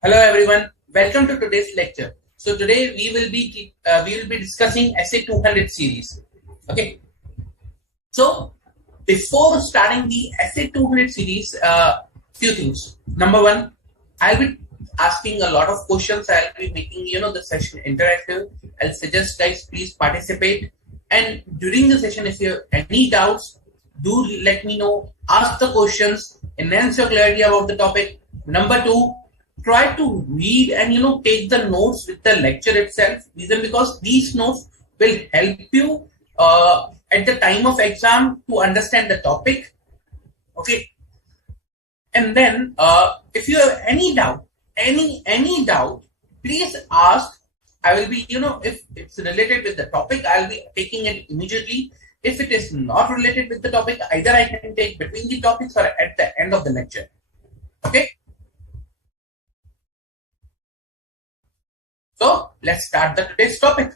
Hello everyone, welcome to today's lecture. So today we will be discussing Essay 200 series. Okay. So before starting the Essay 200 series, few things. Number one, I'll be asking a lot of questions. I'll be making the session interactive. I'll suggest guys please participate. And during the session, if you have any doubts, do let me know. Ask the questions, enhance your clarity about the topic. Number two, try to read and take the notes with the lecture itself. Reason because these notes will help you at the time of exam to understand the topic. Okay, and then if you have any doubt, any doubt, please ask. I will be if it's related with the topic, I'll be taking it immediately. If it is not related with the topic, either I can take between the topics or at the end of the lecture. Okay. So let's start today's topic.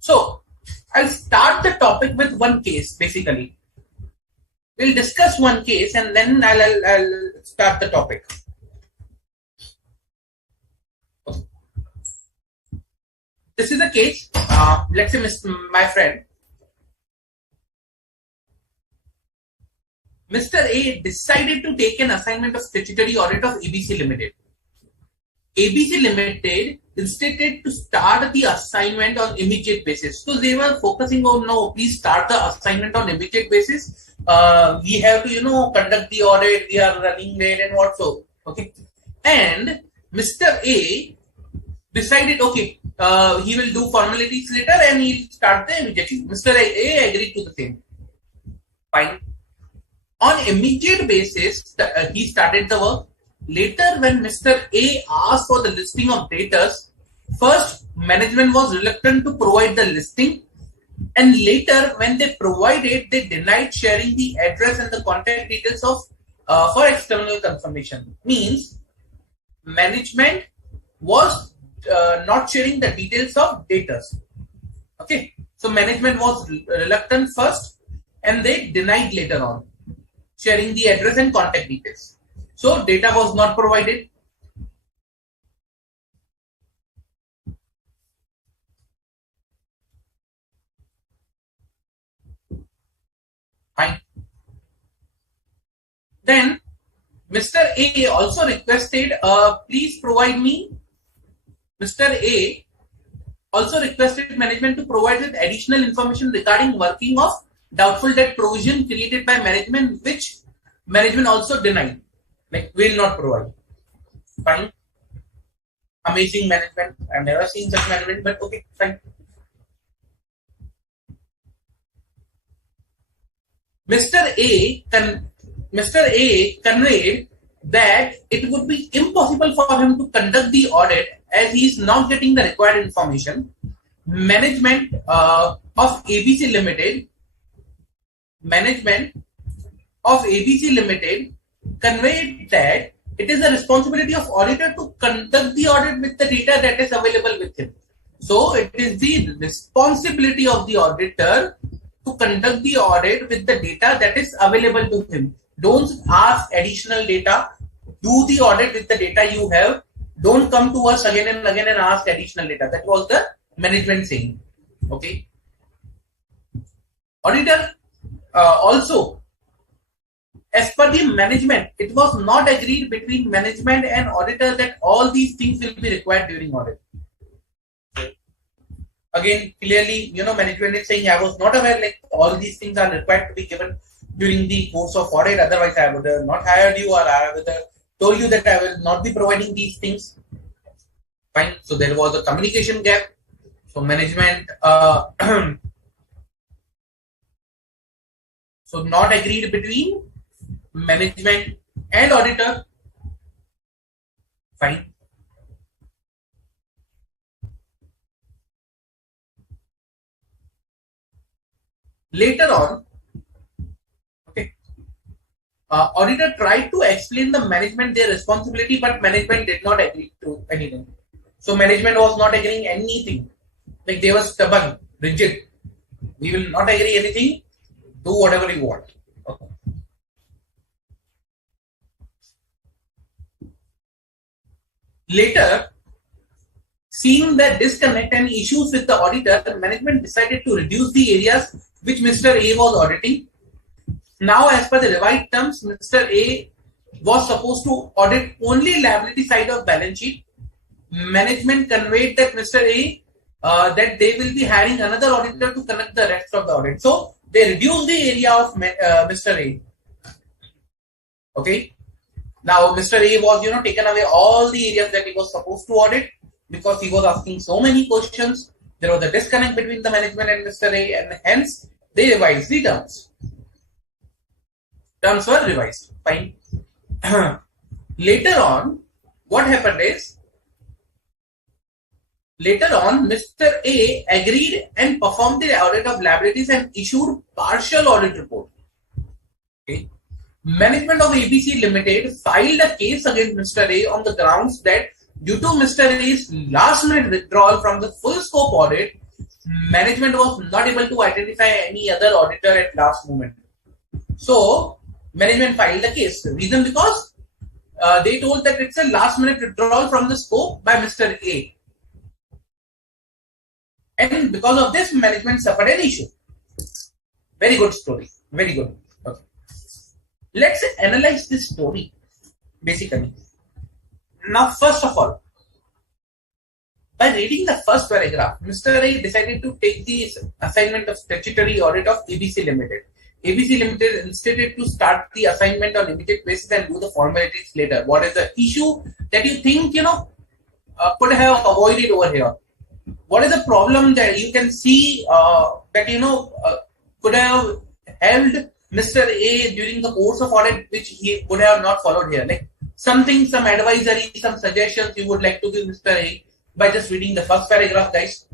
So I'll start the topic with one case. Basically, we'll discuss one case and then I'll start the topic. This is a case. Let's say my friend Mr. A decided to take an assignment of statutory audit of ABC Limited. ABC Limited instead to start the assignment on immediate basis. So they were focusing on, no, please start the assignment on immediate basis. We have to, conduct the audit. We are running late and what so. Okay. And Mr. A decided, okay, he will do formalities later and he'll start the immediately. Mr. A agreed to the same. Fine. On immediate basis, he started the work. Later, when Mr. A asked for the listing of datas, first management was reluctant to provide the listing, and later when they provided, they denied sharing the address and the contact details of for external confirmation. Means management was not sharing the details of datas. Okay, so management was reluctant first, and they denied later on sharing the address and contact details. So data was not provided. Fine. Then Mr. A also requested, please provide me. Mr. A also requested management to provide with additional information regarding working of doubtful debt provision created by management, which management also denied. Like, will not provide. Fine. Amazing management. I've never seen such management, but okay, fine. Mr. A conveyed that it would be impossible for him to conduct the audit as he is not getting the required information. Management of ABC Limited conveyed that it is the responsibility of auditor to conduct the audit with the data that is available with him. So it is the responsibility of the auditor to conduct the audit with the data that is available to him. Don't ask additional data. Do the audit with the data you have. Don't come to us again and again and ask additional data. That was the management saying. Okay. Auditor also, as per the management, it was not agreed between management and auditor that all these things will be required during audit. Again, clearly, management is saying, I was not aware like all these things are required to be given during the course of audit. Otherwise, I would have not hired you, or I would have told you that I will not be providing these things. Fine. So there was a communication gap. So management, so not agreed between management and auditor. Fine. Later on, okay, auditor tried to explain the management their responsibility, but management did not agree to anything. So management was not agreeing anything. Like they were stubborn, rigid. We will not agree anything. Do whatever you want. Okay. Later, seeing the disconnect and issues with the auditor, management decided to reduce the areas which Mr. A was auditing. Now, as per the revised terms, Mr. A was supposed to audit only liability side of balance sheet. Management conveyed that Mr. A that they will be hiring another auditor to conduct the rest of the audit. So they reduced the area of Mr. A. Okay. Now Mr. A was taken away all the areas that he was supposed to audit because he was asking so many questions. There was a disconnect between the management and Mr. A, and hence they revised the terms. Terms were revised. Fine. Later on, what happened is, later on, Mr. A agreed and performed the audit of liabilities and issued partial audit report. Okay. Management of ABC Limited filed a case against Mr. A on the grounds that due to Mr. A's last minute withdrawal from the full scope audit, management was not able to identify any other auditor at last moment. So, management filed a case. The reason because they told that it's a last minute withdrawal from the scope by Mr. A. And because of this, management suffered an issue. Very good story. Very good. Okay. Let's analyze this story, basically. Now, first of all, by reading the first paragraph, Mr. A decided to take the assignment of statutory audit of ABC Limited. ABC Limited instead to start the assignment on immediate basis and do the formalities later. What is the issue that you think, could have avoided over here? What is the problem that you can see that, could have helped Mr. A during the course of audit, which he would have not followed here? Like something, some advisory, some suggestions you would like to give Mr. A by just reading the first paragraph, guys.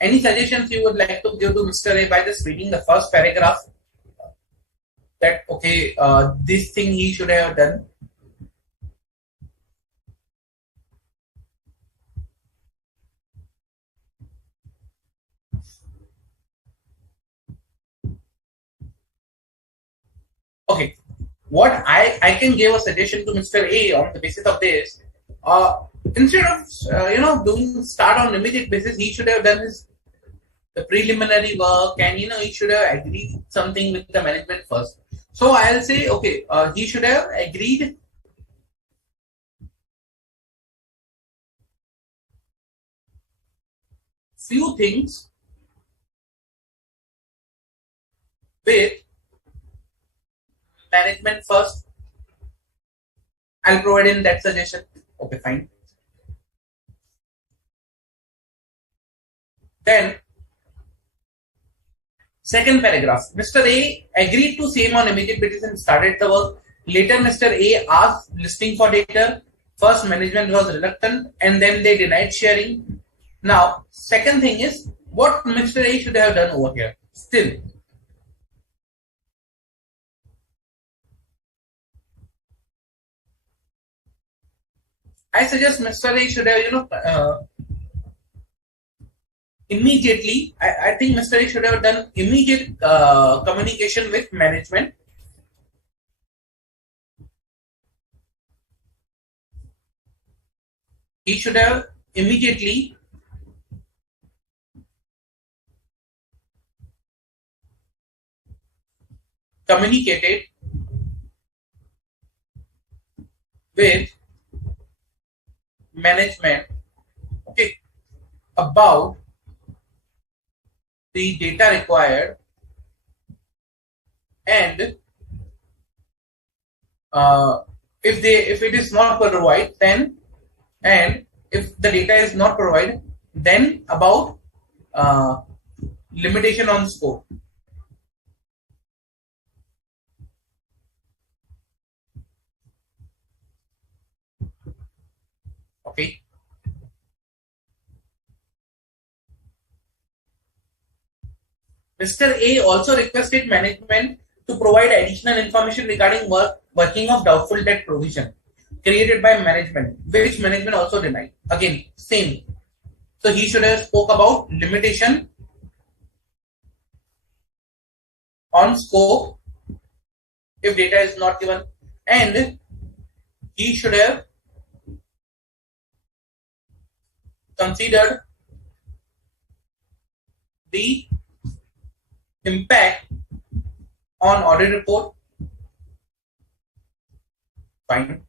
Any suggestions you would like to give to Mr. A by just reading the first paragraph? That, okay, this thing he should have done. Okay, what I can give a suggestion to Mr. A on the basis of this, instead of doing start on immediate basis, he should have done the preliminary work, and he should have agreed something with the management first. So I'll say, okay, he should have agreed few things with management first. I'll provide in that suggestion. Okay, fine. Then, second paragraph, Mr. A agreed to same on immediate basis and started the work. Later, Mr. A asked listing for data. First, management was reluctant and then they denied sharing. Now, second thing is what Mr. A should have done over here. Still, I suggest Mr. A should have, immediately, I think Mr. A should have done immediate communication with management. He should have immediately communicated with management, okay, about the data required, and if it is not provided, then, and if the data is not provided, then about limitation on scope. Okay. Mr. A also requested management to provide additional information regarding working of doubtful debt provision. created by management, which management also denied. Again, same. So he should have spoke about limitation on scope if data is not given, and he should have considered the impact on audit report. Fine.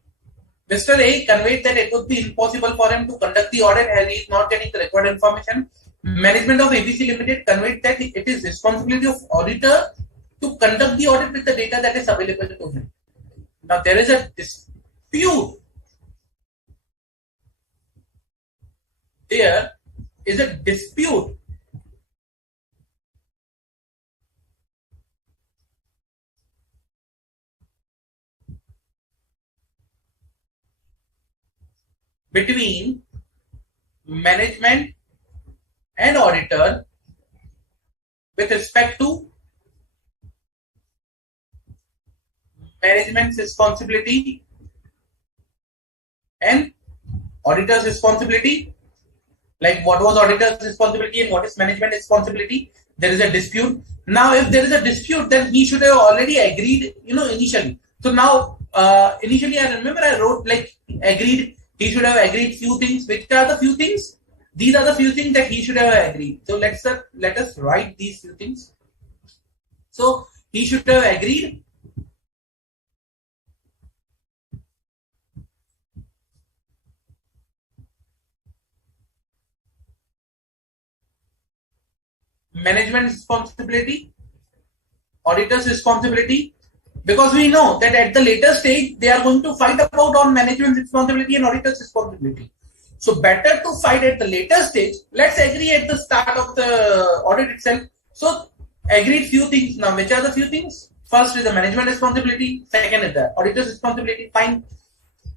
Mr. A conveyed that it would be impossible for him to conduct the audit as he is not getting the required information. Management of ABC Limited conveyed that it is responsibility of auditor to conduct the audit with the data that is available to him. Now there is a dispute. There is a dispute between management and auditor with respect to management's responsibility and auditor's responsibility. Like what was auditor's responsibility and what is management responsibility? There is a dispute. Now, if there is a dispute, then he should have already agreed, initially. So now, initially, I remember I wrote like agreed. He should have agreed few things. Which are the few things? These are the few things that he should have agreed. So let us write these few things. So he should have agreed management responsibility, auditor's responsibility, because we know that at the later stage they are going to fight about on management responsibility and auditor's responsibility. So better to fight at the later stage. Let's agree at the start of the audit itself. So agreed few things. Now which are the few things? First is the management responsibility. Second is the auditor's responsibility. Fine.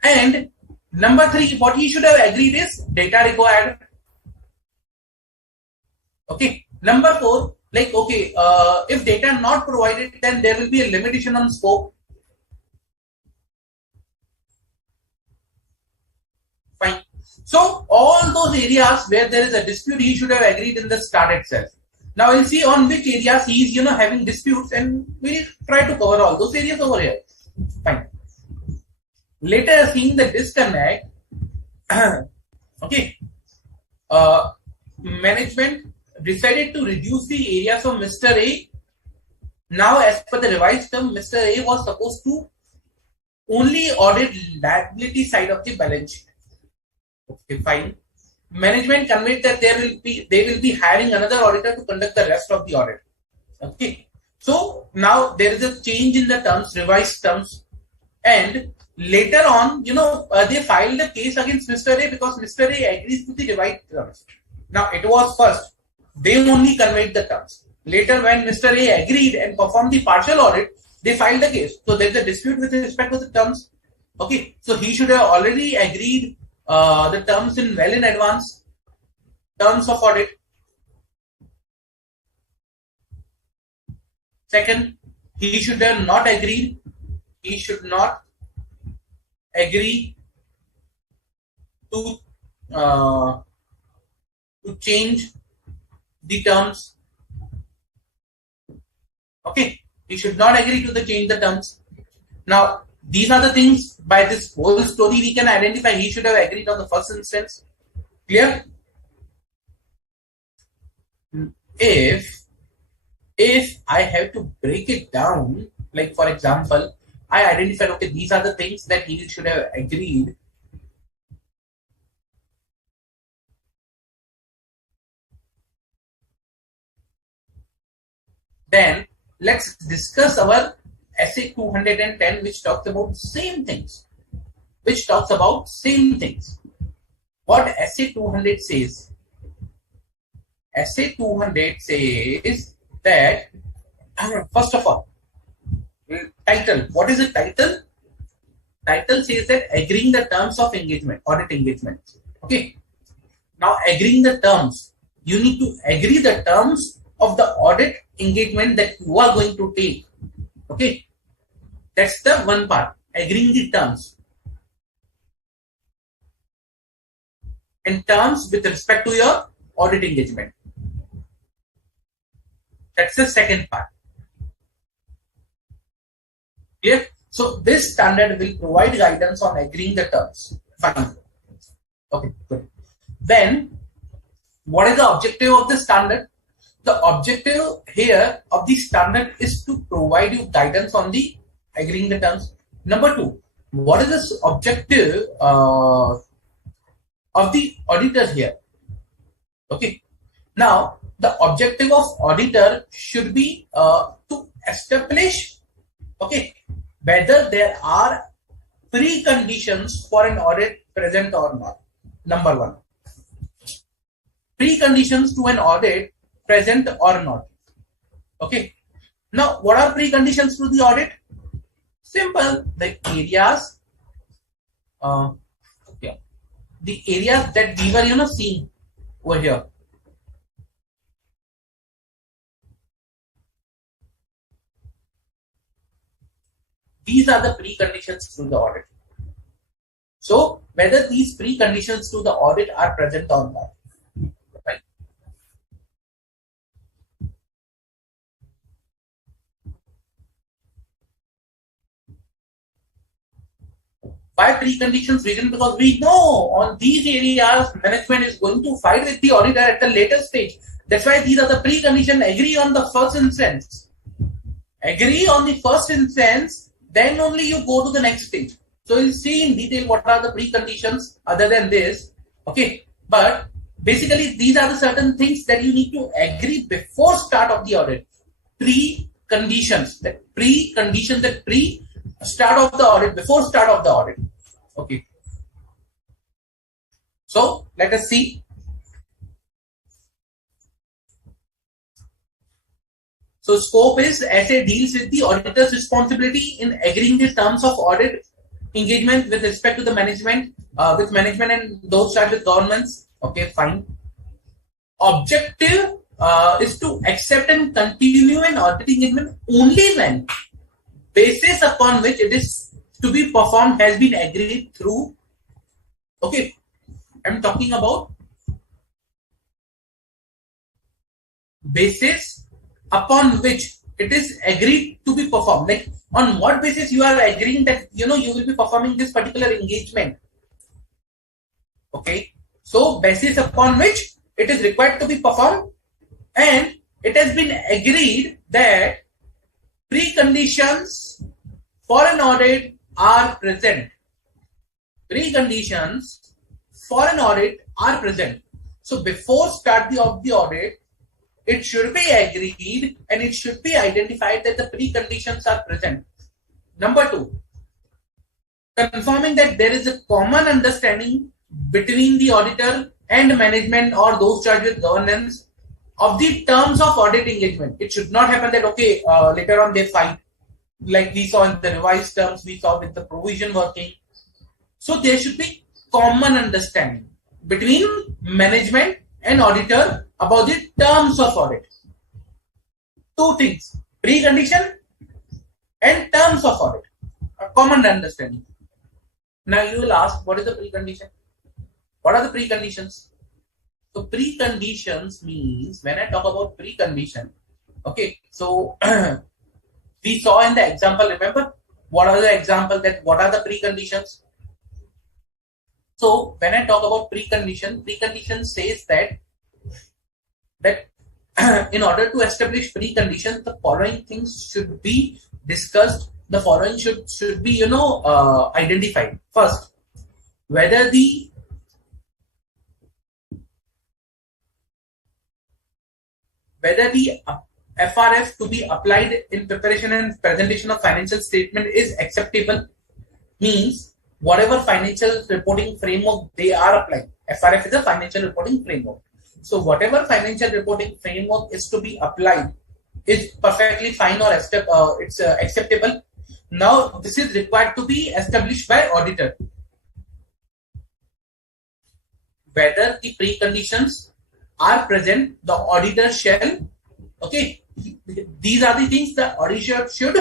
And number 3, what he should have agreed is data required. Okay. Number 4, like, okay, if data not provided, then there will be a limitation on scope. Fine. So all those areas where there is a dispute, he should have agreed in the start itself. Now we'll see on which areas he is, having disputes, and we'll try to cover all those areas over here. Fine. Later, seeing the disconnect, okay, management decided to reduce the areas of Mr. A. Now, as per the revised term, Mr. A was supposed to only audit liability side of the balance sheet. Okay, fine. Management conveyed that they will be hiring another auditor to conduct the rest of the audit. Okay. So now there is a change in the terms, revised terms, and later on, they filed a case against Mr. A because Mr. A agrees to the revised terms. Now it was first. They only conveyed the terms. Later, when Mr. A agreed and performed the partial audit, they filed the case. So there's a dispute with respect to the terms. Okay, so he should have already agreed the terms well in advance. Terms of audit. Second, he should have not agreed. He should not agree to change the terms. Okay, he should not agree to change the terms. Now, these are the things by this whole story we can identify. He should have agreed on the first instance. Clear? If I have to break it down, like for example, I identified, okay, these are the things that he should have agreed. Then let's discuss our essay 210, which talks about same things. What essay 200 says? Essay 200 says that, first of all, title. What is the title? Title says that agreeing the terms of engagement, audit engagement. Okay. Now agreeing the terms. You need to agree the terms of the audit engagement that you are going to take. Okay. That's the one part. Agreeing the terms. and terms with respect to your audit engagement. That's the second part. Clear? So this standard will provide guidance on agreeing the terms. Fine. Okay, good. Then, what is the objective of the standard? The objective here of the standard is to provide you guidance on the agreeing the terms. Number two, what is the objective of the auditor here? Okay. Now, the objective of auditor should be to establish, okay, whether there are preconditions for an audit present or not. Number one, preconditions to an audit present or not. Okay. Now, what are preconditions to the audit? Simple. The areas, the areas that we were, seeing over here. These are the preconditions to the audit. So, whether these preconditions to the audit are present or not. Right? Why preconditions? Reason because we know on these areas management is going to fight with the auditor at the later stage. That's why these are the preconditions. Agree on the first instance. Agree on the first instance, then only you go to the next stage. So you'll see in detail what are the preconditions other than this. Okay, but basically these are the certain things that you need to agree before start of the audit. Preconditions, that preconditions, that start of the audit, before start of the audit. Okay. So let us see. So scope is SA deals with the auditor's responsibility in agreeing the terms of audit engagement with respect to the management, with management and those charged with governments. Okay, fine. Objective is to accept and continue an audit engagement only when basis upon which it is to be performed has been agreed through. Okay, I'm talking about basis upon which it is agreed to be performed. Like on what basis you are agreeing that you will be performing this particular engagement. Okay, so basis upon which it is required to be performed, and it has been agreed that preconditions for an audit are present. Preconditions for an audit are present. So before start of the audit, it should be agreed and it should be identified that the preconditions are present. Number two, confirming that there is a common understanding between the auditor and management or those charged with governance of the terms of audit engagement. It should not happen that, okay, later on they fight, like we saw in the revised terms, we saw with the provision working. So there should be common understanding between management and auditor about the terms of audit. Two things, precondition and terms of audit, a common understanding. Now you will ask, what is the precondition? What are the preconditions? So preconditions means, when I talk about precondition, okay, so we saw in the example, remember, what are the example that what are the preconditions? So when I talk about precondition says that in order to establish preconditions, the following things should be discussed. The following should be identified. First, whether the FRF to be applied in preparation and presentation of financial statement is acceptable, means whatever financial reporting framework they are applying. FRF is a financial reporting framework. So whatever financial reporting framework is to be applied is perfectly fine or it's acceptable. Now this is required to be established by auditor. Whether the preconditions are present, the auditor shall, okay, these are the things the auditor should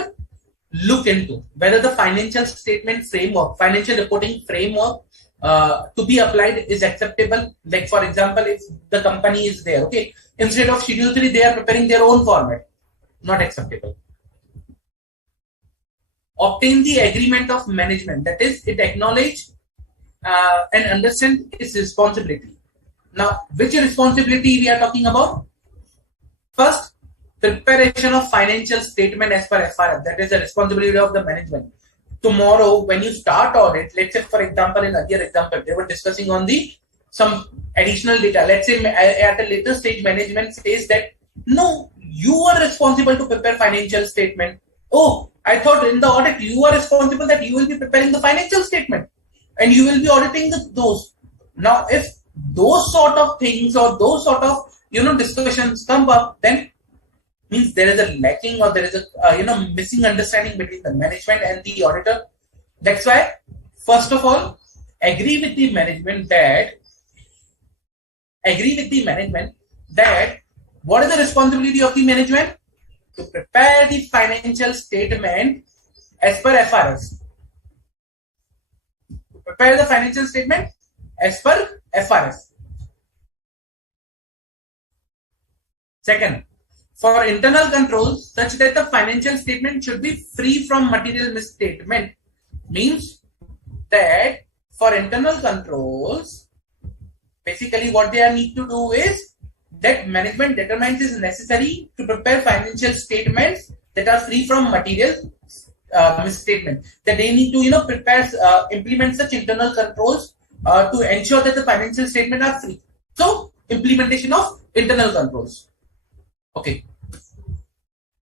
look into. Whether the financial statement framework, financial reporting framework to be applied is acceptable. Like for example, if the company is there, okay, instead of schedule 3, they are preparing their own format, not acceptable. Obtain the agreement of management, that is, it acknowledge and understand its responsibility. Now, which responsibility we are talking about? First, preparation of financial statement as per FRF, that is the responsibility of the management. Tomorrow, when you start audit, let's say for example, in earlier example, they were discussing on the some additional data. Let's say at a later stage, management says that no, you are responsible to prepare financial statement. Oh, I thought in the audit you are responsible that you will be preparing the financial statement and you will be auditing those. Now, if those sort of things or those sort of discussions come up, then means there is a lacking or there is a missing understanding between the management and the auditor. That's why, first of all, agree with the management that what is the responsibility of the management? To prepare the financial statement as per FRS. To prepare the financial statement as per FRS. Second, for internal controls such that the financial statement should be free from material misstatement, means that for internal controls, basically what they need to do is that management determines is necessary to prepare financial statements that are free from material misstatement. That they need to prepare, implement such internal controls to ensure that the financial statement are free. So implementation of internal controls. Okay.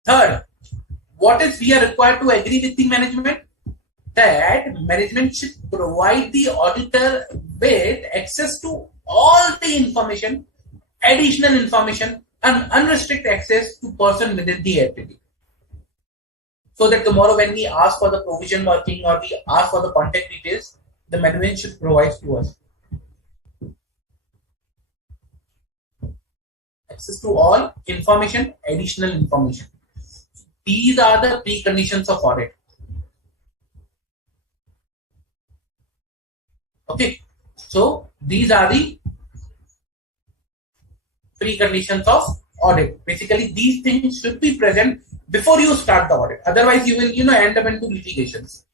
Third, what is we are required to agree with the management? That management should provide the auditor with access to all the information, additional information, and unrestricted access to person within the entity. So that tomorrow when we ask for the provision working or we ask for the contact details, the management should provide to us. Access to all information, additional information. These are the preconditions of audit. Okay, so these are the preconditions of audit. Basically, these things should be present before you start the audit. Otherwise, you will end up into litigations.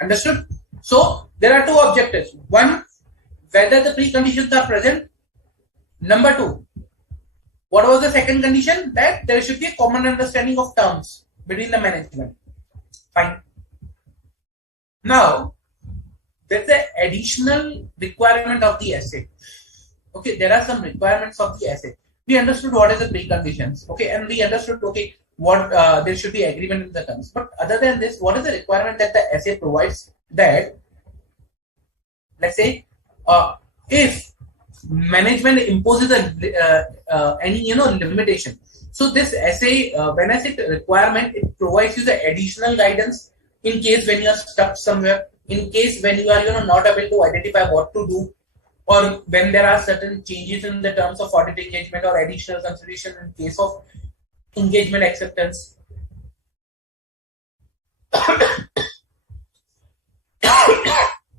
Understood? So there are two objectives. One, whether the preconditions are present. Number two, what was the second condition? That there should be a common understanding of terms between the management. Fine. Now, there's an additional requirement of the asset. Okay, there are some requirements of the asset. We understood what is the preconditions. Okay, and we understood, okay, what there should be agreement in the terms. But other than this, what is the requirement that the asset provides? That, let's say, if management imposes any limitation. So this essay, when I say requirement, it provides you the additional guidance in case when you are stuck somewhere, in case when you are not able to identify what to do, or when there are certain changes in the terms of audit engagement or additional consideration in case of engagement acceptance.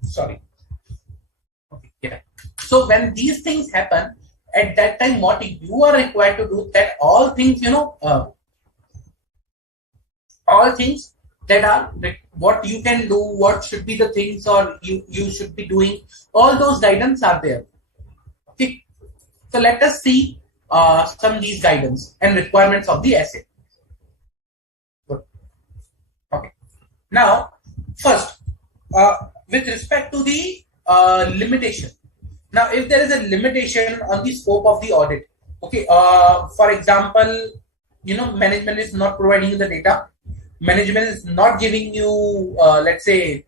Sorry. Okay, yeah. So when these things happen, at that time, what you are required to do, that all things, all things that are what you can do, what should be the things or you should be doing, all those guidance are there. Okay. So let us see some of these guidance and requirements of the asset. Good. Okay. Now, first, with respect to the limitation. Now, if there is a limitation on the scope of the audit, okay, for example, management is not providing you the data, management is not giving you, let's say,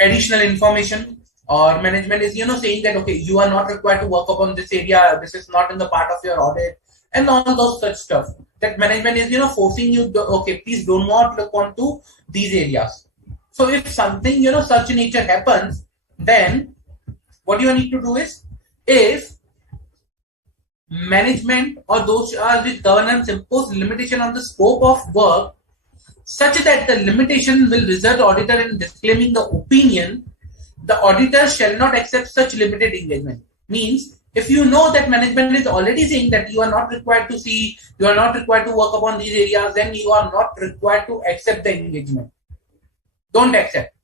additional information, or management is, saying that, okay, you are not required to work upon this area, this is not in the part of your audit, and all those such stuff. That management is, forcing you, okay, please do not look onto these areas. So if something, such nature happens, then what you need to do is management or those are the governance impose limitation on the scope of work such that the limitation will result auditor in disclaiming the opinion, the auditor shall not accept such limited engagement. Means if you know that management is already saying that you are not required to see, you are not required to work upon these areas, then you are not required to accept the engagement. Don't accept.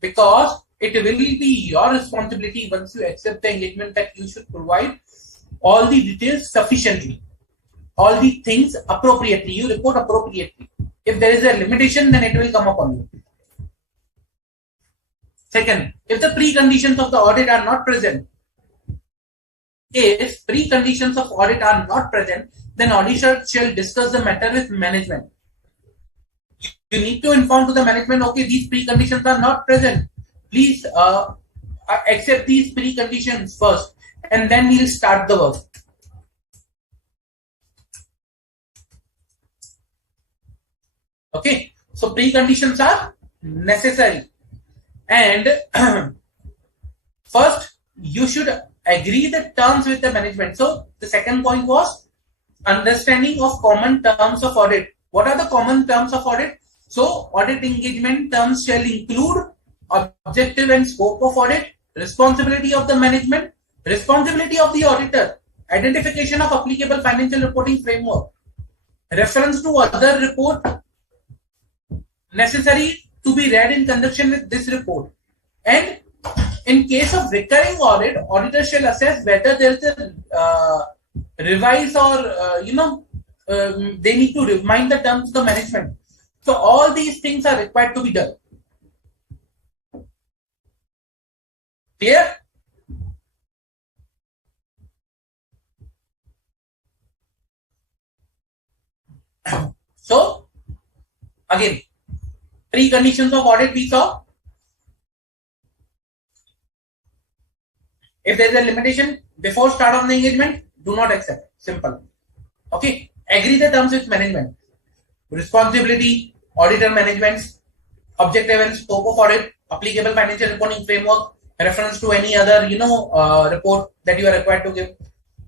Because it will be your responsibility once you accept the engagement that you should provide all the details sufficiently, all the things appropriately, you report appropriately. If there is a limitation, then it will come upon you. Second, if the preconditions of the audit are not present, if preconditions of audit are not present, then auditor shall discuss the matter with management. You need to inform to the management, okay, these preconditions are not present. Please accept these preconditions first, and then we'll start the work. Okay, so preconditions are necessary. And first, you should agree the terms with the management. So the second point was understanding of common terms of audit. What are the common terms of audit? So audit engagement terms shall include objective and scope of audit, responsibility of the management, responsibility of the auditor, identification of applicable financial reporting framework, reference to other report necessary to be read in conjunction with this report. And in case of recurring audit, auditor shall assess whether there is a revise or they need to remind the terms to the management. So all these things are required to be done. Clear? So again, preconditions of audit we saw. If there is a limitation before start of the engagement, do not accept. Simple. Okay. Agree the terms with management. Responsibility, auditor management, objective and scope of audit, applicable financial reporting framework, reference to any other report that you are required to give.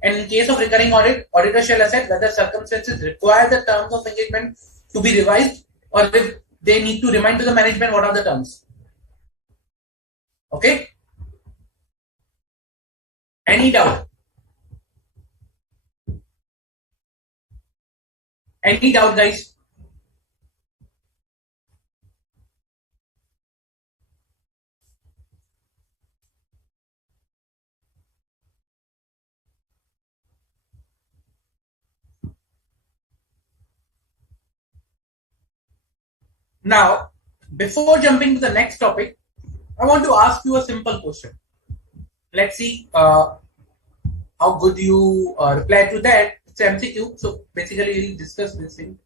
And in case of recurring audit, auditor shall assess whether circumstances require the terms of engagement to be revised, or if they need to remind to the management what are the terms. Okay. Any doubt? Any doubt, guys? Now, before jumping to the next topic, I want to ask you a simple question. Let's see how good you reply to that. It's MCQ, so basically we'll discuss this thing.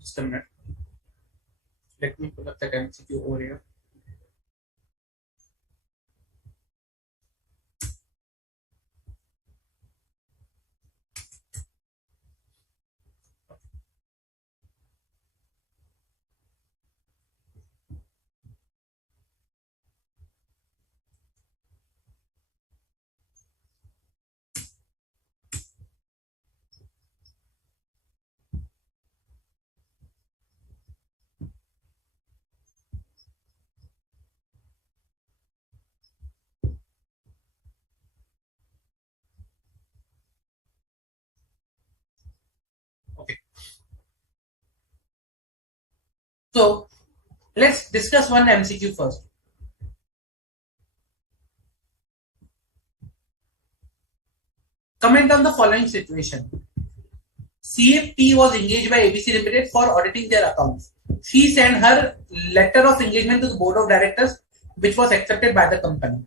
Just a minute. Let me pull up that MCQ over here. Okay. So let's discuss one MCQ first. Comment on the following situation. CFT was engaged by ABC Limited for auditing their accounts. She sent her letter of engagement to the board of directors, which was accepted by the company.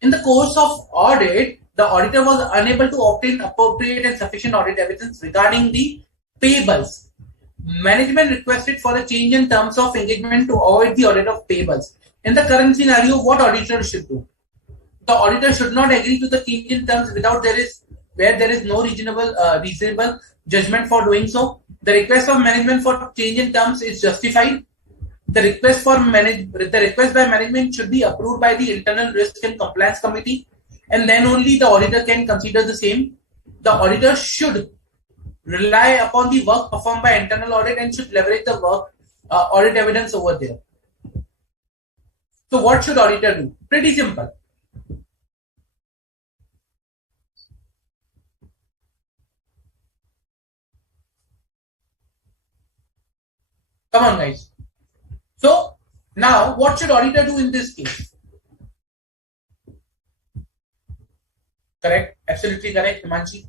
In the course of audit, the auditor was unable to obtain appropriate and sufficient audit evidence regarding the payables. Management requested for a change in terms of engagement to avoid the audit of payables. In the current scenario, what auditor should do? The auditor should not agree to the change in terms without where there is no reasonable judgment for doing so. The request of management for change in terms is justified. the request by management should be approved by the internal risk and compliance committee, and then only the auditor can consider the same. The auditor should rely upon the work performed by internal audit and should leverage the work audit evidence over there. So what should auditor do? Pretty simple. Come on, guys. So now what should auditor do in this case? Correct? Absolutely correct, Himanshi.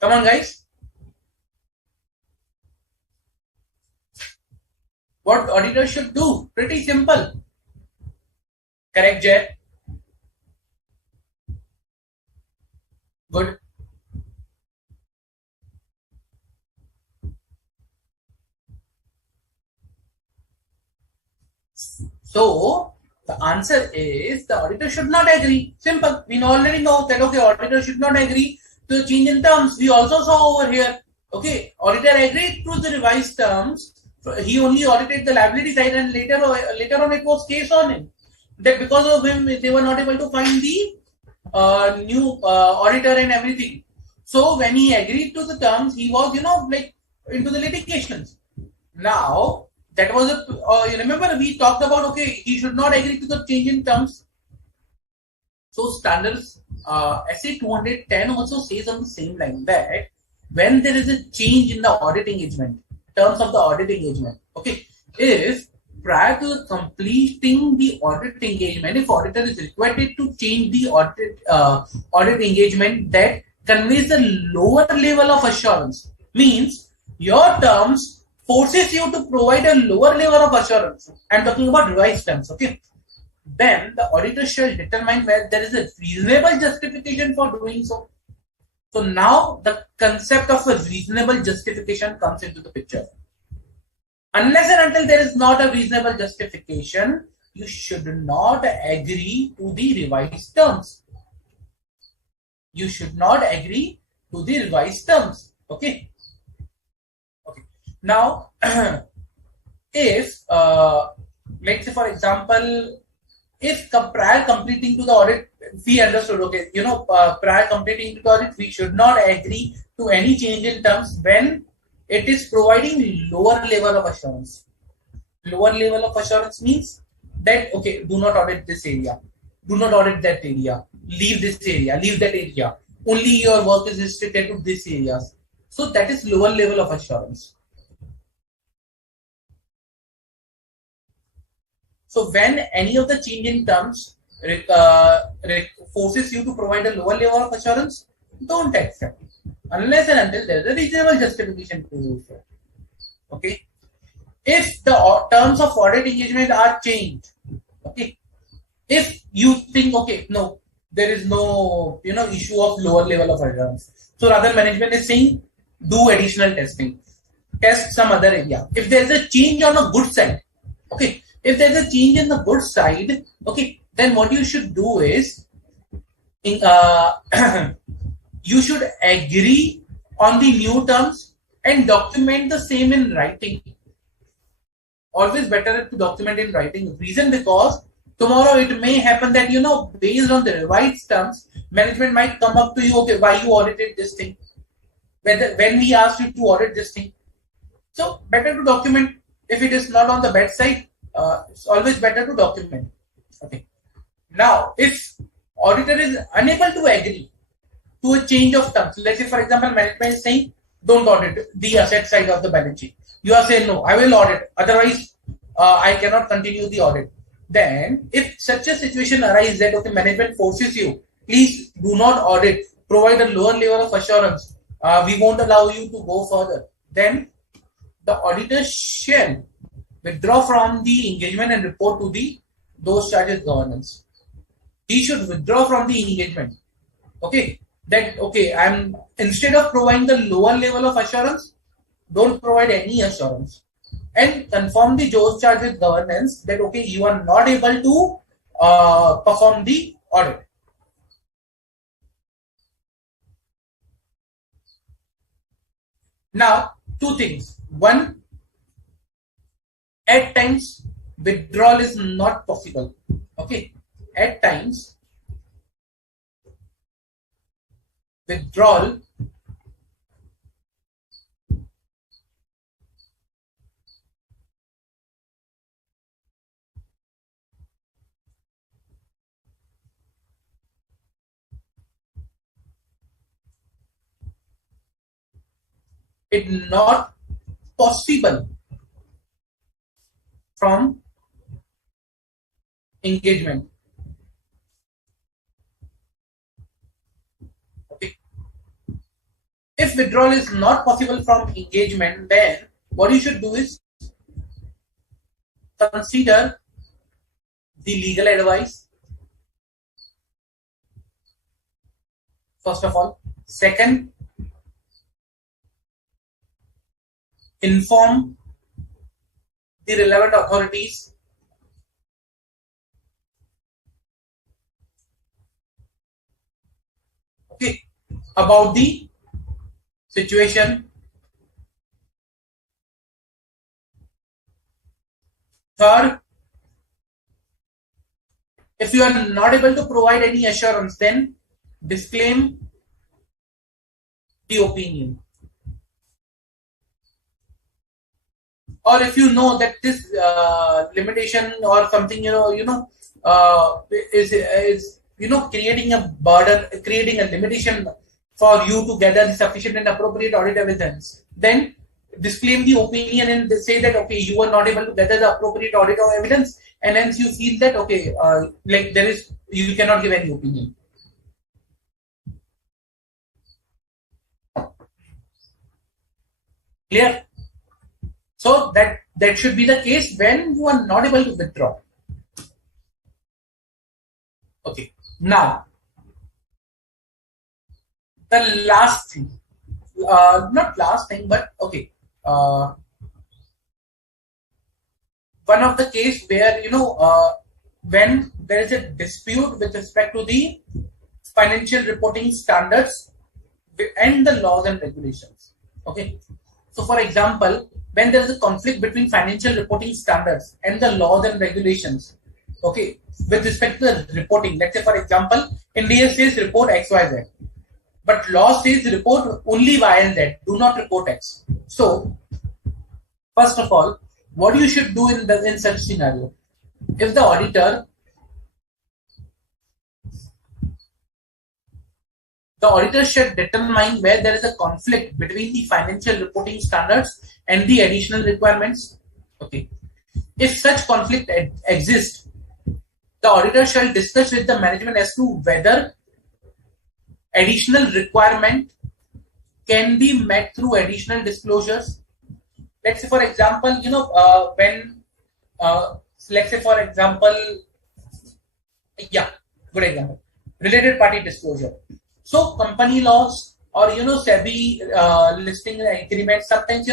Come on, guys. What auditor should do? Pretty simple. Correct, Jay? Good. So the answer is the auditor should not agree. Simple. We already know that okay, auditor should not agree to change in terms. We also saw over here. Okay, auditor agreed to the revised terms. He only audited the liability side, and later on it was case on him that because of him they were not able to find the new auditor and everything. So when he agreed to the terms, he was like into the litigations. Now that was you remember we talked about okay, he should not agree to the change in terms. So standards SA 210 also says on the same line that when there is a change in the audit engagement, terms of the audit engagement, okay, if prior to completing the audit engagement, if auditor is required to change the audit engagement that conveys a lower level of assurance, means your terms forces you to provide a lower level of assurance. I'm talking about revised terms, okay. Then the auditor shall determine whether there is a reasonable justification for doing so. So now the concept of a reasonable justification comes into the picture. Unless and until there is not a reasonable justification, you should not agree to the revised terms. You should not agree to the revised terms. Okay. Okay. Now, if let's say for example, if prior completing to the audit, we understood, okay, prior completing to the audit, we should not agree to any change in terms when it is providing lower level of assurance. Lower level of assurance means that, okay, do not audit this area, do not audit that area, leave this area, leave that area, only your work is restricted to this areas. So that is lower level of assurance. So when any of the change in terms forces you to provide a lower level of assurance, don't accept unless and until there is a reasonable justification to do so. Okay. If the terms of audit engagement are changed, okay, if you think okay, no, there is no issue of lower level of assurance, so rather management is saying do additional testing, test some other area. If there is a change on a good side, okay. If there's a change in the good side, okay, then what you should do is, you should agree on the new terms and document the same in writing. Always better to document in writing. Reason because tomorrow it may happen that, based on the revised terms, management might come up to you, okay, why you audited this thing? When we asked you to audit this thing. So better to document. If it is not on the bad side, it's always better to document. Okay. Now, if auditor is unable to agree to a change of terms, let's say for example, management is saying don't audit the asset side of the balance sheet. You are saying no, I will audit. Otherwise, I cannot continue the audit. Then, if such a situation arises that okay, management forces you, please do not audit. Provide a lower level of assurance. We won't allow you to go further. Then, the auditor shall withdraw from the engagement and report to those charges governance. He should withdraw from the engagement. Okay, that okay, instead of providing the lower level of assurance, don't provide any assurance. and confirm the Joe's charge with governance that okay, you are not able to perform the audit. Now, two things. One, at times withdrawal is not possible. Okay, at times withdrawal is not possible from engagement. Okay. If withdrawal is not possible from engagement, then what you should do is consider the legal advice. First of all. Second, inform the relevant authorities. Okay, about the situation. Third, if you are not able to provide any assurance, then disclaim the opinion. Or if you know that this limitation or something, is creating a burden, creating a limitation for you to gather the sufficient and appropriate audit evidence, then disclaim the opinion and say that okay, you are not able to gather the appropriate audit or evidence, and hence you feel that okay, like there is, you cannot give any opinion. Clear? So that should be the case when you are not able to withdraw. Okay. Now, the last thing, not last thing, but okay. One of the case where when there is a dispute with respect to the financial reporting standards and the laws and regulations. Okay. So, for example, when there is a conflict between financial reporting standards and the laws and regulations, okay, with respect to the reporting, let's say for example, India says report XYZ, but law says report only Y and Z, do not report X. So, first of all, what you should do in such scenario, if the auditor should determine where there is a conflict between the financial reporting standards and the additional requirements. Okay. If such conflict exists, the auditor shall discuss with the management as to whether additional requirement can be met through additional disclosures. Let's say, for example, let's say, for example, good example, related party disclosure. So company laws or SEBI listing agreements sometimes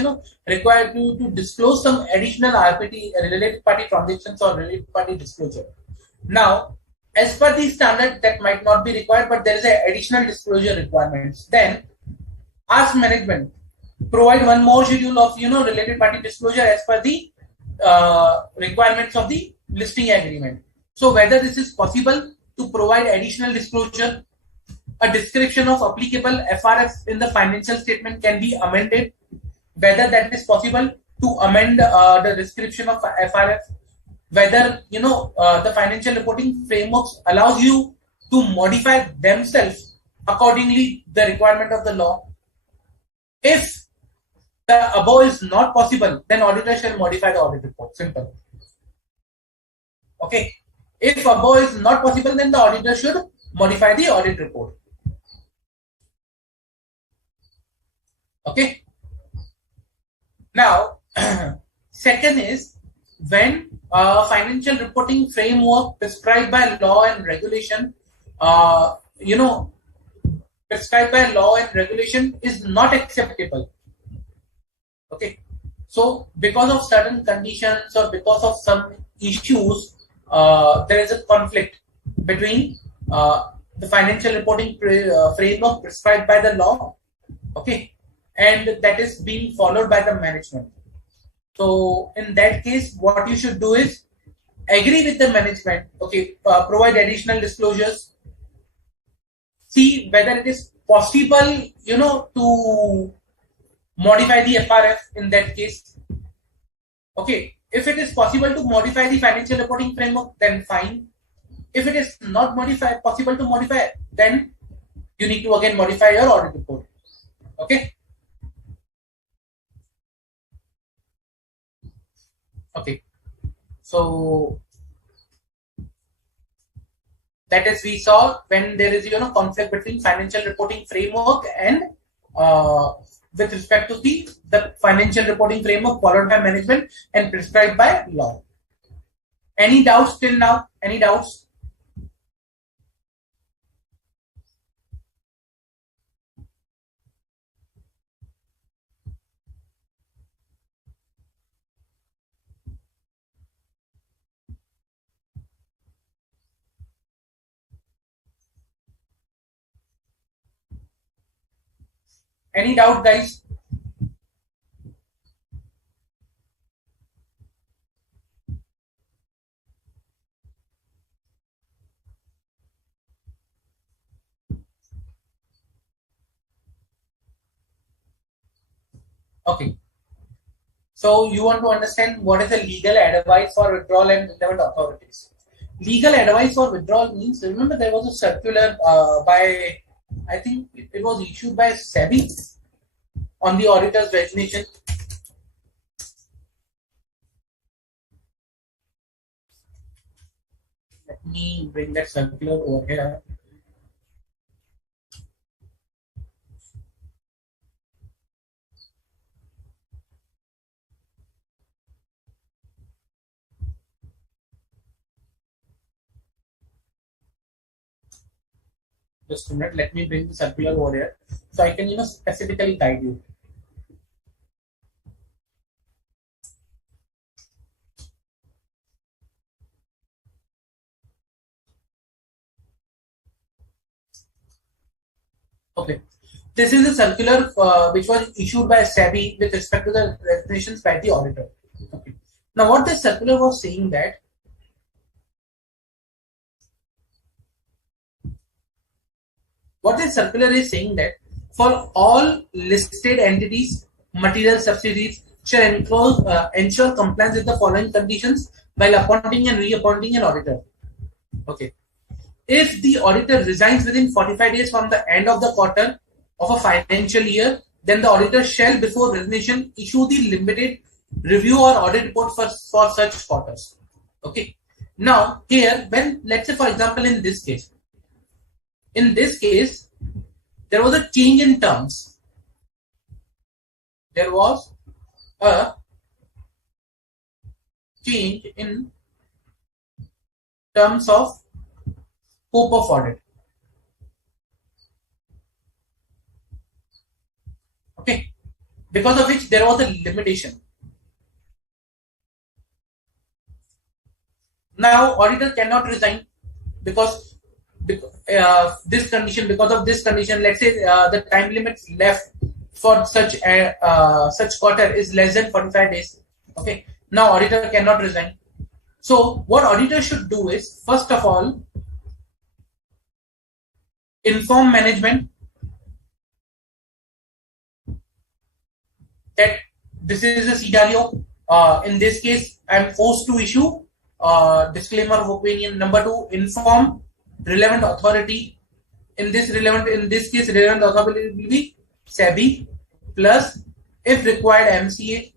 require you to disclose some additional RPT, related party transactions or related party disclosure. Now, as per the standard, that might not be required, but there is an additional disclosure requirements. Then ask management, provide one more schedule of related party disclosure as per the requirements of the listing agreement. So whether this is possible to provide additional disclosure, a description of applicable FRF in the financial statement can be amended, whether that is possible to amend the description of FRF, whether the financial reporting frameworks allows you to modify themselves accordingly the requirement of the law. If the above is not possible, then auditor shall modify the audit report. Simple. Okay. If above is not possible, then the auditor should modify the audit report. Okay. Now, second is when financial reporting framework prescribed by law and regulation, prescribed by law and regulation is not acceptable. Okay. So because of certain conditions or because of some issues, there is a conflict between the financial reporting framework prescribed by the law, okay, and that is being followed by the management. So in that case, what you should do is agree with the management, okay, provide additional disclosures, see whether it is possible, to modify the FRF in that case. Okay, if it is possible to modify the financial reporting framework, then fine. If it is not possible to modify, then you need to again modify your audit report. Okay. Okay. So that is, we saw when there is conflict between financial reporting framework and with respect to the financial reporting framework followed by management and prescribed by law. Any doubts till now? Any doubts? Any doubt, guys? Okay. So you want to understand what is the legal advice for withdrawal and relevant authorities. Legal advice for withdrawal means, remember there was a circular by, I think it was issued by SEBI on the auditor's resignation. Let me bring that circular over here. Just a minute, let me bring the circular over here so I can specifically guide you. Okay, this is a circular which was issued by SEBI with respect to the resignations by the auditor. Okay. Now, what this circular was saying that for all listed entities, material subsidiaries shall ensure compliance with the following conditions while appointing and reappointing an auditor. Okay. If the auditor resigns within 45 days from the end of the quarter of a financial year, then the auditor shall, before resignation, issue the limited review or audit report for such quarters. Okay. Now, here, when, let's say, for example, in this case, there was a change in terms. There was a change in terms of scope of audit. Okay, because of which there was a limitation. Now, auditor cannot resign because this condition. Because of this condition, let's say the time limit left for such quarter is less than 45 days. Okay, now auditor cannot resign. So what auditor should do is, first of all, inform management that this is a scenario. In this case, I am forced to issue disclaimer of opinion. Number 2, inform relevant authority. In this case, relevant authority will be SEBI plus, if required, MCA.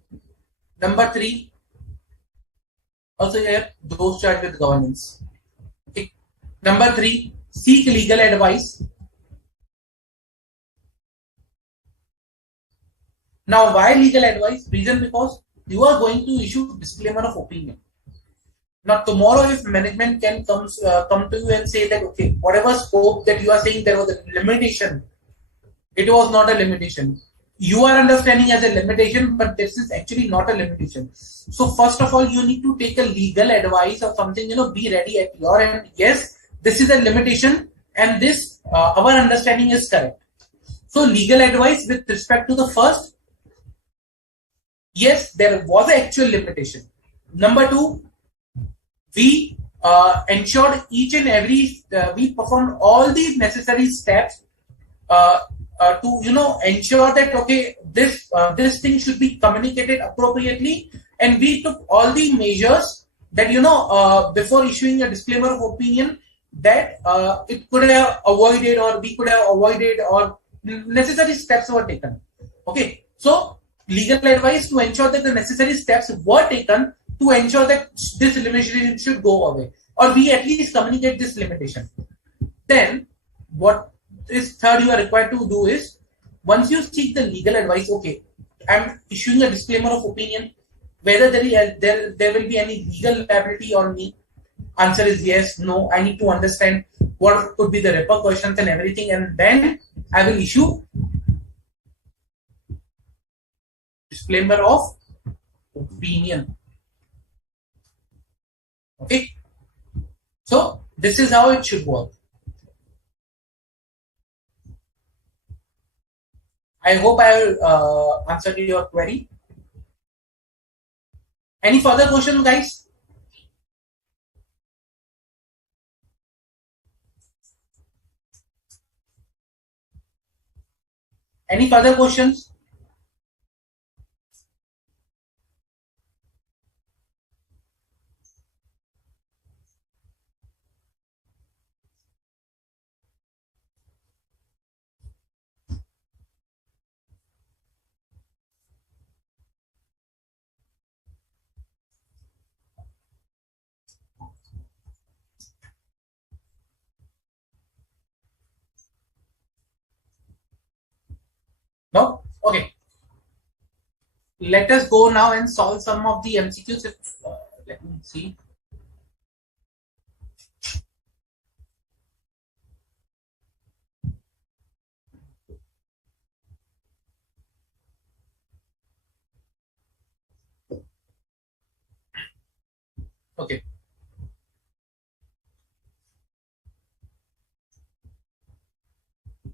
Number 3, also here those charged with governance. Okay. Number 3, seek legal advice. Now, why legal advice? Reason, because you are going to issue disclaimer of opinion. Now, tomorrow, if management can come to you and say that, okay, whatever scope that you are saying there was a limitation, it was not a limitation. you are understanding as a limitation, but this is actually not a limitation. So first of all, you need to take a legal advice or something, be ready at your end. Yes, this is a limitation and this, our understanding is correct. So legal advice with respect to the first, yes, there was an actual limitation. Number two, we ensured each and every, we performed all these necessary steps to ensure that okay, this thing should be communicated appropriately, and we took all the measures that before issuing a disclaimer of opinion that it could have avoided or we could have avoided or necessary steps were taken. Okay, so legal advice to ensure that the necessary steps were taken to ensure that this limitation should go away, or we at least communicate this limitation. Then what is third you are required to do is, once you seek the legal advice, okay, I'm issuing a disclaimer of opinion, whether there will be any legal liability on me. Answer is yes, no. I need to understand what could be the repercussions and everything, and then I will issue disclaimer of opinion. Okay, so this is how it should work. I hope I answered your query. Any further questions, guys? Any further questions? No? Okay. Let us go now and solve some of the MCQs. Let me see. Okay.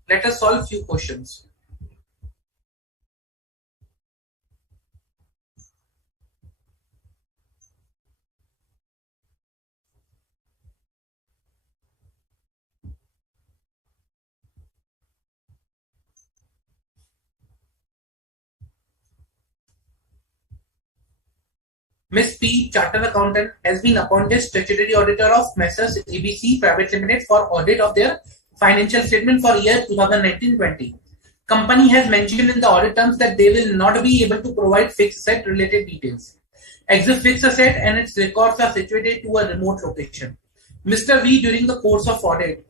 Let us solve few questions. Ms. P, Chartered Accountant, has been appointed Statutory Auditor of Messrs. ABC Private Limited for audit of their financial statement for year 2019-20. Company has mentioned in the audit terms that they will not be able to provide fixed asset related details. Exit fixed asset and its records are situated to a remote location. Mr. V, during the course of audit,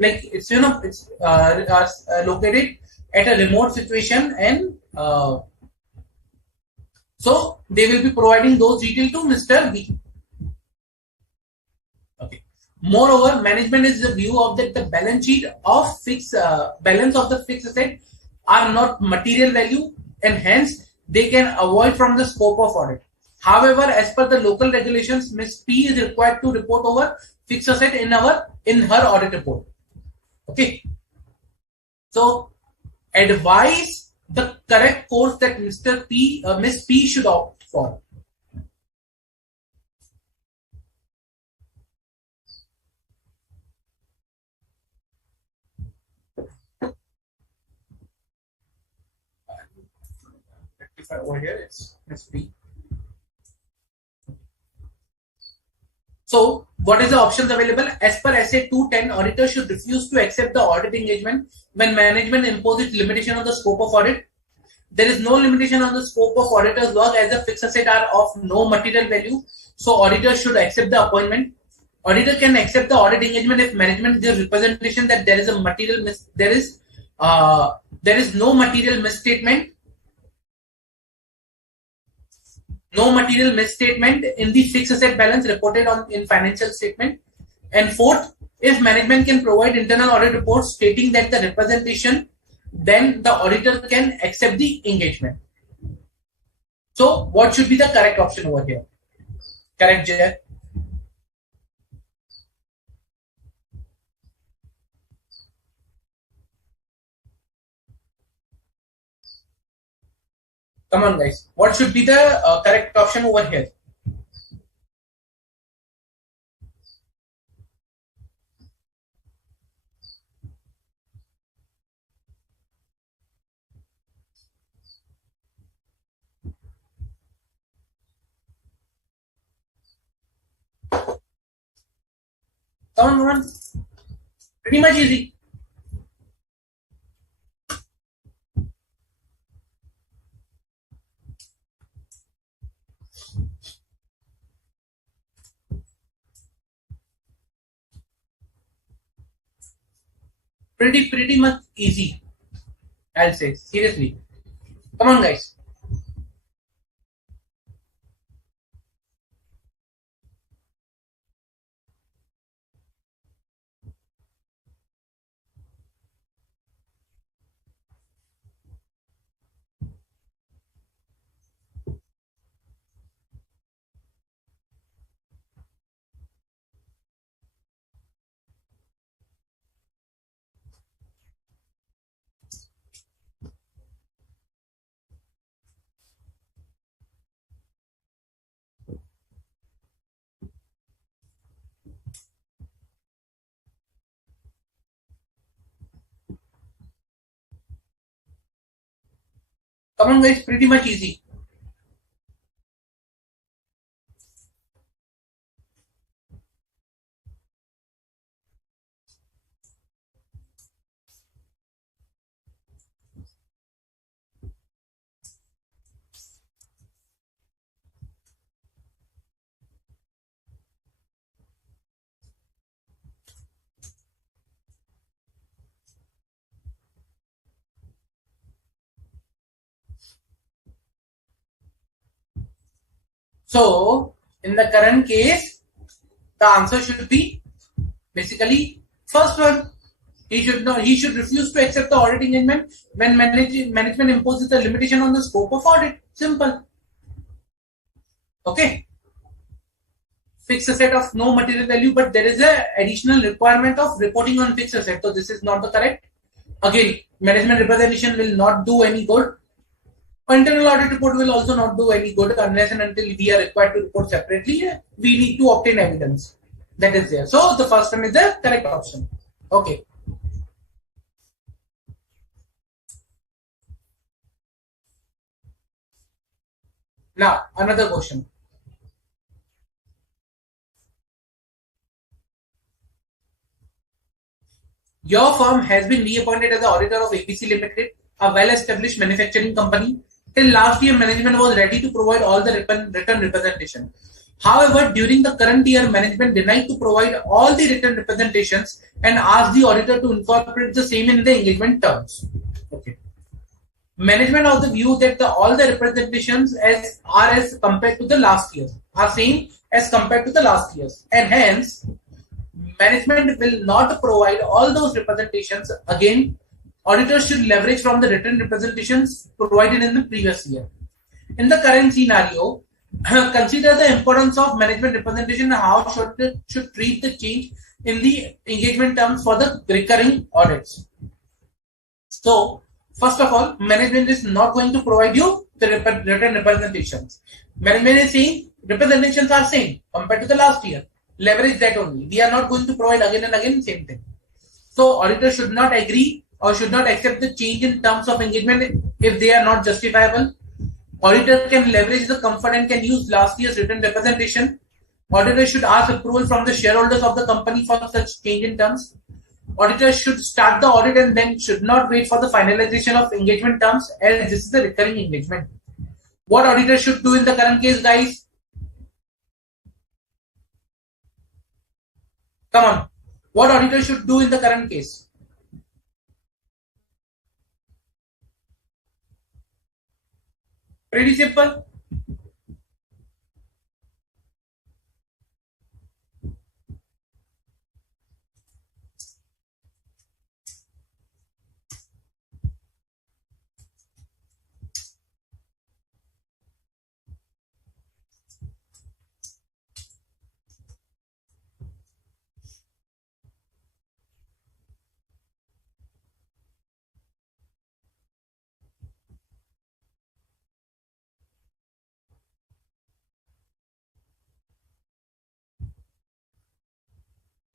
it's located at a remote situation, and so they will be providing those details to Mr. V. Okay. Moreover, management is the view of that the balance sheet of balance of the fixed asset are not material value, and hence they can avoid from the scope of audit. However, as per the local regulations, Ms. P is required to report over fixed asset in her audit report. Okay. So advise the correct course that Ms. P should opt for. Over here, it's Ms. P. So, what is the options available? As per SA 210, auditor should refuse to accept the audit engagement when management imposes limitation on the scope of audit. There is no limitation on the scope of auditor's work as the fixed assets are of no material value. So, auditor should accept the appointment. Auditor can accept the audit engagement if management gives representation that there is a material there is no material misstatement. No material misstatement in the fixed asset balance reported in financial statement. And fourth, if management can provide internal audit reports stating that the representation then the auditor can accept the engagement. So what should be the correct option over here? Correct, Jay? Come on, guys. What should be the correct option over here? Come on. Pretty much easy. Pretty much easy. I'll say seriously. Come on, guys. Come on, guys. Pretty much easy. So in the current case, the answer should be basically first one. He should refuse to accept the audit engagement when management imposes a limitation on the scope of audit. Simple. Okay. Fixed asset of no material value, but there is a additional requirement of reporting on fixed asset. So this is not the correct. Again, management representation will not do any good. Internal audit report will also not do any good unless and until we are required to report separately. We need to obtain evidence that is there. So the first one is the correct option. Okay. Now another question. Your firm has been reappointed as the auditor of APC Limited, a well-established manufacturing company. Till last year, management was ready to provide all the written representation. However, during the current year, management denied to provide all the written representations and asked the auditor to incorporate the same in the engagement terms. Okay. Management of the view that all the representations as compared to the last year are same as compared to the last years, and hence management will not provide all those representations again. Auditors should leverage from the written representations provided in the previous year. In the current scenario, consider the importance of management representation and how should treat the change in the engagement terms for the recurring audits. So, first of all, management is not going to provide you the written representations. Management is saying representations are same compared to the last year. Leverage that only. We are not going to provide again and again same thing. So auditor should not agree or should not accept the change in terms of engagement if they are not justifiable. Auditor can leverage the comfort and can use last year's written representation. Auditor should ask approval from the shareholders of the company for such change in terms. Auditor should start the audit and then should not wait for the finalization of engagement terms, as this is the recurring engagement. What auditor should do in the current case, guys? Come on. What auditor should do in the current case? Pretty simple.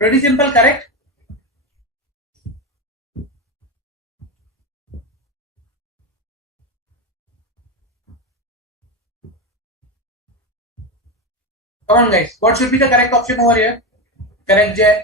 Pretty simple, correct? Come on guys, what should be the correct option over here? Correct, Jay?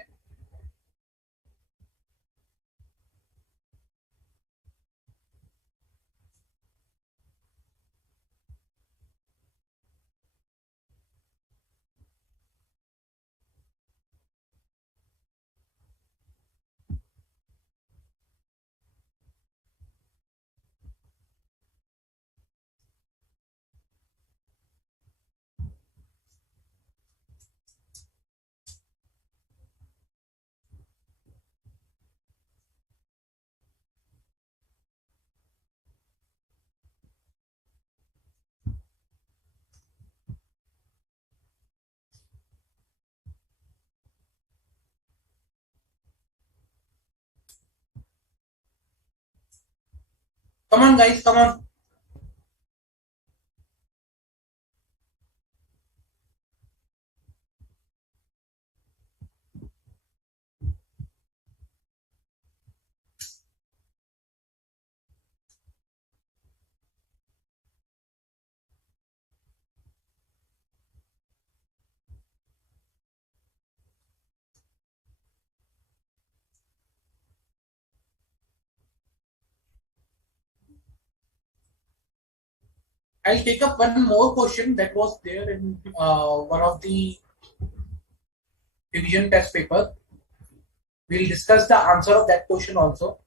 Come on guys, come on. I'll take up one more question that was there in one of the division test paper. We'll discuss the answer of that question also.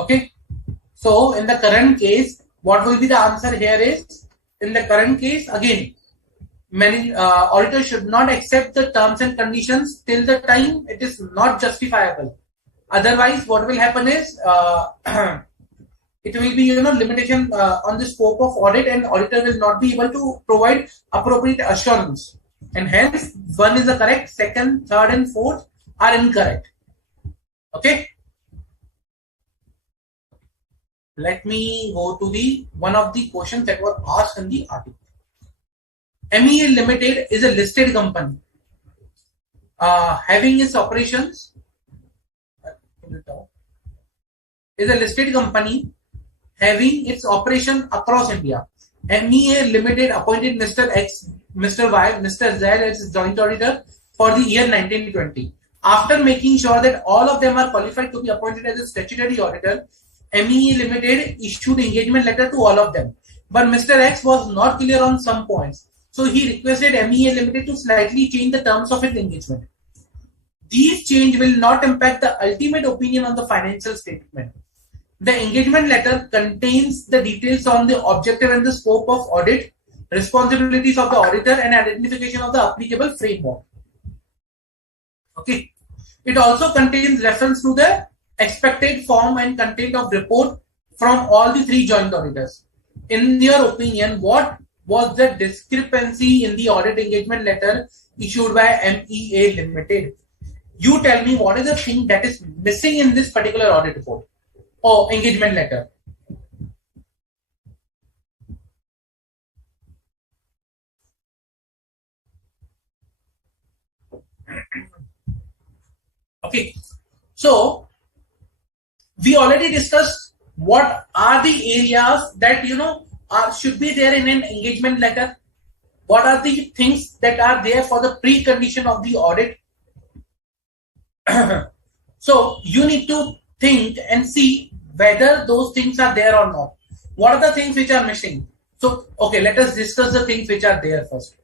Okay, so in the current case, what will be the answer here is, in the current case, again, many auditors should not accept the terms and conditions till the time it is not justifiable. Otherwise, what will happen is, it will be, limitation on the scope of audit, and auditor will not be able to provide appropriate assurance. And hence, one is the correct, second, third, and fourth are incorrect. Okay. Let me go to the one of the questions that were asked in the article. MEA Limited is a listed company having its operations. Is a listed company having its operation across India. MEA Limited appointed Mr. X, Mr. Y, Mr. Z as its joint auditor for the year 1920. After making sure that all of them are qualified to be appointed as a statutory auditor, MEA Limited issued engagement letter to all of them. But Mr. X was not clear on some points. So he requested MEA Limited to slightly change the terms of its engagement. These change will not impact the ultimate opinion on the financial statement. The engagement letter contains the details on the objective and the scope of audit, responsibilities of the auditor, and identification of the applicable framework. Okay. It also contains reference to the expected form and content of report from all the three joint auditors. In your opinion, what was the discrepancy in the audit engagement letter issued by MEA Limited? You tell me what is the thing that is missing in this particular audit report or engagement letter. Okay, so we already discussed what are the areas that should be there in an engagement letter. What are the things that are there for the precondition of the audit? So you need to think and see whether those things are there or not. What are the things which are missing? So, okay, let us discuss the things which are there first.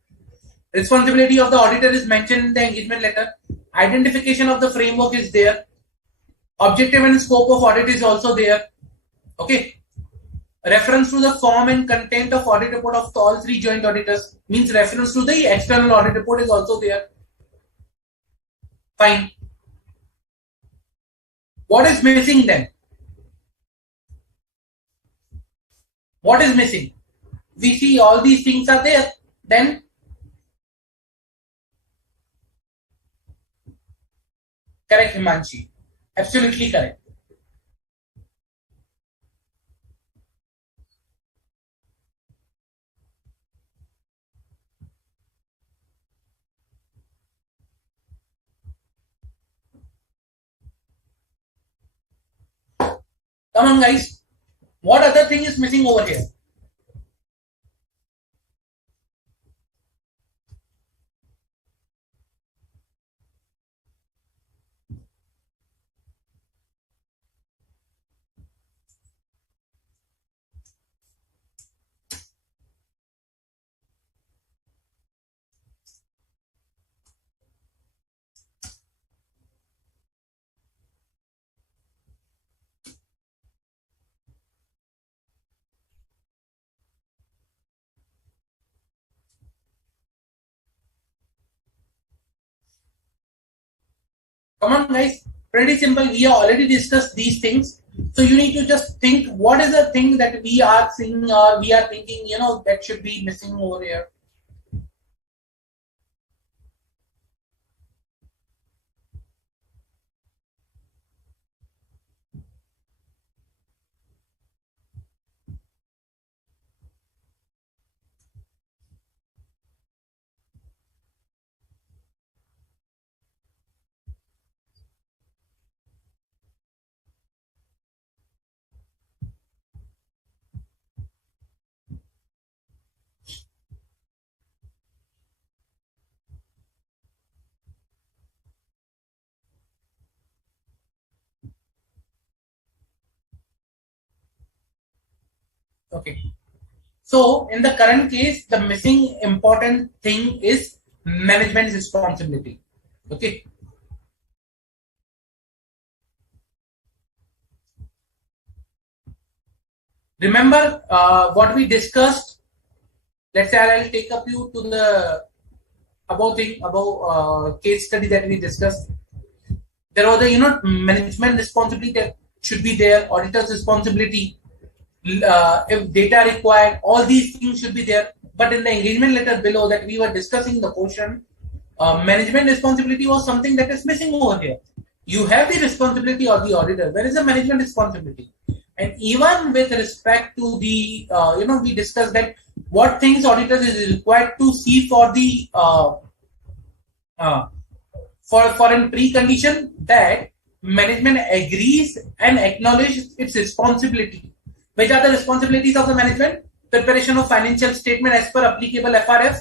Responsibility of the auditor is mentioned in the engagement letter. Identification of the framework is there. Objective and scope of audit is also there. Okay. Reference to the form and content of audit report of all three joint auditors, means reference to the external audit report is also there. Fine. What is missing then? What is missing? We see all these things are there. Then correct, Himanshi. Absolutely correct. Come on, guys. What other thing is missing over here? Come on, guys. Pretty simple. We have already discussed these things. So you need to just think what is the thing that we are seeing or we are thinking, that should be missing over here. Okay. So in the current case, the missing important thing is management's responsibility. Okay. Remember what we discussed. Let's say I'll take up you to the about case study that we discussed. There was the management responsibility that should be there, auditor's responsibility. If data required, all these things should be there. But in the engagement letter below that we were discussing the portion, management responsibility was something that is missing over here. You have the responsibility of the auditor. Where is the management responsibility? And even with respect to the, we discussed that what things auditors is required to see for the for a precondition that management agrees and acknowledges its responsibility. Which are the responsibilities of the management? Preparation of financial statement as per applicable FRF,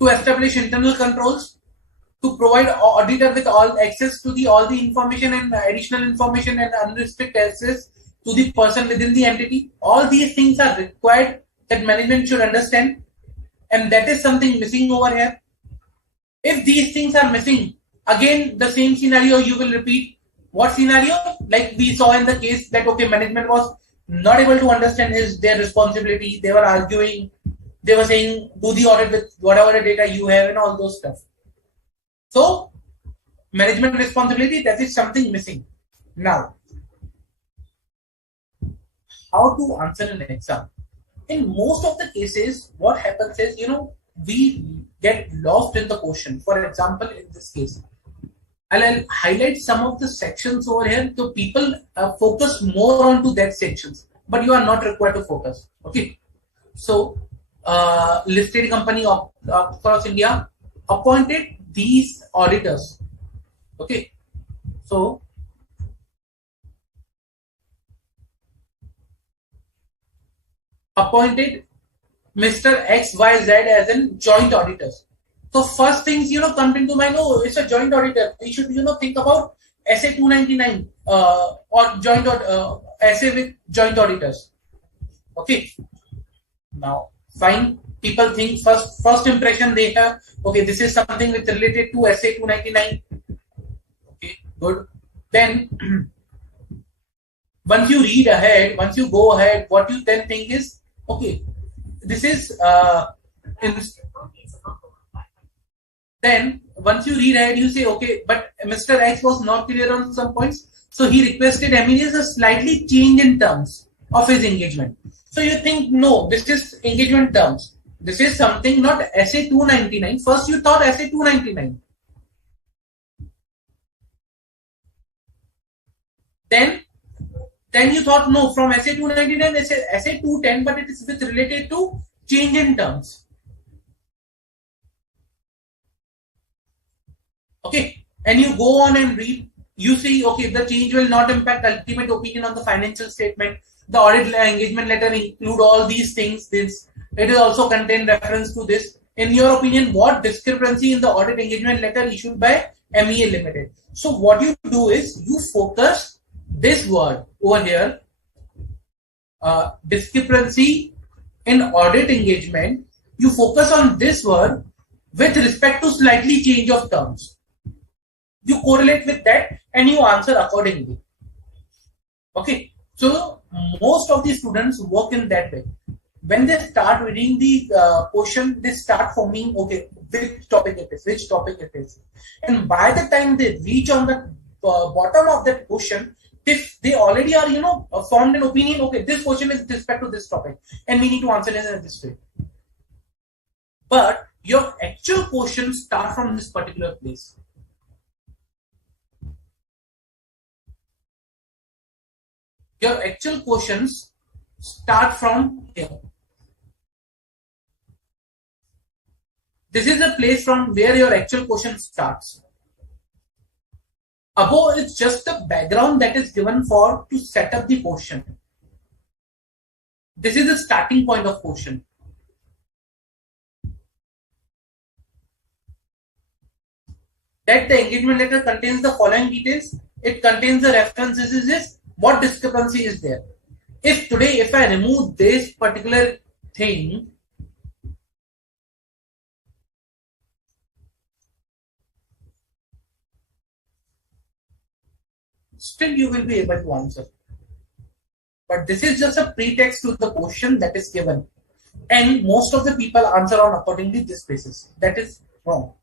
to establish internal controls, to provide auditor with all access to all the information and additional information and unrestricted access to the person within the entity. All these things are required that management should understand, and that is something missing over here. If these things are missing, again the same scenario you will repeat. What scenario? Like we saw in the case that management was not able to understand their responsibility. They were arguing. They were saying, do the audit with whatever data you have and all those stuff. So, management responsibility, that is something missing. Now, how to answer an exam? In most of the cases, what happens is, we get lost in the question. For example, in this case, I'll highlight some of the sections over here, so people focus more onto that sections, but you are not required to focus. Okay. So, listed company across India appointed these auditors. Okay. So, appointed Mr. XYZ as in joint auditors. So first things come into mind. Oh, it's a joint auditor. We should think about SA 299 or joint SA with joint auditors. Okay. Now, fine. People think first impression they have. Okay, this is something with related to SA 299. Okay, good. Then Once you read ahead, once you go ahead, what you then think is, okay, this is in, then once you read ahead, you say, okay, but Mr. X was not clear on some points, so he requested MES a slightly change in terms of his engagement. So you think, no, this is engagement terms. This is something not SA 299. First you thought SA 299. Then you thought, no, from SA 299, SA 210, but it is with related to change in terms. Okay, and you go on and read, you see, okay, the change will not impact ultimate opinion on the financial statement. The audit engagement letter include all these things. This it is also contain reference to this. In your opinion, what discrepancy in the audit engagement letter issued by MEA Limited? So what you do is you focus this word over here, discrepancy in audit engagement. You focus on this word with respect to slightly change of terms. You correlate with that and you answer accordingly. Okay, so most of the students work in that way. When they start reading the question, they start forming, okay, which topic it is, and by the time they reach on the bottom of that question, they already are, formed an opinion. Okay, this question is with respect to this topic, and we need to answer it in this way. But your actual questions start from this particular place. Your actual questions start from here. This is the place from where your actual question starts. Above is just the background that is given for to set up the question. This is the starting point of question. That the engagement letter contains the following details. It contains the references. Is this what discrepancy is there? If I remove this particular thing, still you will be able to answer. But this is just a pretext to the question that is given. And most of the people answer on accordingly this basis. That is wrong.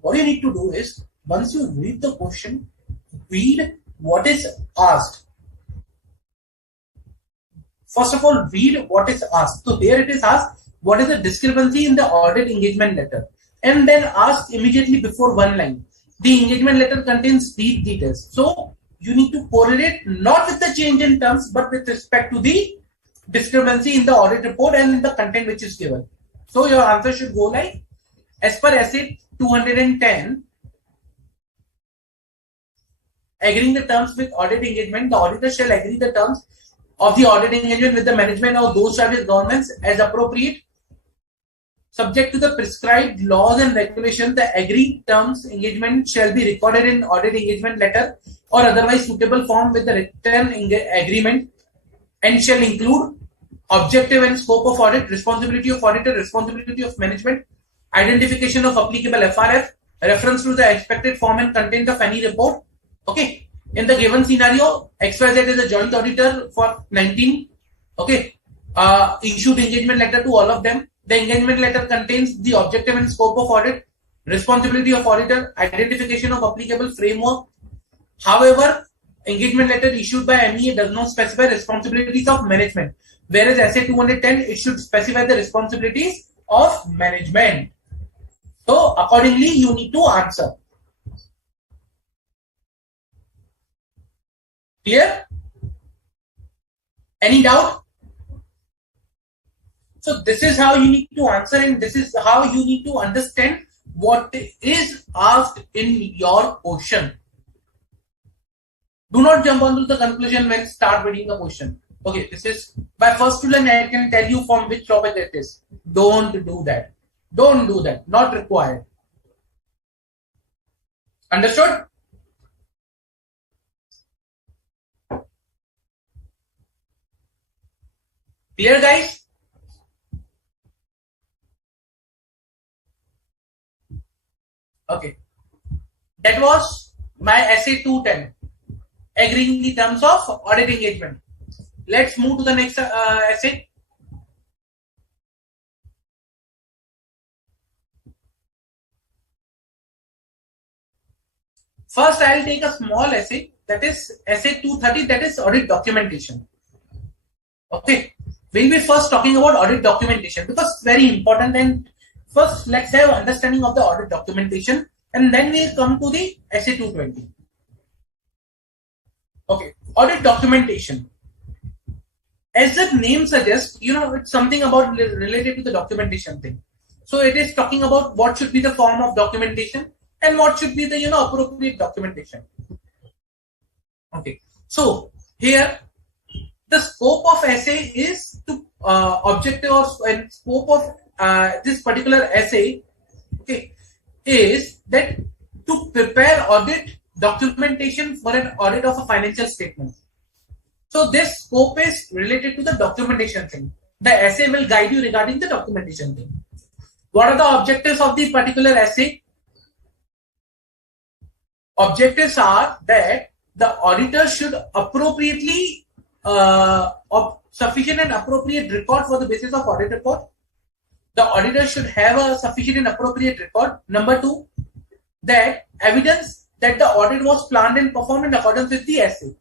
What you need to do is, once you read the question, read what is asked. First of all, read what is asked. So there it is asked, what is the discrepancy in the audit engagement letter? And then ask immediately before one line. The engagement letter contains these details. So you need to correlate not with the change in terms, but with respect to the discrepancy in the audit report and in the content which is given. So your answer should go like, as per SA 210, agreeing the terms with audit engagement, the auditor shall agree the terms of the audit engagement with the management of those charges governments as appropriate, subject to the prescribed laws and regulations. The agreed terms engagement shall be recorded in audit engagement letter or otherwise suitable form with the written agreement, and shall include objective and scope of audit, responsibility of auditor, responsibility of management, identification of applicable FRF, reference to the expected form and content of any report. Okay. In the given scenario, XYZ is a joint auditor for 19. Okay. Issued engagement letter to all of them. The engagement letter contains the objective and scope of audit, responsibility of auditor, identification of applicable framework. However, engagement letter issued by MEA does not specify responsibilities of management, whereas SA 210 it should specify the responsibilities of management. So accordingly, you need to answer. Clear? Any doubt? So this is how you need to answer, and this is how you need to understand what is asked in your question. Do not jump onto the conclusion when start reading the question. Okay, this is by first line I can tell you from which topic it is. Don't do that. Don't do that. Not required. Understood? Clear, guys? Okay. That was my SA 210. agreeing the terms of audit engagement. Let's move to the next essay. First, I'll take a small essay, that is essay 230, that is audit documentation. Okay, we'll be first talking about audit documentation because it's very important. And first, let's have understanding of the audit documentation, and then we'll come to the essay 220. Okay, audit documentation. As the name suggests, it's something about related to the documentation thing. So it is talking about what should be the form of documentation and what should be the appropriate documentation. Okay, so here the scope of essay is to objective and scope of this particular essay, okay, is that to prepare audit documentation for an audit of a financial statement. So this scope is related to the documentation thing. The essay will guide you regarding the documentation thing. What are the objectives of the particular essay? Objectives are that the auditor should appropriately sufficient and appropriate record for the basis of audit report. The auditor should have a sufficient and appropriate record. Number 2, that evidence that the audit was planned and performed in accordance with the essay.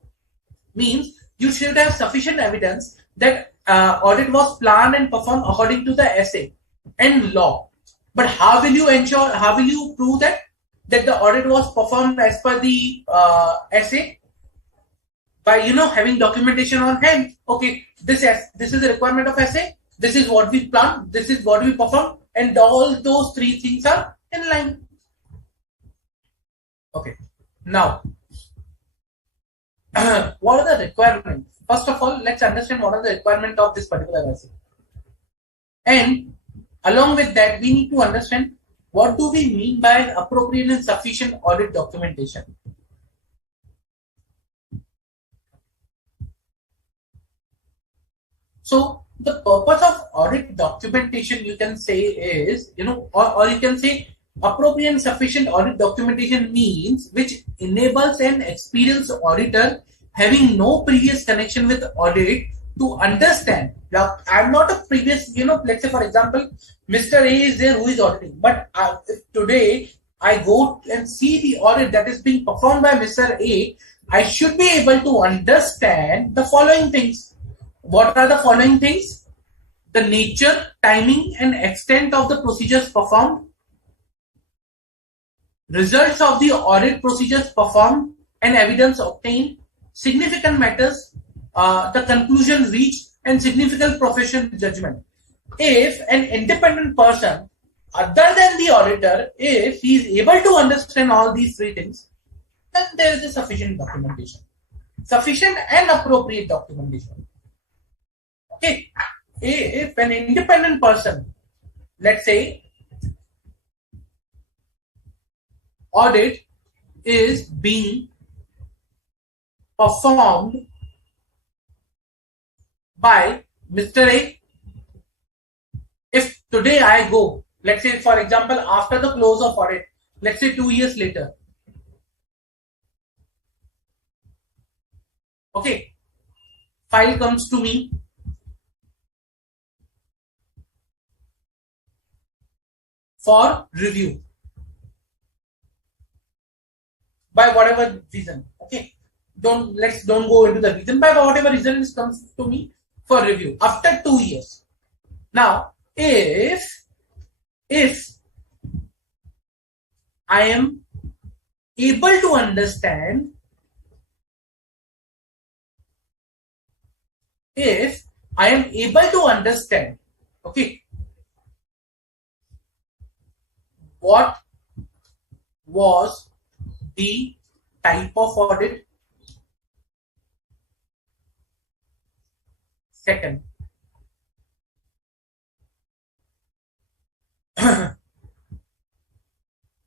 Means you should have sufficient evidence that audit was planned and performed according to the essay and law. But how will you ensure, how will you prove that the audit was performed as per the essay? By having documentation on hand. Okay, this is the requirement of essay, this is what we plan, this is what we perform, and all those 3 things are in line. Okay, now what are the requirements? First of all, let's understand what are the requirements of this particular essay, and along with that we need to understand what do we mean by appropriate and sufficient audit documentation. So the purpose of audit documentation, you can say, is, or you can say appropriate and sufficient audit documentation means which enables an experienced auditor having no previous connection with audit to understand. Now, I'm not a previous, let's say for example, Mr. A is there who is auditing, but if today I go and see the audit that is being performed by Mr. A, I should be able to understand the following things. What are the following things? The nature, timing, and extent of the procedures performed, results of the audit procedures performed and evidence obtained, significant matters, the conclusion reached, and significant professional judgment. If an independent person other than the auditor, if he is able to understand all these 3 things, then there is a sufficient documentation. Sufficient and appropriate documentation. Okay, if an independent person, let's say, audit is being performed by Mr. A, if today I go, let's say for example, after the close of audit, let's say 2 years later, okay, file comes to me, for review by whatever reason. Okay, let's don't go into the reason. By whatever reason it comes to me for review after 2 years. Now, if I am able to understand, okay, what was the type of audit? Second,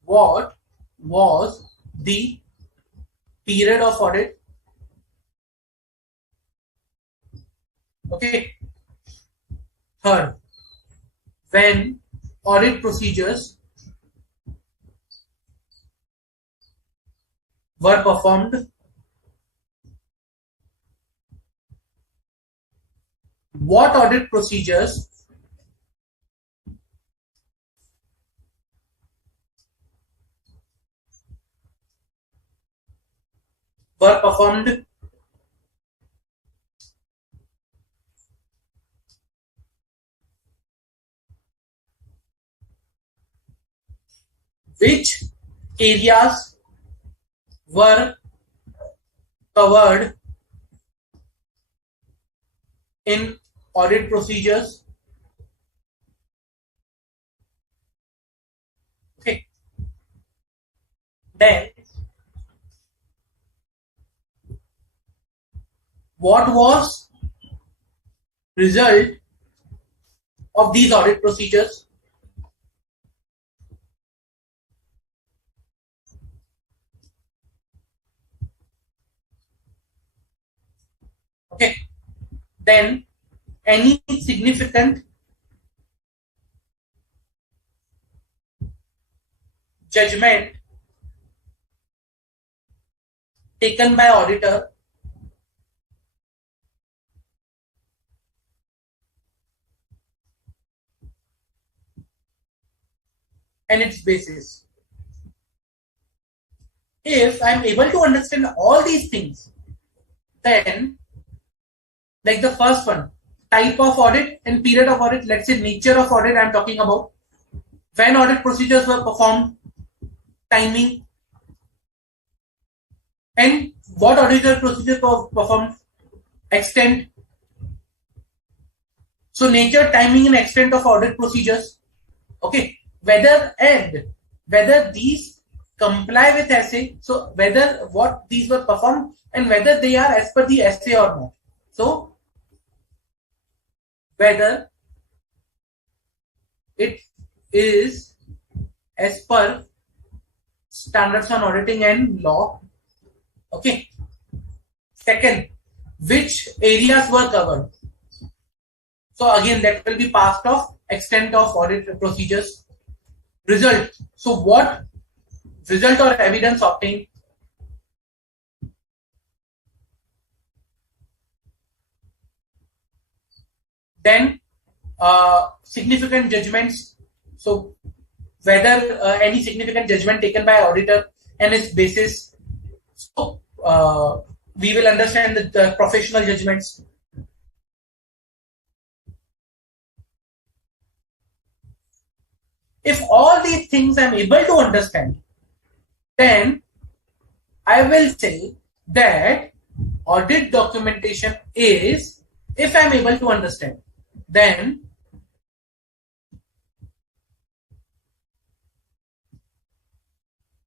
what was the period of audit? Okay. Third, when audit procedures were performed. what audit procedures were performed which areas were covered in audit procedures. Okay. Then what was result of these audit procedures? Okay. Then any significant judgment taken by auditor and its basis. If I'm able to understand all these things, then like the first one, type of audit and period of audit, let's say nature of audit I'm talking about, when audit procedures were performed, timing, and what auditor procedures were performed, extent. So nature, timing, and extent of audit procedures. Okay, whether these comply with essay, so whether what these were performed and whether they are as per the essay or not. So whether it is as per standards on auditing and law. Okay. Second, which areas were covered? So again, that will be part of extent of audit procedures. Result. So what result or evidence obtained? Then significant judgments. So whether any significant judgment taken by auditor and its basis. So we will understand the professional judgments. If all these things I'm able to understand, then I will say that audit documentation is, if I'm able to understand, then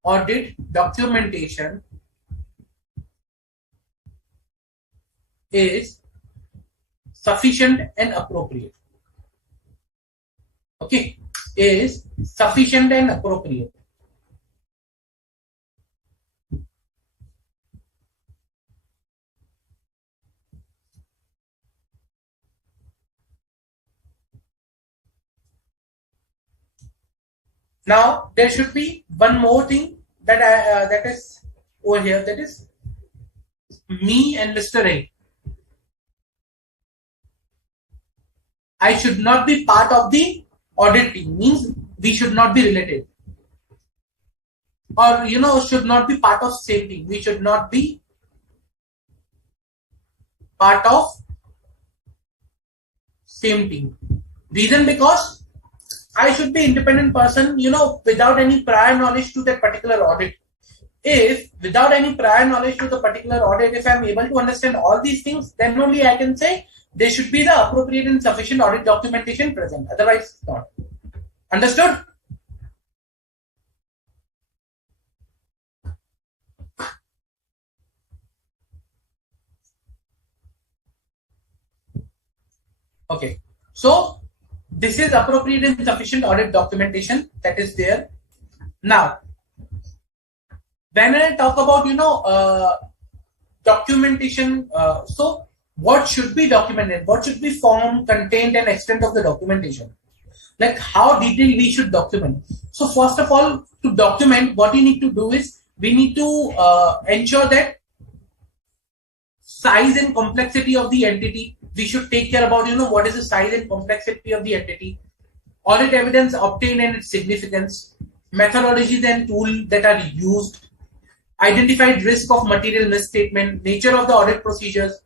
audit documentation is sufficient and appropriate. Okay, is sufficient and appropriate. Now there should be one more thing that that is over here, that is me and Mr. A. I should not be part of the audit team, means we should not be related, or should not be part of same team. We should not be part of same team. Reason, because I should be independent person, without any prior knowledge to that particular audit. If without any prior knowledge to the particular audit, if I'm able to understand all these things, then only I can say there should be the appropriate and sufficient audit documentation present. Otherwise, not. Understood? Okay. So this is appropriate and sufficient audit documentation that is there. Now, when I talk about documentation, so what should be documented? What should be form, content, and extent of the documentation? Like how detailed we should document. So first of all, to document, what you need to do is we need to ensure that size and complexity of the entity. We should take care about, what is the size and complexity of the entity. Audit evidence obtained and its significance. Methodologies and tools that are used. Identified risk of material misstatement. Nature of the audit procedures.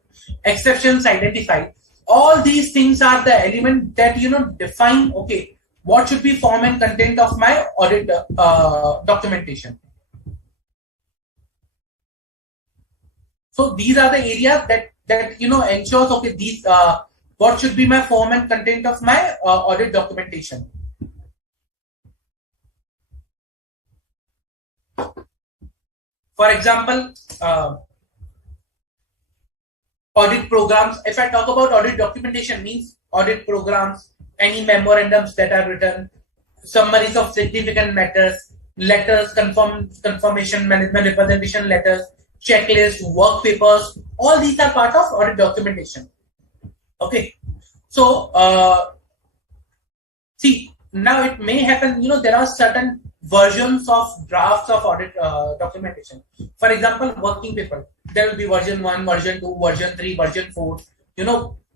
Exceptions identified. All these things are the element that, define, okay, what should be form and content of my audit documentation. So these are the areas that ensures, okay, these what should be my form and content of my audit documentation. For example, audit programs. If I talk about audit documentation, means audit programs, any memorandums that are written, summaries of significant matters, letters, confirmation, management representation letters, checklist, work papers, all these are part of audit documentation. Okay. So, see, now it may happen, there are certain versions of drafts of audit documentation. For example, working paper. There will be version 1, version 2, version 3, version 4,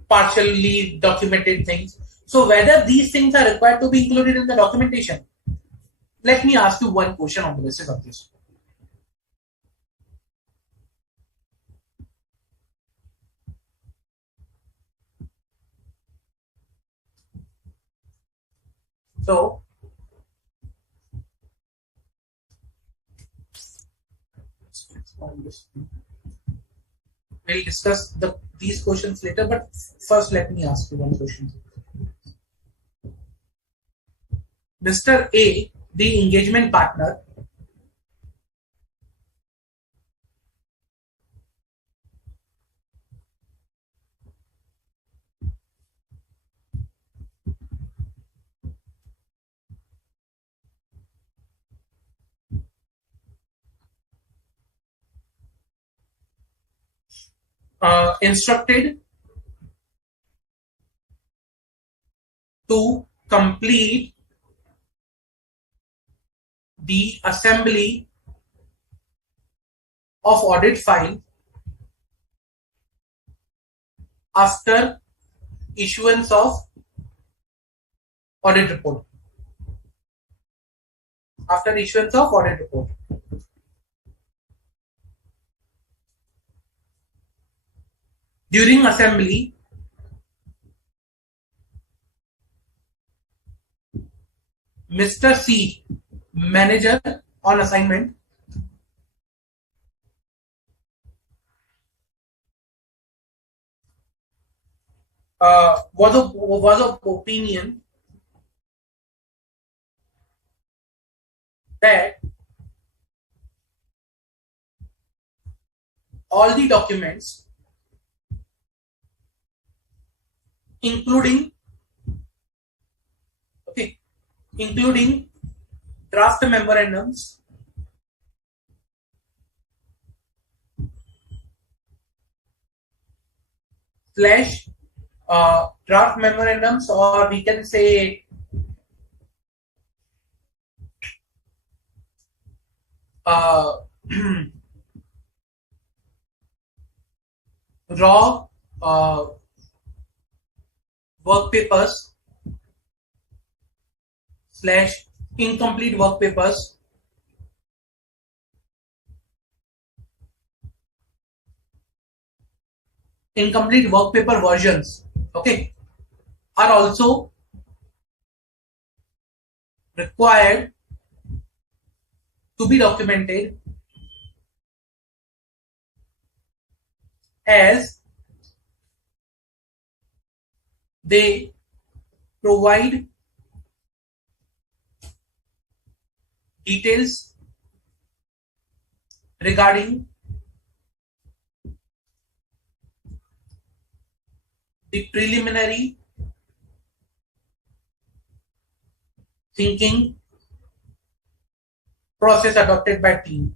partially documented things. So whether these things are required to be included in the documentation. Let me ask you one question on the basis of this. So, we'll discuss these questions later, but first let me ask you one question. Mr. A, the engagement partner, instructed to complete the assembly of audit file after issuance of audit report. After issuance of audit report. During assembly, Mr. C, manager on assignment, was of opinion that all the documents, including draft memorandums, slash draft memorandums, or we can say raw work papers slash incomplete work papers, incomplete work paper versions, okay, are also required to be documented as they provide details regarding the preliminary thinking process adopted by team.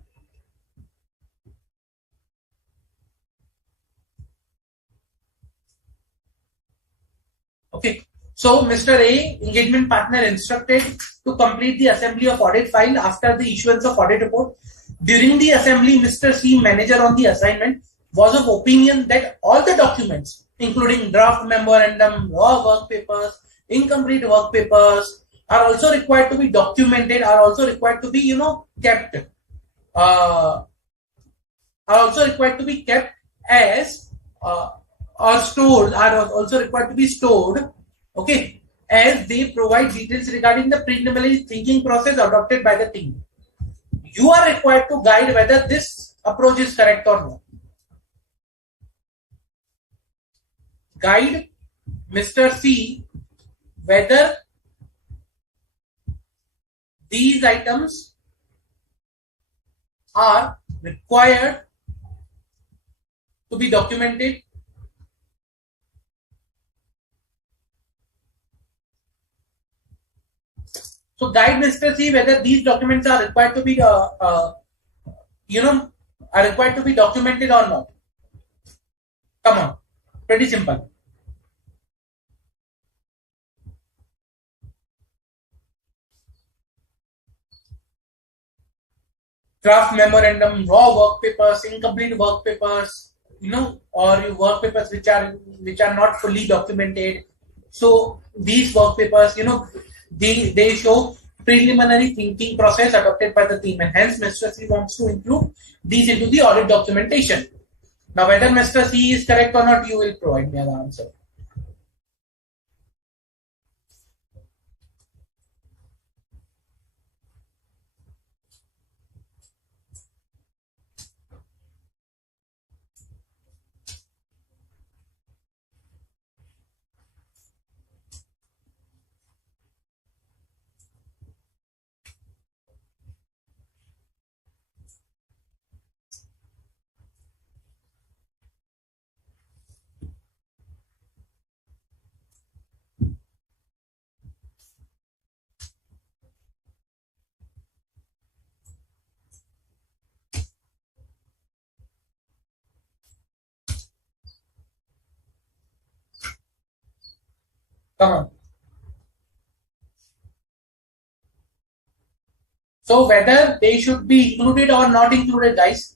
Okay, so Mr. A, engagement partner, instructed to complete the assembly of audit file after the issuance of audit report. During the assembly, Mr. C, manager on the assignment, was of opinion that all the documents, including draft memorandum, raw work papers, incomplete work papers, are also required to be documented, are also required to be, kept, are also required to be kept as, or stored, are also required to be stored, okay, as they provide details regarding the preliminary thinking process adopted by the team. You are required to guide whether this approach is correct or not. Guide Mr. C whether these items are required to be documented So guide Mr. C whether these documents are required to be, are required to be documented or not. Come on, pretty simple. Draft memorandum, raw work papers, incomplete work papers, or work papers which are not fully documented. So these work papers, they show preliminary thinking process adopted by the team, and hence Mr. C wants to include these into the audit documentation. Now, whether Mr. C is correct or not, you will provide me an answer. Come on. So whether they should be included or not included, guys?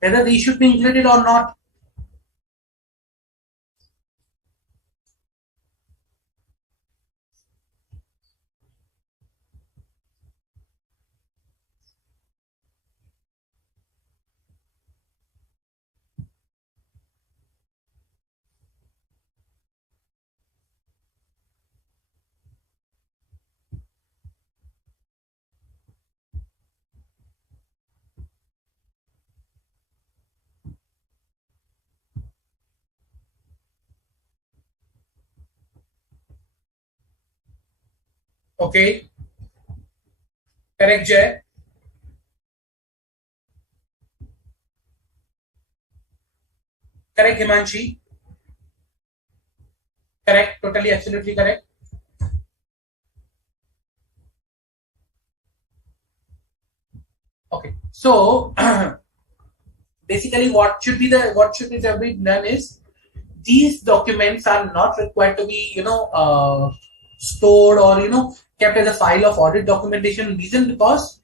Whether these should be included or not? Okay. Correct, Jay. Correct, Himanshi. Correct, totally, absolutely correct. Okay, so basically, what should be done is these documents are not required to be stored or kept as a file of audit documentation. Reason because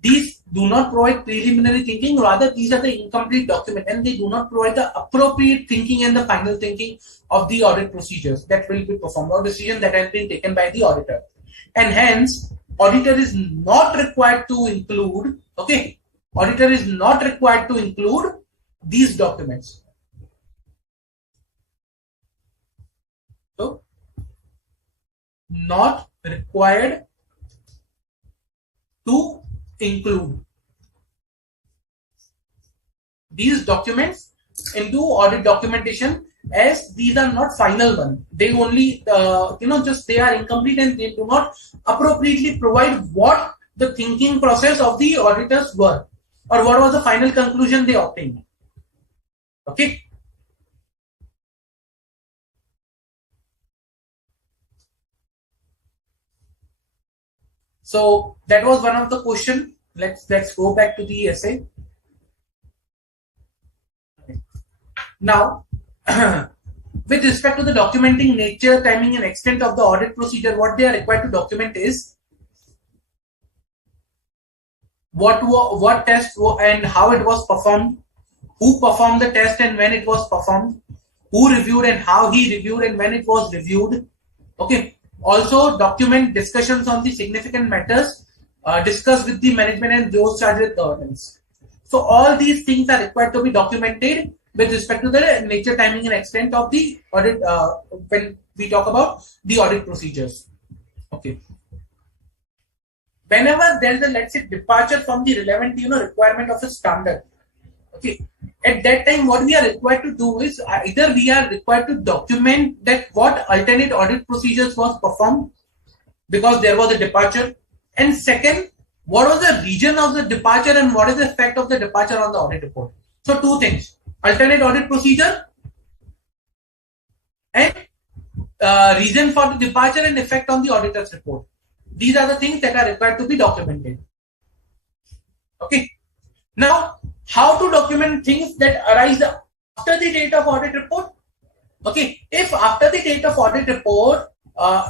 these do not provide preliminary thinking, rather these are the incomplete document and they do not provide the appropriate thinking and the final thinking of the audit procedures that will be performed or decision that has been taken by the auditor. And hence, auditor is not required to include, auditor is not required to include these documents. So, not required to include these documents into audit documentation, as these are not final one. They only just they are incomplete and they do not appropriately provide what the thinking process of the auditors were or what was the final conclusion they obtained. Okay, So that was one of the question. Let's go back to the essay. Now, with respect to the documenting nature, timing, and extent of the audit procedure, what they are required to document is what test and how it was performed, who performed the test and when it was performed, who reviewed and how he reviewed and when it was reviewed. Okay. Also, document discussions on the significant matters discussed with the management and those charged with governance. So all these things are required to be documented with respect to the nature, timing, and extent of the audit when we talk about the audit procedures. Okay. Whenever there is a, let's say, departure from the relevant requirement of a standard, okay, at that time what we are required to do is either we are required to document that what alternate audit procedures was performed because there was a departure, and second, what was the reason of the departure and what is the effect of the departure on the audit report. So two things: alternate audit procedure and reason for the departure and effect on the auditor's report. These are the things that are required to be documented. Okay. Now, how to document things that arise after the date of audit report? Okay. If after the date of audit report,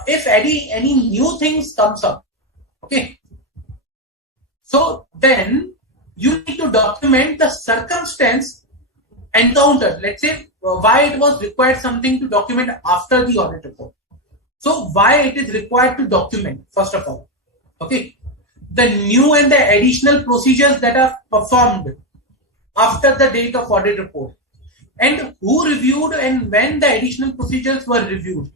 if any new things comes up, okay, so then you need to document the circumstance encountered. Let's say why it was required something to document after the audit report. So why it is required to document, first of all. Okay. The new and the additional procedures that are performed after the date of audit report, and who reviewed and when the additional procedures were reviewed.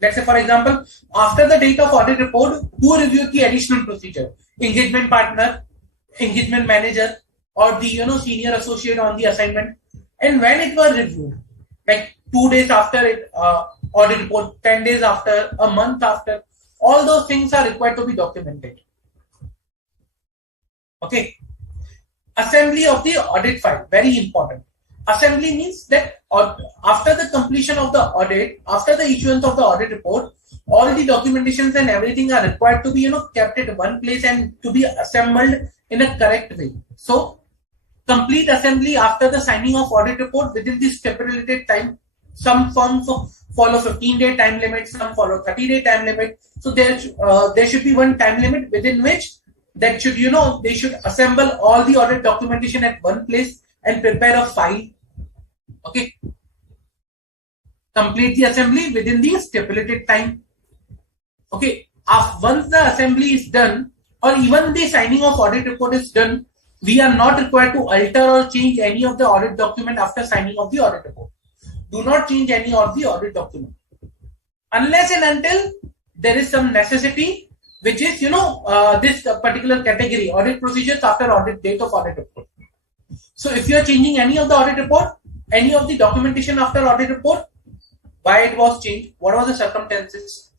Let's say, for example, after the date of audit report, who reviewed the additional procedure? Engagement partner, engagement manager, or the senior associate on the assignment, and when it was reviewed, like 2 days after it audit report, 10 days after, a month after, all those things are required to be documented. Okay. Assembly of the audit file, very important. Assembly means that after the completion of the audit, after the issuance of the audit report, all the documentations and everything are required to be kept at one place and to be assembled in a correct way. So complete assembly after the signing of audit report within the stipulated time. Some firms follow 15-day time limit, some follow 30-day time limit. So there should be one time limit within which that should they should assemble all the audit documentation at one place and prepare a file. Okay. Complete the assembly within the stipulated time. Okay. Once the assembly is done, or even the signing of audit report is done, we are not required to alter or change any of the audit document after signing of the audit report. Do not change any of the audit document unless and until there is some necessity, which is this particular category, audit procedures after audit date of audit report. So if you are changing any of the audit report, any of the documentation after audit report, why it was changed, what were the circumstances,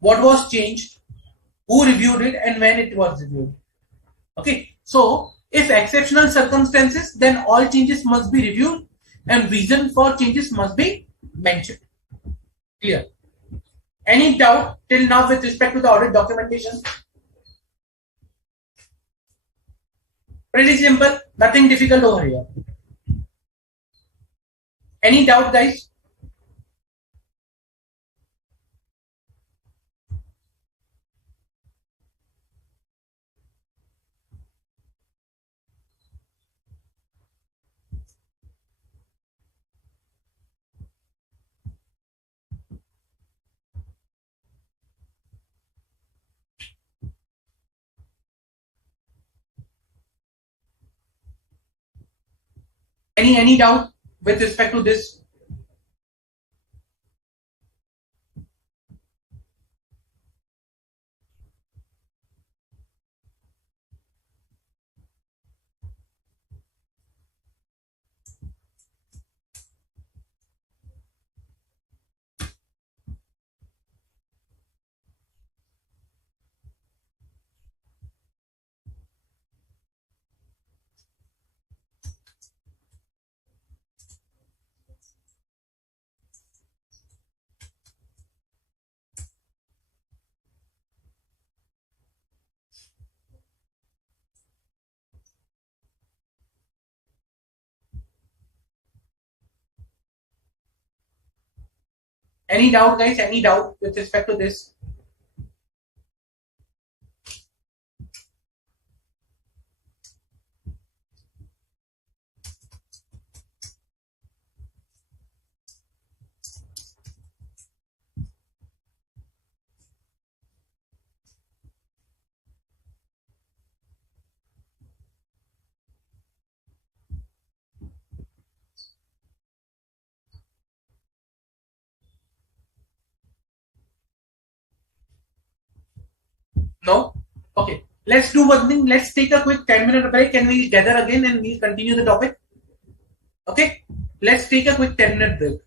what was changed, who reviewed it, and when it was reviewed. Okay. So if exceptional circumstances, then all changes must be reviewed and reason for changes must be mentioned. Clear? Any doubt till now with respect to the audit documentation? Pretty simple, nothing difficult over here. Any doubt, guys? Any doubt with respect to this? Any doubt, guys? Any doubt with respect to this? No? Okay. Let's do one thing. Let's take a quick 10-minute break and we'll gather again and we'll continue the topic. Okay? Let's take a quick 10-minute break.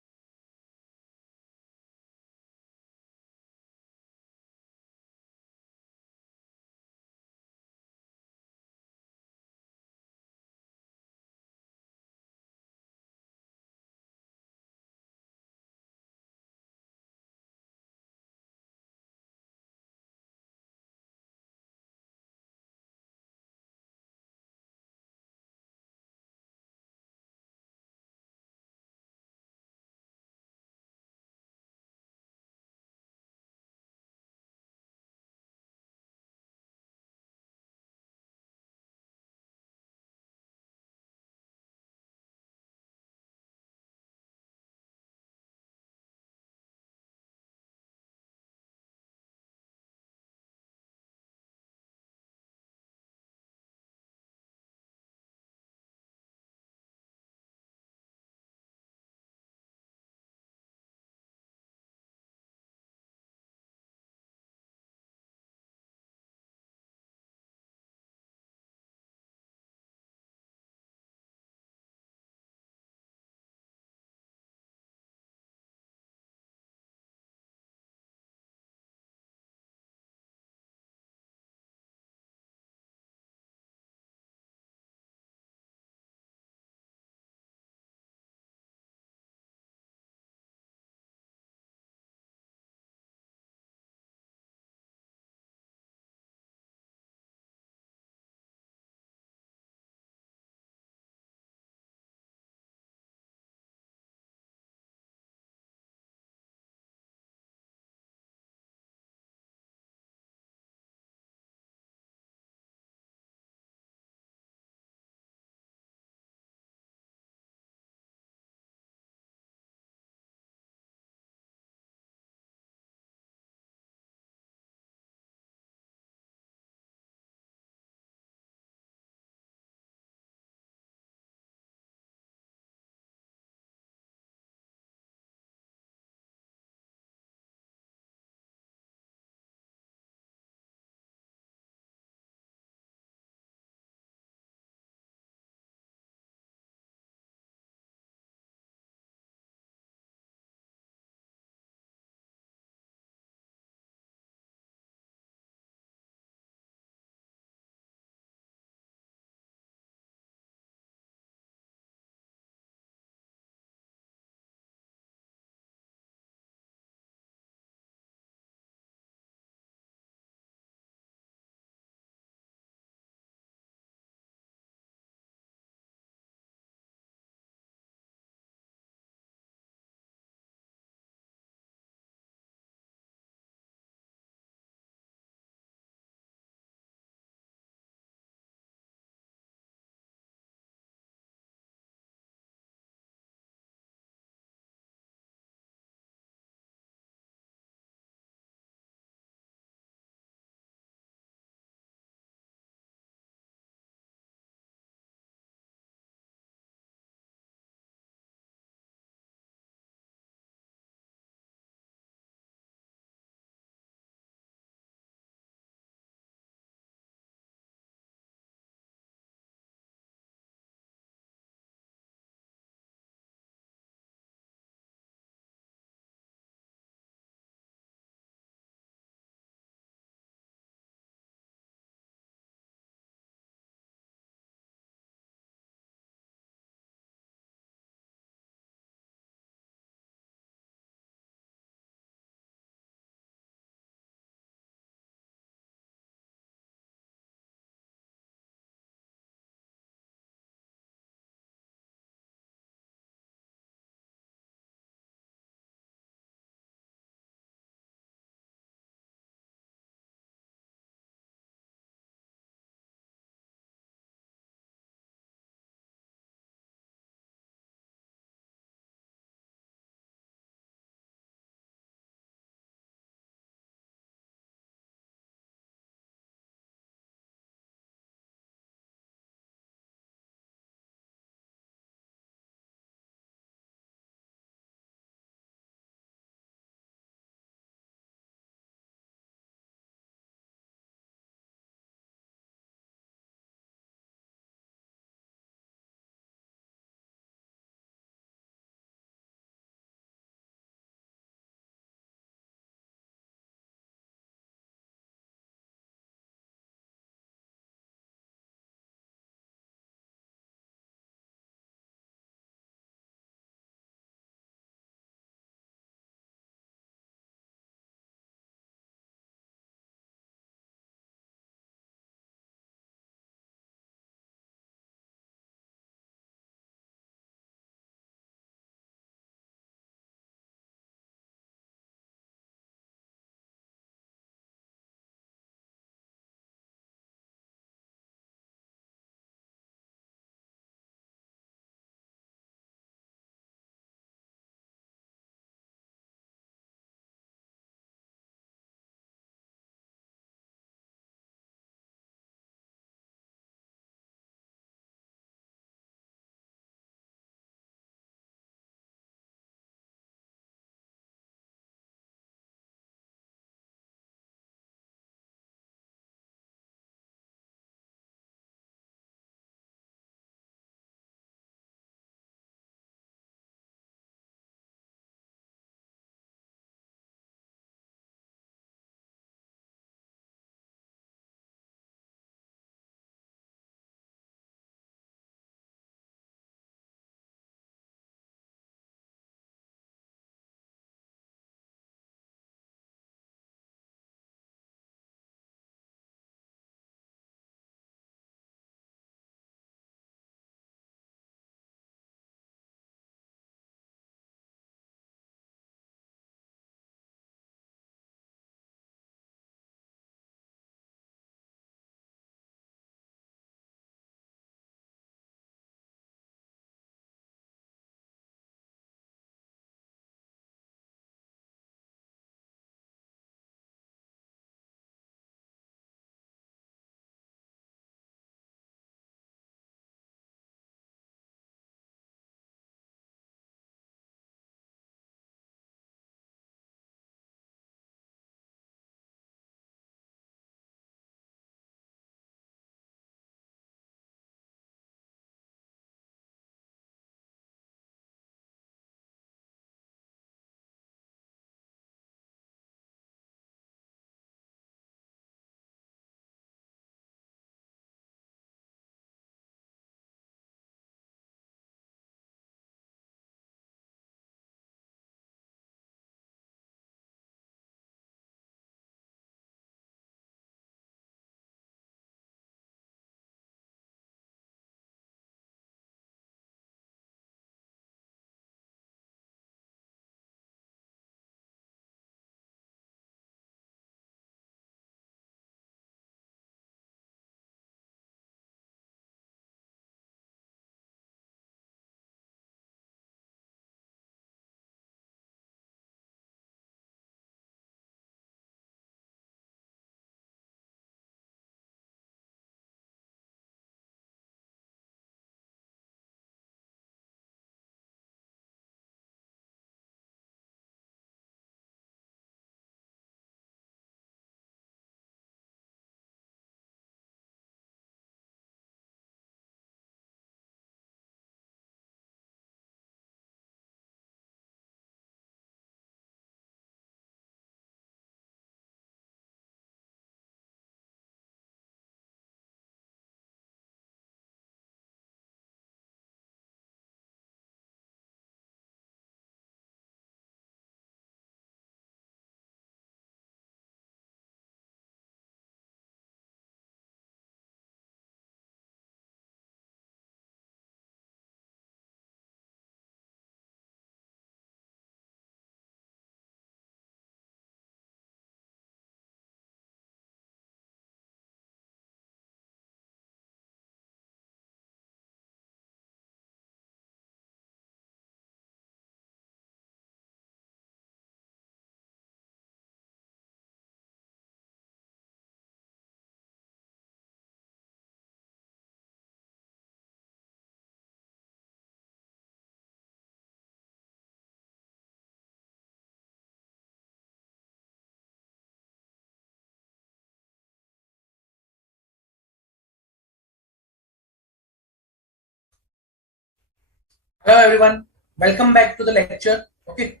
Hello everyone, welcome back to the lecture. Okay,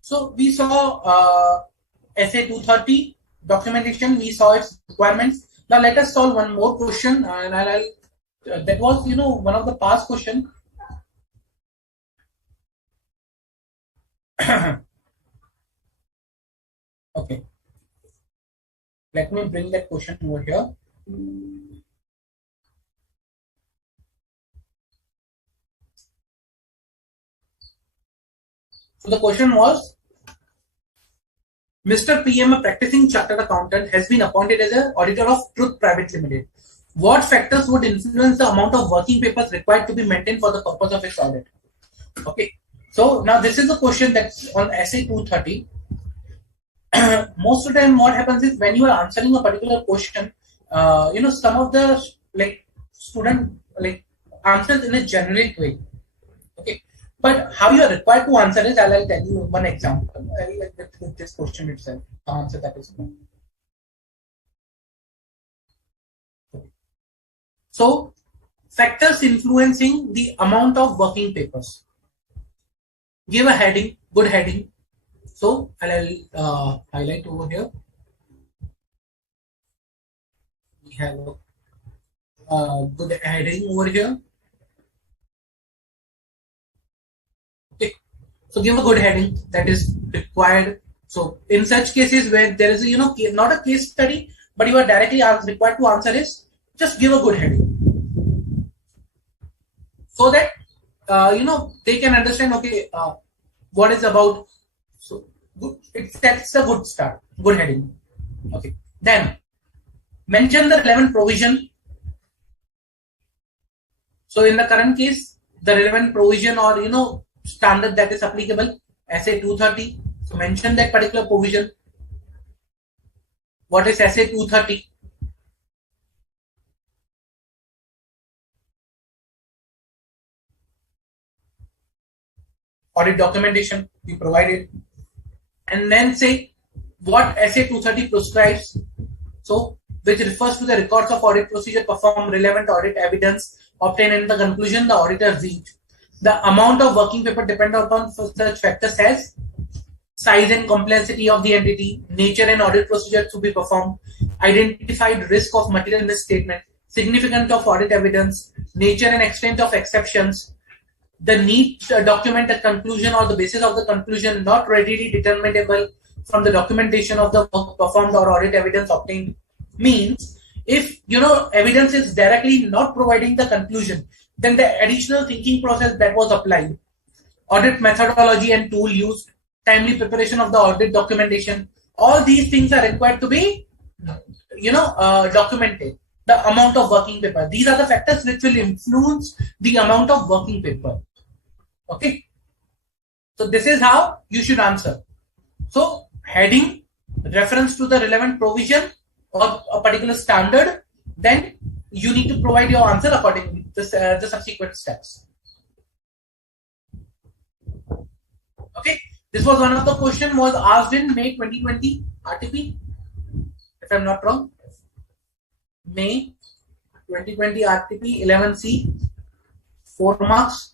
so we saw SA 230 documentation, we saw its requirements. Now let us solve one more question, and that was one of the past question. Okay, let me bring that question over here. So the question was, Mr. PM, a practicing chartered accountant, has been appointed as an auditor of Truth Private Limited. What factors would influence the amount of working papers required to be maintained for the purpose of its audit? Okay, so now this is a question that's on SA 230. Most of the time what happens is when you are answering a particular question, some of the student answers in a generic way. Okay, but how you are required to answer is, I'll tell you one example. With this question itself, the answer that is no. So factors influencing the amount of working papers. Give a heading, good heading. So I'll highlight over here. We have a good heading over here. Okay, so give a good heading that is required. So in such cases where there is not a case study, but you are directly required to answer is, just give a good heading so that they can understand. Okay, what is about. So that's a good start, good heading. Okay, then mention the relevant provision. So in the current case, the relevant provision or standard that is applicable, SA 230. So mention that particular provision. What is SA 230? Audit documentation we provided, and then say what SA 230 prescribes. So which refers to the records of audit procedure, perform relevant audit evidence, obtain in the conclusion the auditor reached. The amount of working paper depend upon such factors as size and complexity of the entity, nature and audit procedure to be performed, identified risk of material misstatement, significance of audit evidence, nature and extent of exceptions, the need to document a conclusion or the basis of the conclusion not readily determinable from the documentation of the work performed or audit evidence obtained. Means if evidence is directly not providing the conclusion, then the additional thinking process that was applied, audit methodology and tool used, timely preparation of the audit documentation, all these things are required to be documented. The amount of working paper, these are the factors which will influence the amount of working paper. Okay, so this is how you should answer. So heading, reference to the relevant provision or a particular standard, then you need to provide your answer accordingly, the subsequent steps. Okay, this was one of the question was asked in May 2020 RTP, if I'm not wrong. May 2020 RTP 11C, 4 marks.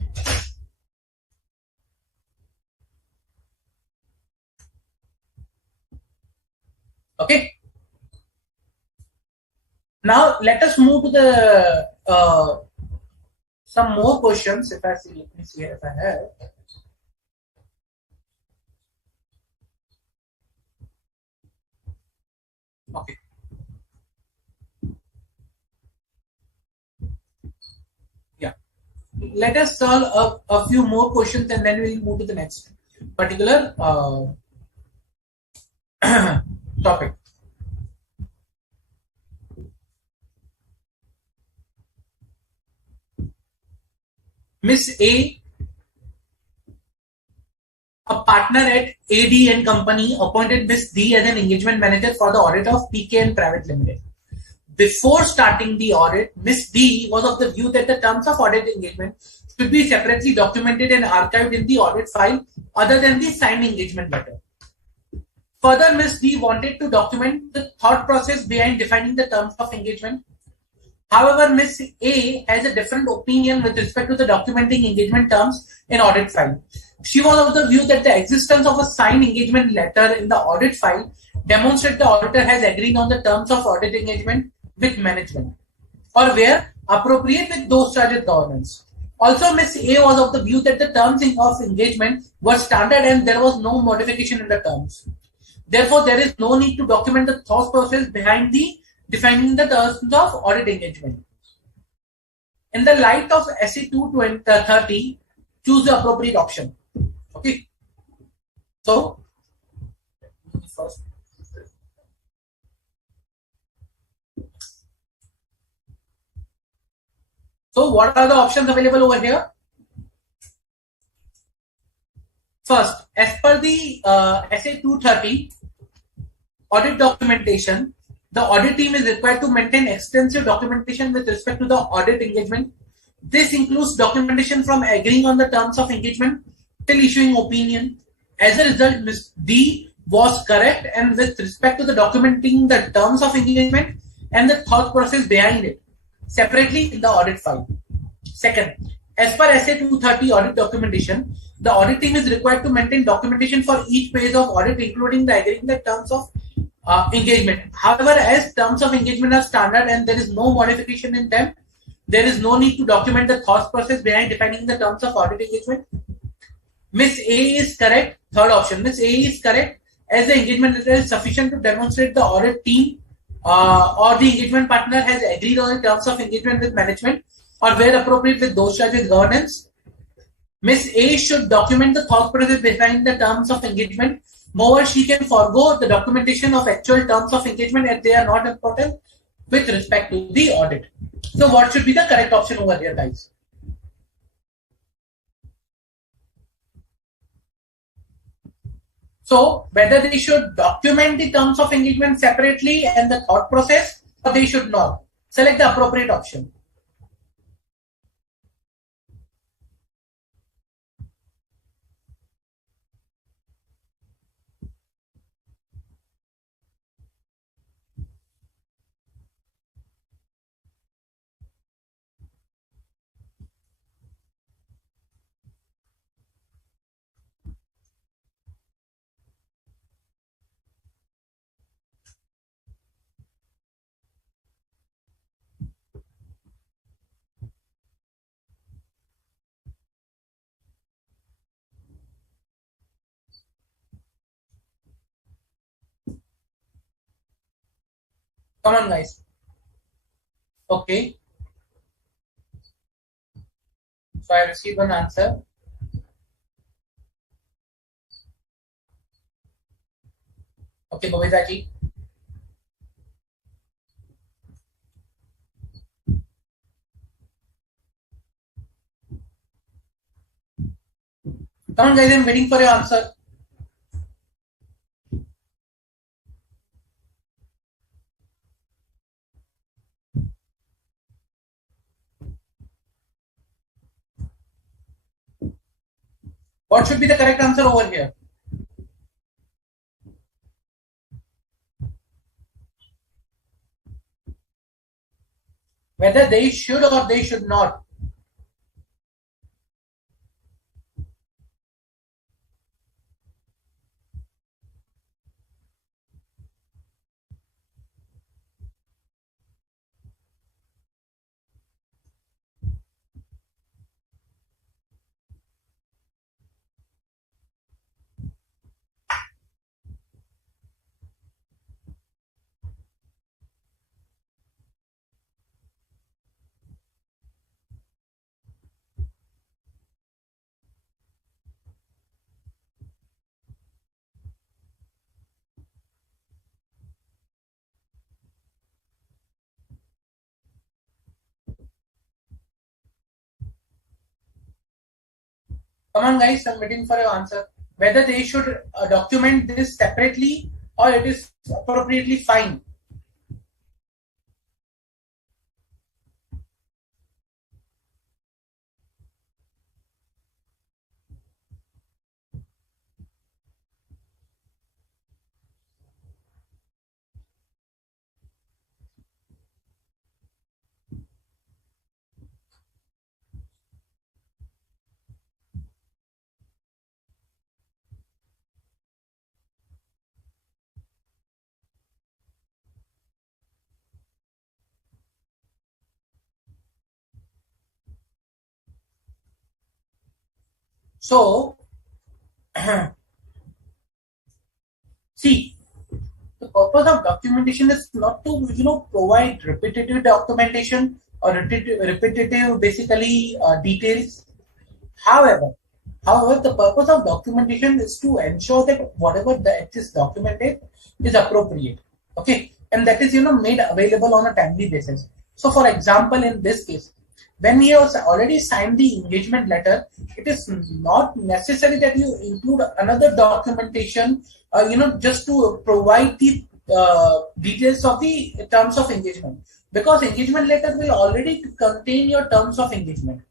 Okay. Now let us move to the some more questions. If I see, let me see if I have. Okay. Yeah. Let us solve a few more questions and then we'll move to the next particular topic. Miss A, a partner at AD and Company, appointed Miss D as an engagement manager for the audit of PKN Private Limited. Before starting the audit, Miss D was of the view that the terms of audit engagement should be separately documented and archived in the audit file other than the signed engagement letter. Further, Ms. D wanted to document the thought process behind defining the terms of engagement. However, Ms. A has a different opinion with respect to the documenting engagement terms in audit file. She was of the view that the existence of a signed engagement letter in the audit file demonstrates the auditor has agreed on the terms of audit engagement with management, or where appropriate with those charged with governance. Also, Ms. A was of the view that the terms of engagement were standard and there was no modification in the terms. Therefore, there is no need to document the thought process behind the defining the terms of audit engagement. In the light of SA 230, choose the appropriate option. Okay. So, first. So, what are the options available over here? First, as per the SA 230 audit documentation, the audit team is required to maintain extensive documentation with respect to the audit engagement. This includes documentation from agreeing on the terms of engagement till issuing opinion. As a result, Ms. D was correct and with respect to the documenting the terms of engagement and the thought process behind it separately in the audit file. Second, as per SA 230 audit documentation, the audit team is required to maintain documentation for each phase of audit, including the agreeing the terms of engagement. However, as terms of engagement are standard and there is no modification in them, there is no need to document the thought process behind defining the terms of audit engagement. Miss A is correct. Third option, Miss A is correct, as the engagement letter is sufficient to demonstrate the audit team or the engagement partner has agreed on the terms of engagement with management or where appropriate with those charged with governance. Miss A should document the thought process behind the terms of engagement. Moreover, she can forego the documentation of actual terms of engagement as they are not important with respect to the audit. So what should be the correct option over here, guys? So whether they should document the terms of engagement separately and the thought process, or they should not. Select the appropriate option. Come on, guys. Okay. So I received one answer. Okay, Bhavita ji. Come on, guys. I'm waiting for your answer. What should be the correct answer over here? Whether they should or they should not. Come on, guys. I'm waiting for your answer. Whether they should document this separately or it is appropriately fine. So, see, the purpose of documentation is not to provide repetitive documentation or repetitive basically details. However, the purpose of documentation is to ensure that whatever that is documented is appropriate. Okay, and that is made available on a timely basis. So, for example, in this case, when we have already signed the engagement letter, it is not necessary that you include another documentation, just to provide the details of the terms of engagement, because engagement letter will already contain your terms of engagement.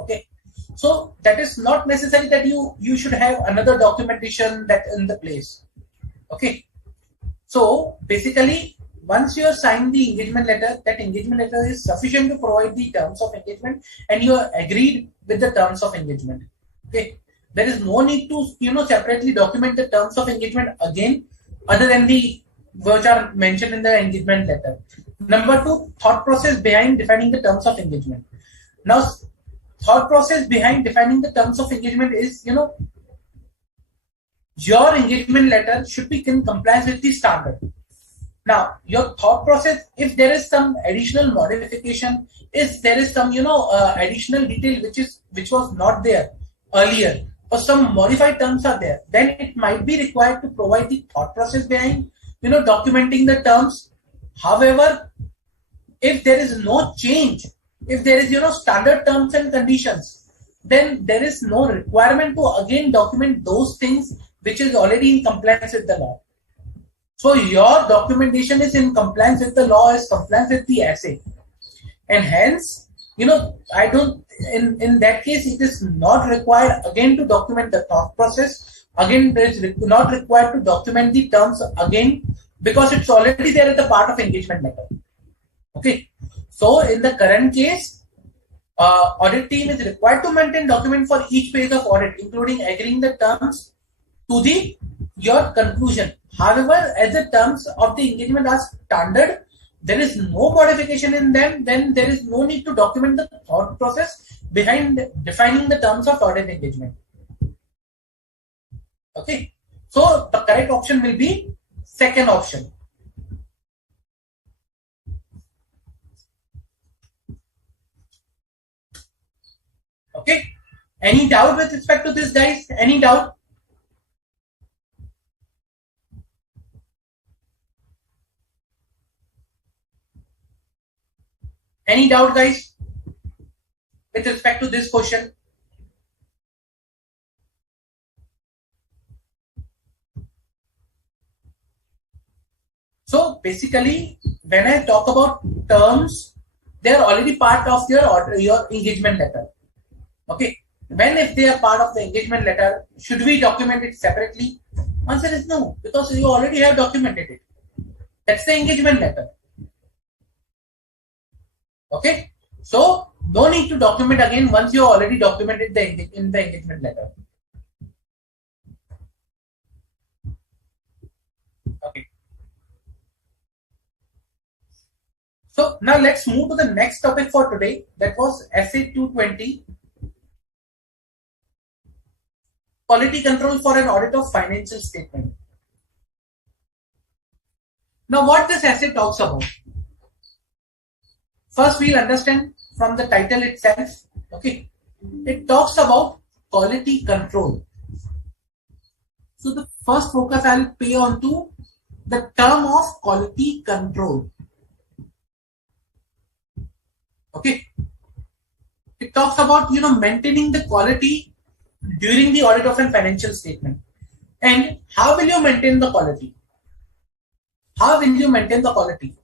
Okay, so that is not necessary that you should have another documentation that in the place. Okay, so basically, once you have signed the engagement letter, that engagement letter is sufficient to provide the terms of engagement, and you are agreed with the terms of engagement. Okay, there is no need to separately document the terms of engagement again, other than the which are mentioned in the engagement letter. Number two, thought process behind defining the terms of engagement. Now, thought process behind defining the terms of engagement is your engagement letter should be in compliance with the standard. Now, your thought process, if there is some additional modification, if there is some additional detail which was not there earlier, or some modified terms are there, then it might be required to provide the thought process behind documenting the terms. However, if there is no change, if there is standard terms and conditions, then there is no requirement to again document those things which is already in compliance with the law. So your documentation is in compliance with the law, is compliance with the assay, and hence I don't in that case it is not required again to document the thought process. Again, it is not required to document the terms again, because it's already there at the part of engagement letter. Okay, so in the current case, audit team is required to maintain document for each phase of audit, including agreeing the terms to your conclusion. However, as the terms of the engagement are standard, there is no modification in them, then there is no need to document the thought process behind defining the terms of audit engagement. Okay, so the correct option will be second option. Okay, any doubt with respect to this, guys? Any doubt? Any doubt, guys, with respect to this question? So basically, when I talk about terms, they are already part of your engagement letter. Okay, when if they are part of the engagement letter, should we document it separately? Answer is no, because you already have documented it. That's the engagement letter. Okay, so no need to document again once you already documented in the engagement letter. Okay. So now let's move to the next topic for today. That was Essay 220. Quality control for an audit of financial statement. Now what this essay talks about? First, we'll understand from the title itself. Okay, it talks about quality control. So the first focus I'll pay on to the term of quality control. Okay, it talks about maintaining the quality during the audit of a financial statement. And how will you maintain the quality? How will you maintain the quality?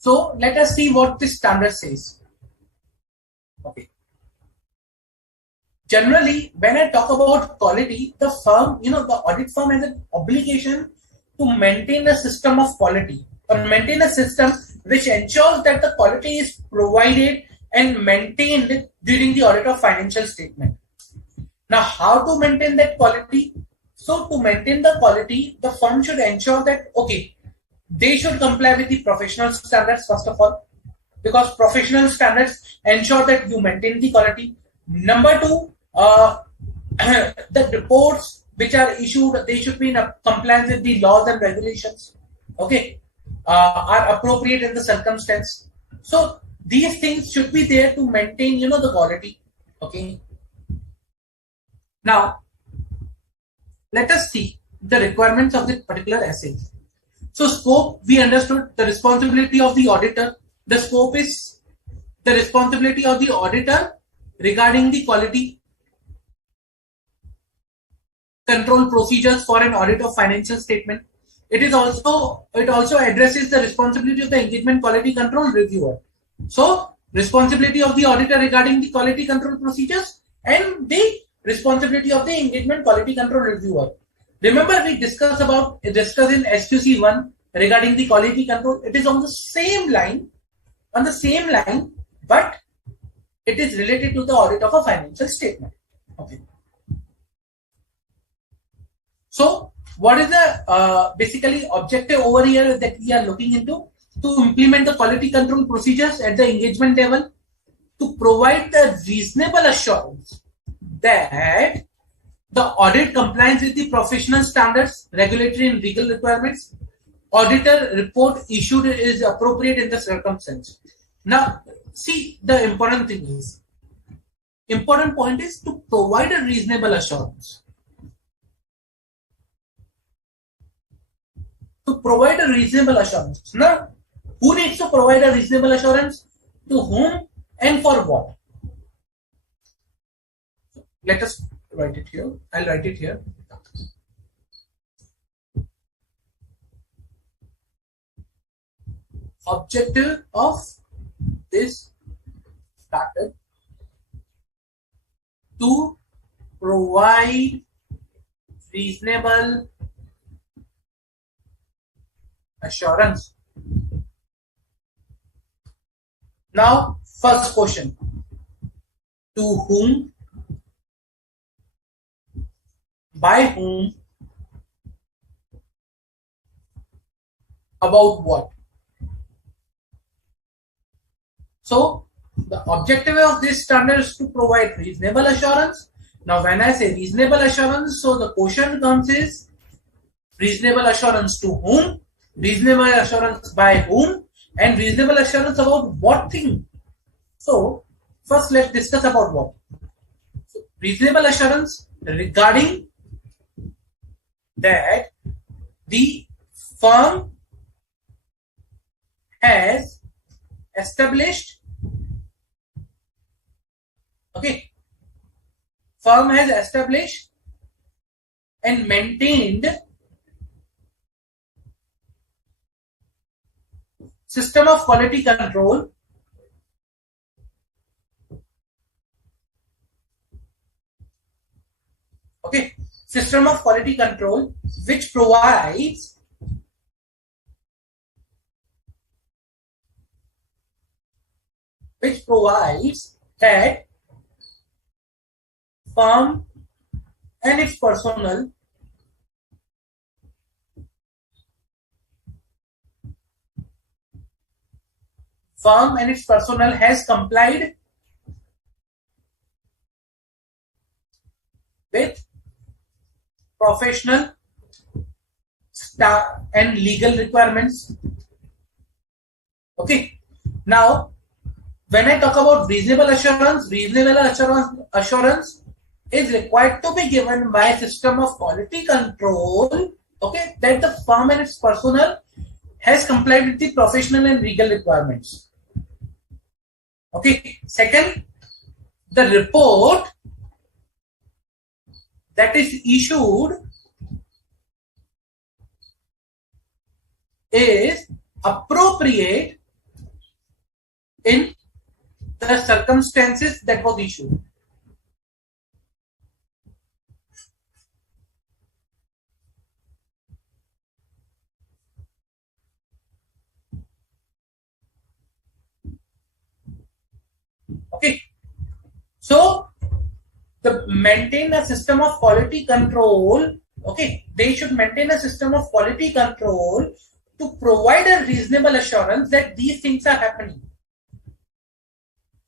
So let us see what this standard says. Okay. Generally, when I talk about quality, the firm, the audit firm has an obligation to maintain a system of quality, or maintain a system which ensures that the quality is provided and maintained during the audit of financial statement. Now, how to maintain that quality? So to maintain the quality, the firm should ensure that, okay, they should comply with the professional standards first of all, because professional standards ensure that you maintain the quality. Number two, the reports which are issued, they should be in compliance with the laws and regulations. Okay, are appropriate in the circumstance. So these things should be there to maintain, the quality. Okay. Now, let us see the requirements of the particular essay. So scope, we understood the responsibility of the auditor. The scope is the responsibility of the auditor regarding the quality control procedures for an audit of financial statement. It also addresses the responsibility of the engagement quality control reviewer. So responsibility of the auditor regarding the quality control procedures and the responsibility of the engagement quality control reviewer. Remember, we discussed in SQC1 regarding the quality control. It is on the same line, but it is related to the audit of a financial statement. Okay. So, what is the basically objective over here that we are looking into? To implement the quality control procedures at the engagement level, to provide the reasonable assurance that the audit complies with the professional standards, regulatory and legal requirements. Auditor report issued is appropriate in the circumstance. Now, see, the important point is to provide a reasonable assurance. To provide a reasonable assurance. Now, who needs to provide a reasonable assurance? To whom and for what? Let us write it here. I'll write it here. Objective of this started to provide reasonable assurance. Now, first question. To whom? By whom? About what? So, the objective of this standard is to provide reasonable assurance. Now, when I say reasonable assurance, so the question comes is reasonable assurance to whom, reasonable assurance by whom, and reasonable assurance about what thing. So, first let's discuss about what. So, reasonable assurance regarding that the firm has established, firm has established and maintained system of quality control system of quality control which provides that firm and its personnel has complied with professional and legal requirements. Okay. Now, when I talk about reasonable assurance is required to be given by system of quality control, that the firm and its personnel has complied with the professional and legal requirements. Second, the report that is issued is appropriate in the circumstances that was issued. So the maintain a system of quality control. They should maintain a system of quality control to provide a reasonable assurance that these things are happening.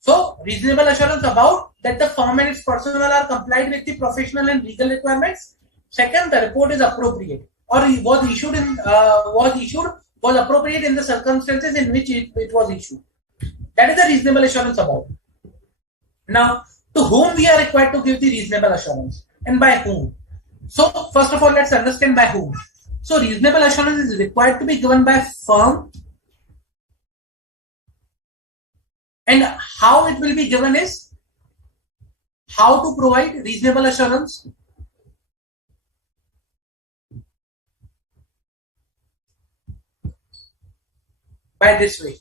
So reasonable assurance about that the firm and its personnel are complied with the professional and legal requirements. Second, the report is appropriate or was appropriate in the circumstances in which it was issued. That is the reasonable assurance about. Now, to whom we are required to give the reasonable assurance and by whom? So first of all, let's understand by whom. So reasonable assurance is required to be given by firm, and how it will be given is how to provide reasonable assurance. By this way.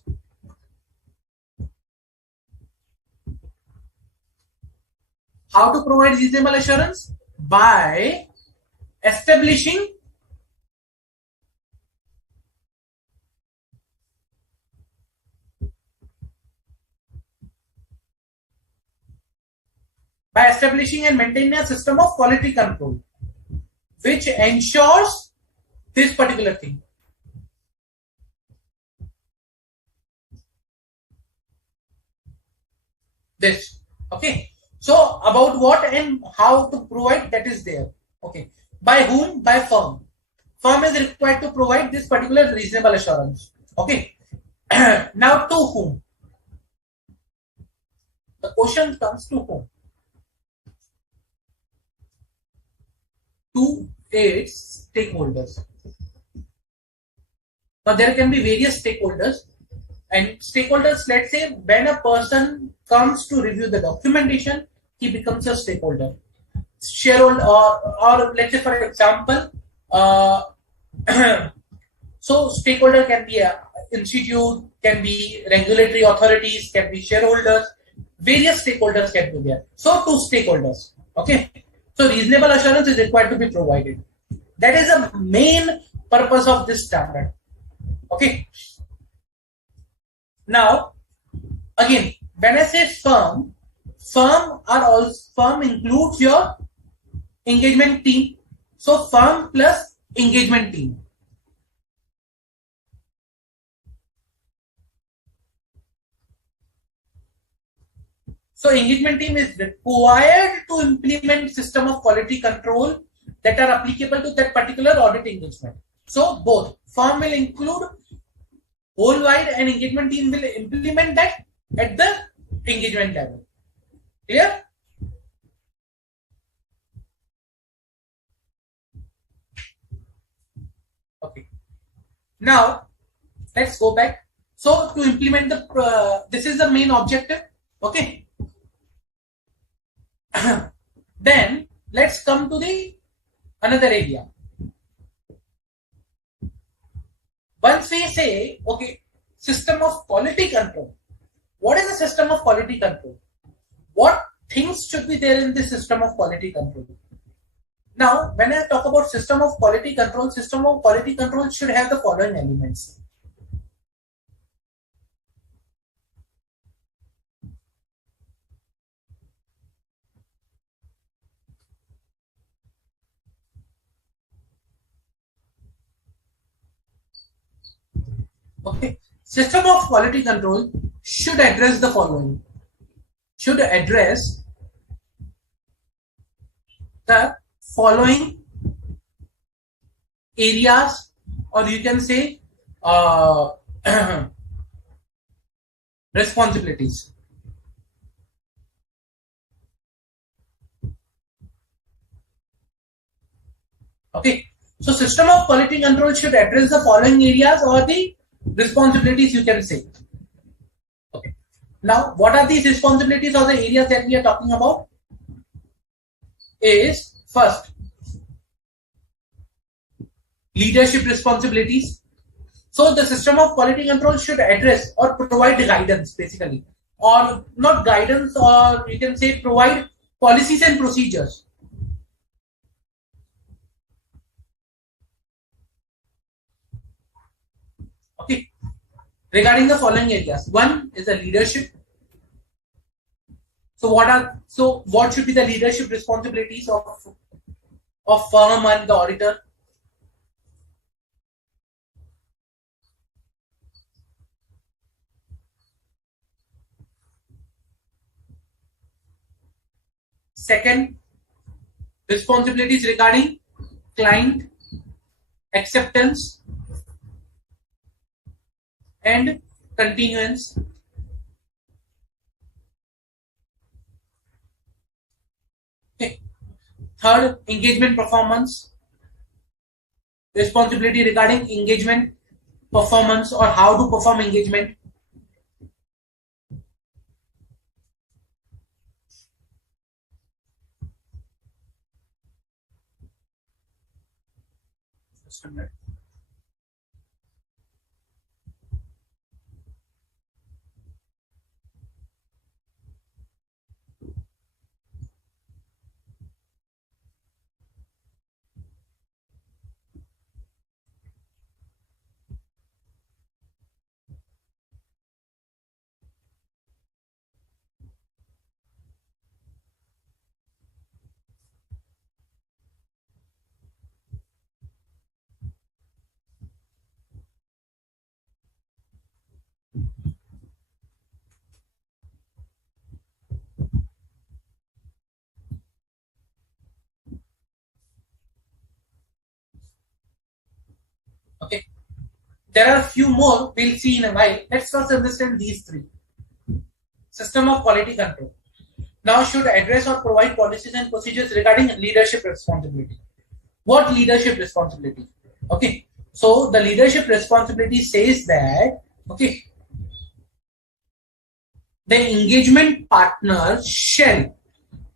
How to provide reasonable assurance? By establishing and maintaining a system of quality control which ensures this particular thing. This. Okay. So about what and how to provide, that is there. Okay. By whom? By firm. Firm is required to provide this particular reasonable assurance. Okay. Now to whom? The question comes to whom? To its stakeholders. Now there can be various stakeholders, and stakeholders, let's say when a person comes to review the documentation, he becomes a stakeholder. Shareholder or let's say for example, so stakeholder can be a institute, can be regulatory authorities, can be shareholders, various stakeholders can be there. So two stakeholders. Okay. So reasonable assurance is required to be provided. That is the main purpose of this standard. Okay. Now, again, when I say firm includes your engagement team. So firm plus engagement team. So engagement team is required to implement system of quality control that are applicable to that particular audit engagement. So both firm will include whole wide and engagement team will implement that at the engagement level. Clear? Okay. Now let's go back. So to implement the this is the main objective. Okay. Then let's come to the another area. Once we say, okay, system of quality control. What is a system of quality control? What things should be there in the system of quality control? Now, when I talk about system of quality control should have the following elements. Okay, system of quality control should address the following. Should address the following areas, or you can say responsibilities. Okay, so system of quality control should address the following areas or the responsibilities, you can say. Okay. Now, what are these responsibilities or the areas that we are talking about? Is first, leadership responsibilities. So the system of quality control should address or provide guidance, basically, or not guidance, or you can say provide policies and procedures. Okay, regarding the following areas. One is the leadership. So what should be the leadership responsibilities of firm and the auditor? Second, responsibilities regarding client acceptance and continuance. Okay. Third, engagement performance, responsibility regarding engagement performance or how to perform engagement. Just a minute. Okay. There are a few more we'll see in a while. Let's first understand these three. System of quality control. Now should address or provide policies and procedures regarding leadership responsibility. What leadership responsibility? Okay. So the leadership responsibility says that, okay, the engagement partner shall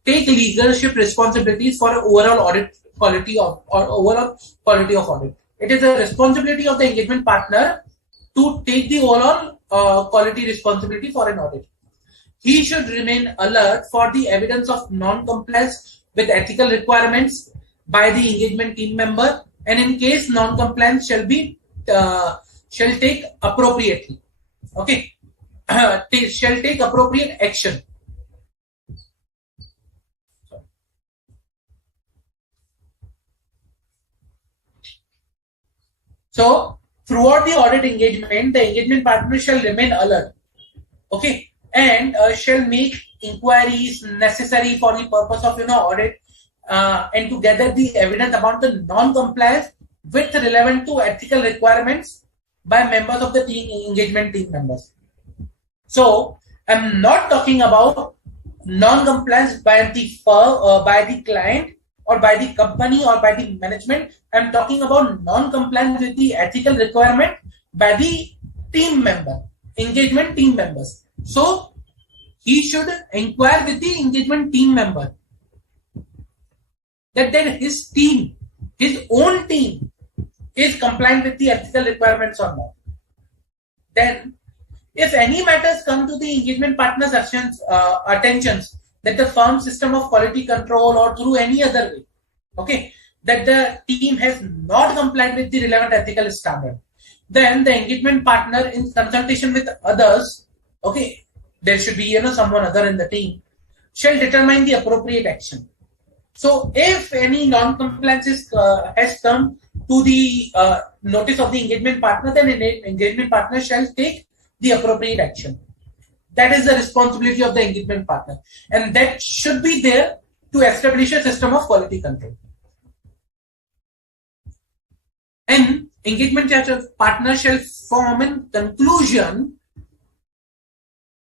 take leadership responsibilities for overall audit quality of or overall quality of audit. It is a responsibility of the engagement partner to take the overall quality responsibility for an audit. He should remain alert for the evidence of non-compliance with ethical requirements by the engagement team member, and in case non-compliance shall take appropriately. Okay, shall take appropriate action. So throughout the audit engagement, the engagement partner shall remain alert. Okay, and shall make inquiries necessary for the purpose of audit and to gather the evidence about the non-compliance with relevant to ethical requirements by members of the engagement team members. So I'm not talking about non-compliance by the client or by the company or by the management. I'm talking about non-compliance with the ethical requirement by the team member, engagement team members. So he should inquire with the engagement team member that then his team, his own team, is compliant with the ethical requirements or not. Then, if any matters come to the engagement partner's attentions that the firm system of quality control or through any other way, okay, that the team has not complied with the relevant ethical standard, then the engagement partner, in consultation with others, okay, there should be someone other in the team, shall determine the appropriate action. So if any non-compliance has come to the notice of the engagement partner, then engagement partner shall take the appropriate action. That is the responsibility of the engagement partner, and that should be there to establish a system of quality control. And engagement partner shall form a conclusion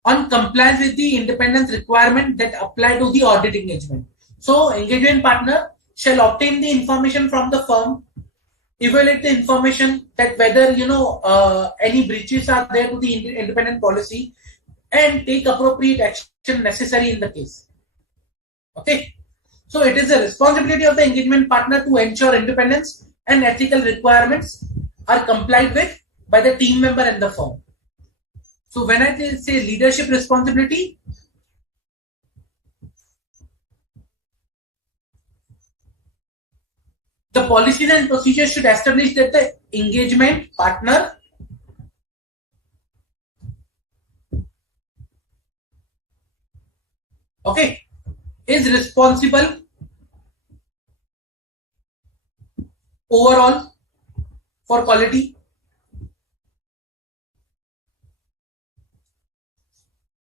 on compliance with the independence requirement that apply to the audit engagement. So engagement partner shall obtain the information from the firm, evaluate the information that whether any breaches are there to the independent policy, and take appropriate action necessary in the case. Okay, so it is the responsibility of the engagement partner to ensure independence and ethical requirements are complied with by the team member and the firm. So when I say leadership responsibility, the policies and procedures should establish that the engagement partner is responsible overall for quality,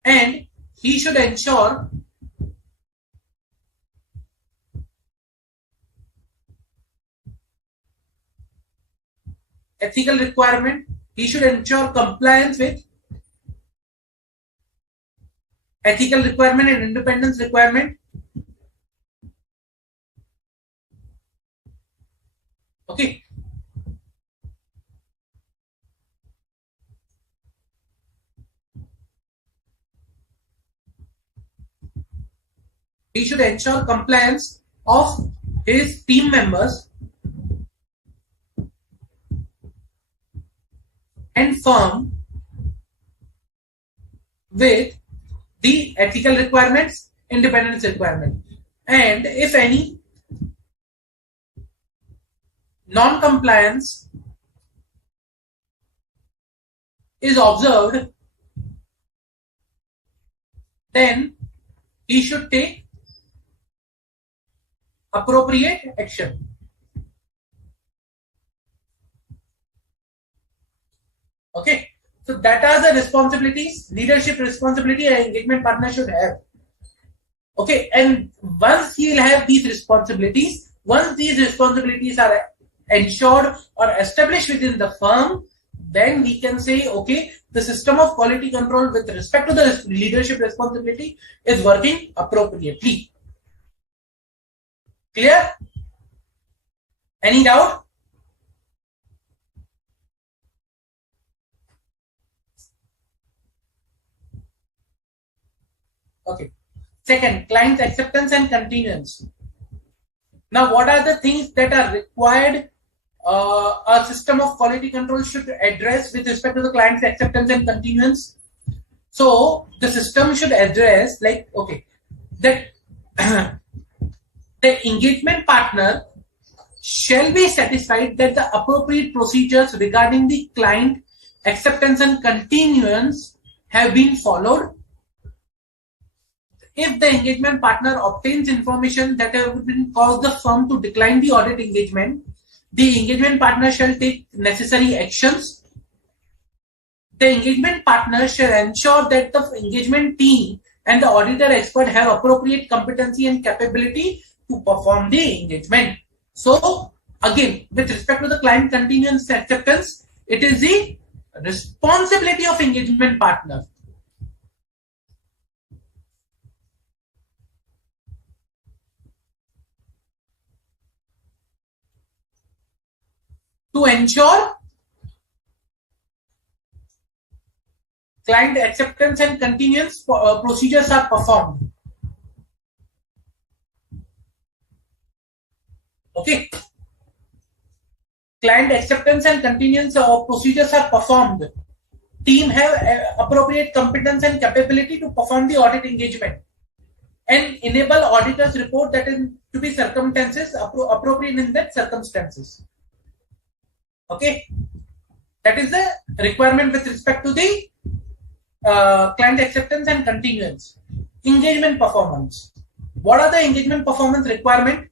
and he should ensure ethical requirement. He should ensure compliance with ethical requirement and independence requirement. Okay. He should ensure compliance of his team members and firm with the ethical requirements, independence requirement, and if any non-compliance is observed, then he should take appropriate action. Okay, so that are the responsibilities, leadership responsibility an engagement partner should have. Okay, and once he will have these responsibilities, once these responsibilities are ensured or established within the firm, then we can say, okay, the system of quality control with respect to the leadership responsibility is working appropriately. Clear? Any doubt? Okay. Second, client acceptance and continuance. Now, what are the things that are required a system of quality control should address with respect to the client's acceptance and continuance? So, the system should address, like, okay, that the engagement partner shall be satisfied that the appropriate procedures regarding the client acceptance and continuance have been followed. If the engagement partner obtains information that have been caused the firm to decline the audit engagement, the engagement partner shall take necessary actions. The engagement partner shall ensure that the engagement team and the auditor expert have appropriate competency and capability to perform the engagement. So, again, with respect to the client continuance acceptance, it is the responsibility of engagement partner to ensure client acceptance and continuance procedures are performed. Okay. Client acceptance and continuance procedures are performed. Team have appropriate competence and capability to perform the audit engagement and enable auditors report that is to be circumstances appropriate in that circumstances. Okay, that is the requirement with respect to the client acceptance and continuance. Engagement performance. What are the engagement performance requirement?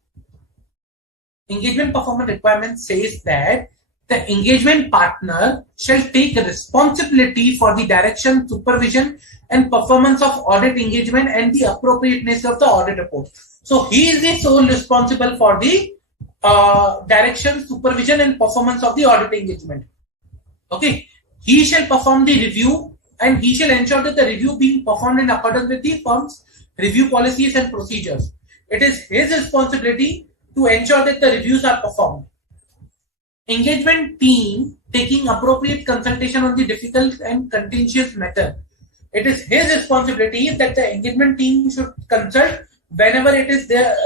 Engagement performance requirement says that the engagement partner shall take responsibility for the direction, supervision, and performance of audit engagement and the appropriateness of the audit report. So he is the sole responsible for the direction, supervision, and performance of the audit engagement. Okay, he shall perform the review and he shall ensure that the review being performed in accordance with the firm's review policies and procedures. It is his responsibility to ensure that the reviews are performed. Engagement team taking appropriate consultation on the difficult and contentious matter. It is his responsibility that the engagement team should consult whenever it is there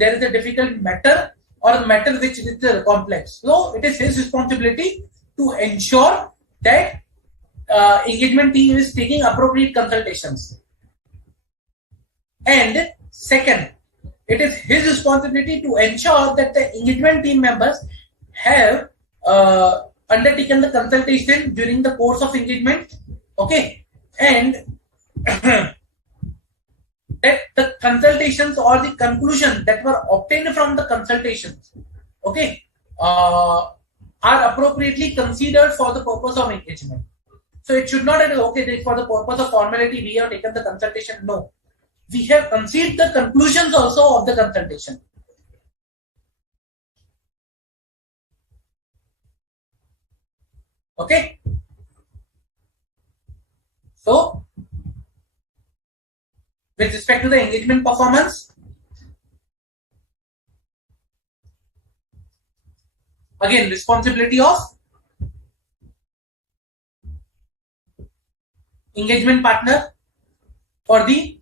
is a difficult matter or a matter which is complex. So it is his responsibility to ensure that engagement team is taking appropriate consultations. And second, it is his responsibility to ensure that the engagement team members have undertaken the consultation during the course of engagement. Okay, and that the consultations or the conclusions that were obtained from the consultations, okay, are appropriately considered for the purpose of engagement. So it should not be okay for the purpose of formality we have taken the consultation. No, we have considered the conclusions also of the consultation. Okay. So, with respect to the engagement performance, again, responsibility of engagement partner for the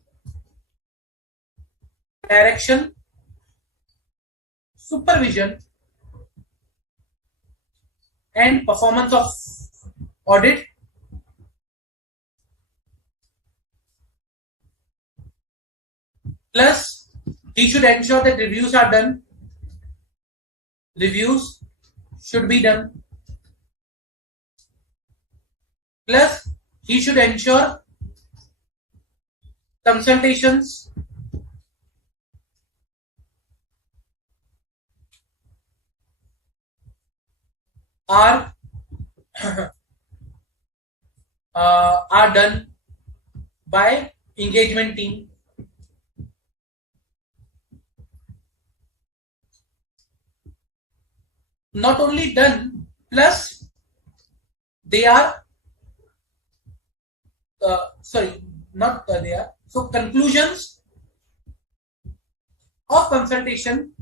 direction, supervision, and performance of audit. Plus, he should ensure that reviews are done. Reviews should be done. Plus, he should ensure consultations are are done by engagement team. Not only done, plus they are they are. So conclusions of consultation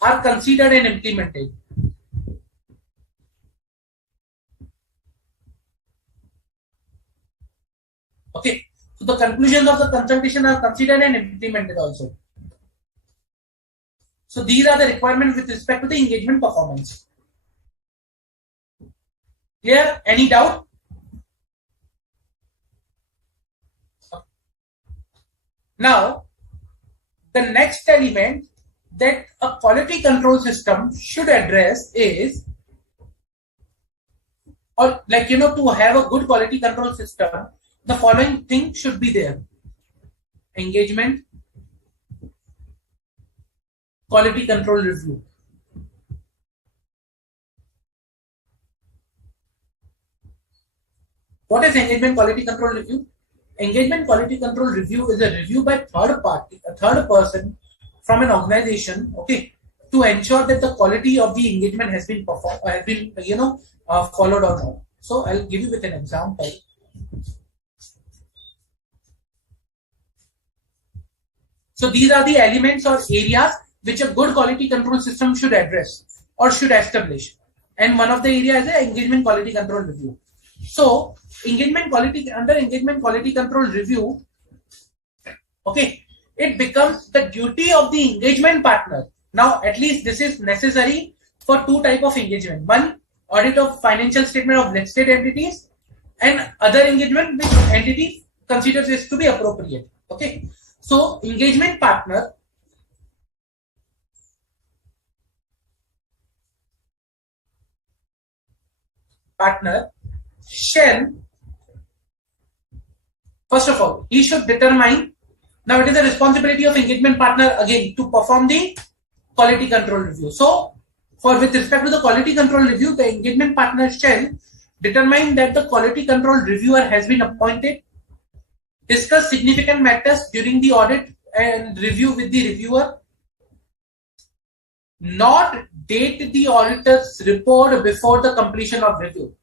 are considered and implemented. Okay, so the conclusions of the consultation are considered and implemented also. So these are the requirements with respect to the engagement performance. Clear? Any doubt? Now, the next element that a quality control system should address is, or like, to have a good quality control system, the following thing should be there: engagement, quality control review. What is engagement quality control review? Engagement quality control review is a review by a third person from an organization, okay, to ensure that the quality of the engagement has been followed or not. So I'll give you with an example. So these are the elements or areas which a good quality control system should address or should establish. And one of the areas is engagement quality control review. So under engagement quality control review, okay, it becomes the duty of the engagement partner. Now, at least this is necessary for two type of engagement. One, audit of financial statement of listed entities, and other engagement which entity considers this to be appropriate. Okay, so engagement partner shall, first of all, he should determine. Now, it is the responsibility of engagement partner again to perform the quality control review. So, with respect to the quality control review, the engagement partner shall determine that the quality control reviewer has been appointed, discuss significant matters during the audit and review with the reviewer, not date the auditor's report before the completion of review.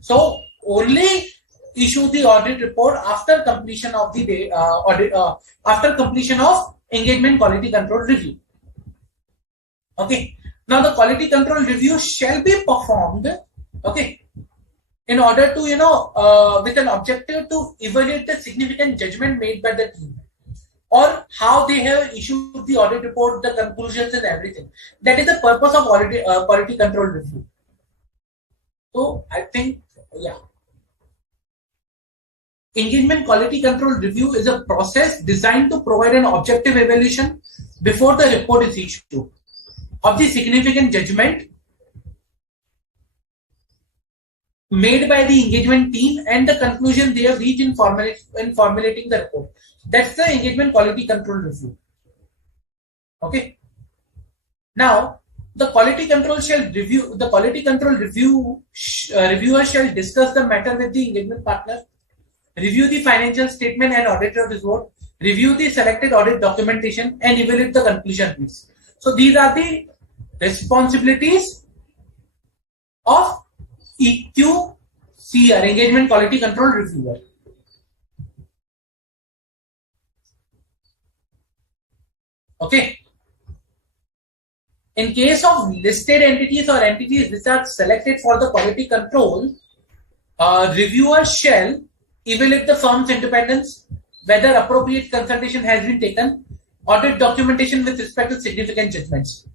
So, only issue the audit report after completion of the after completion of engagement quality control review. Okay. Now the quality control review shall be performed, okay, in order to with an objective to evaluate the significant judgment made by the team, or how they have issued the audit report, the conclusions and everything. That is the purpose of quality control review. So I think, yeah. Engagement quality control review is a process designed to provide an objective evaluation before the report is issued of the significant judgment made by the engagement team and the conclusion they have reached in formulating the report. That's the engagement quality control review. Okay. Now, the quality control reviewer shall discuss the matter with the engagement partner, review the financial statement and auditor report, review the selected audit documentation, and evaluate the conclusion piece. So these are the responsibilities of EQCR, Engagement Quality Control Reviewer. Okay. In case of listed entities or entities which are selected for the quality control, reviewer shall evaluate the firm's independence, whether appropriate consultation has been taken, audit documentation with respect to significant judgments.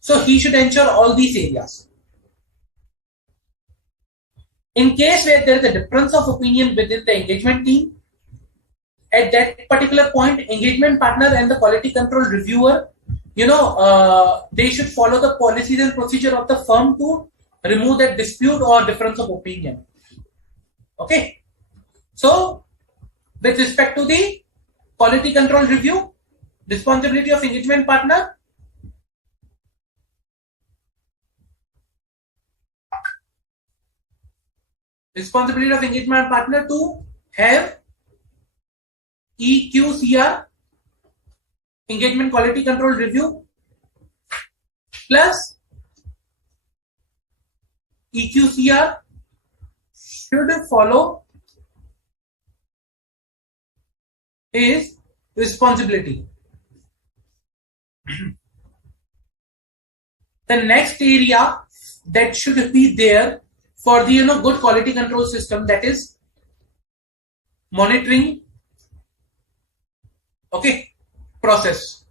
So he should ensure all these areas. In case where there is a difference of opinion within the engagement team, at that particular point, engagement partner and the quality control reviewer, they should follow the policies and procedure of the firm to remove that dispute or difference of opinion. Okay. So, with respect to the quality control review, responsibility of engagement partner, to have EQCR, engagement quality control review, plus EQCR should follow his responsibility. The next area that should be there for the good quality control system, that is monitoring process.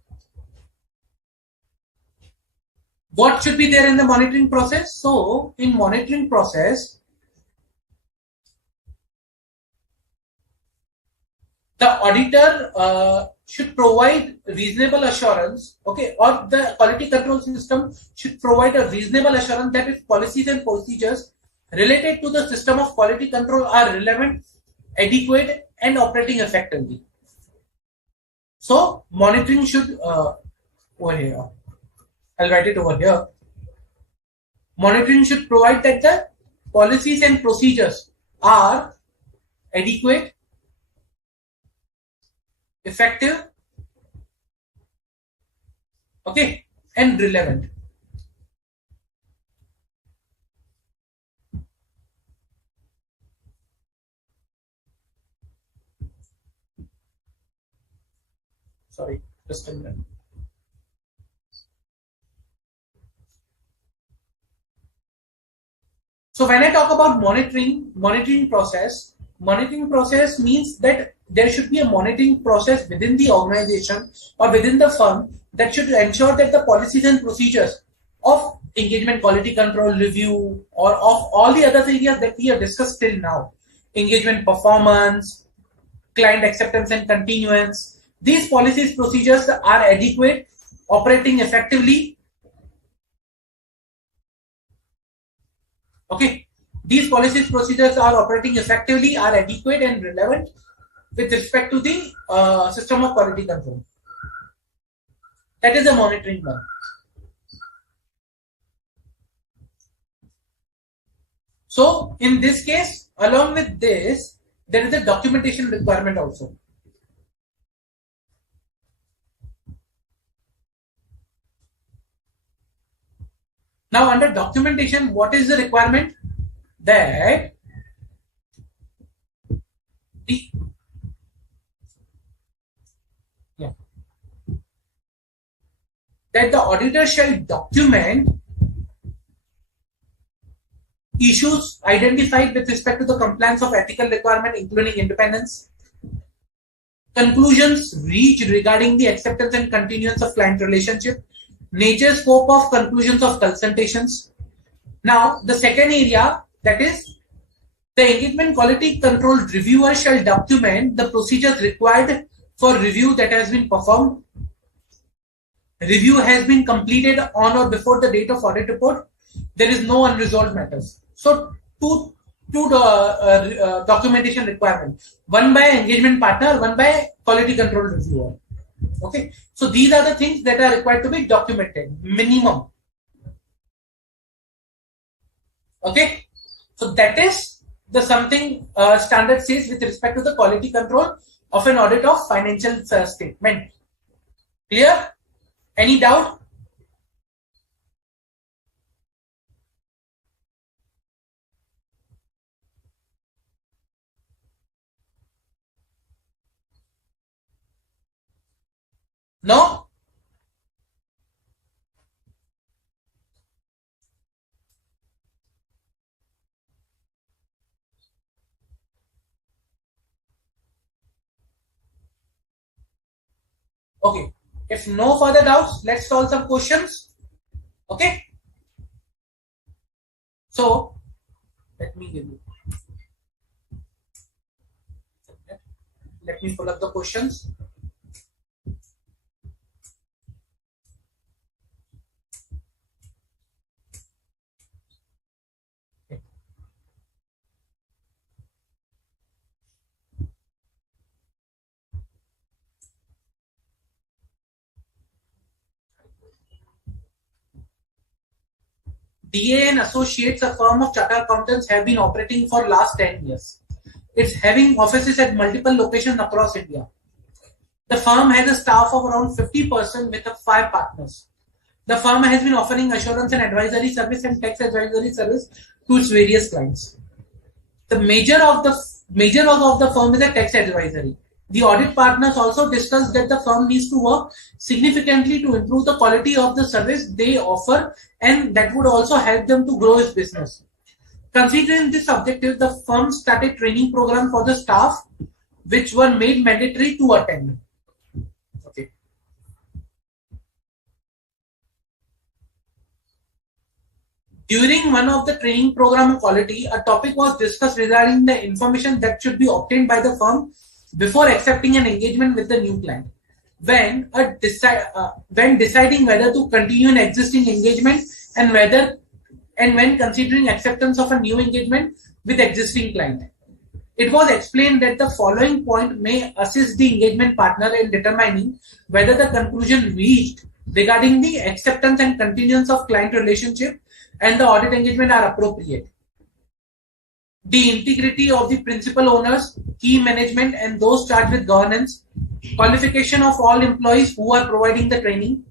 What should be there in the monitoring process? So in monitoring process, the auditor should provide reasonable assurance, or the quality control system should provide a reasonable assurance that its policies and procedures related to the system of quality control are relevant, adequate, and operating effectively. So monitoring should, over here, I'll write it over here. Monitoring should provide that the policies and procedures are adequate, effective, and relevant. Sorry, just a minute. So when I talk about monitoring process means that there should be a monitoring process within the organization or within the firm that should ensure that the policies and procedures of engagement quality control review or of all the other areas that we have discussed till now, engagement performance, client acceptance and continuance, these policies procedures are adequate, operating effectively. These policies procedures are operating effectively, are adequate and relevant with respect to the system of quality control. That is the monitoring one. So in this case, along with this, there is a documentation requirement also. Now under documentation, what is the requirement? That the auditor shall document issues identified with respect to the compliance of ethical requirement, including independence, conclusions reached regarding the acceptance and continuance of client relationship, nature, scope of conclusions of consultations. Now, the second area, that is, the engagement quality control reviewer shall document the procedures required for review that has been performed. Review has been completed on or before the date of audit report. There is no unresolved matters. So, two documentation requirements. One by engagement partner, one by quality control reviewer. So these are the things that are required to be documented, minimum. So that is the something standard says with respect to the quality control of an audit of financial statement. Clear? Any doubt? No? Okay. If no further doubts, let's solve some questions. Okay. So let me give you. Let me pull up the questions. DA and Associates, a firm of chartered accountants, have been operating for last 10 years. It's having offices at multiple locations across India. The firm has a staff of around 50% with 5 partners. The firm has been offering assurance and advisory service and tax advisory service to its various clients. The major of the firm is a tax advisory. The audit partners also discussed that the firm needs to work significantly to improve the quality of the service they offer, and that would also help them to grow its business. Considering this objective, the firm started training program for the staff, which were made mandatory to attend. Okay. During one of the training program quality, a topic was discussed regarding the information that should be obtained by the firm before accepting an engagement with the new client. When deciding whether to continue an existing engagement and when considering acceptance of a new engagement with existing client. It was explained that the following point may assist the engagement partner in determining whether the conclusion reached regarding the acceptance and continuance of client relationship and the audit engagement are appropriate. The integrity of the principal owners, key management, and those charged with governance, qualification of all employees who are providing the training,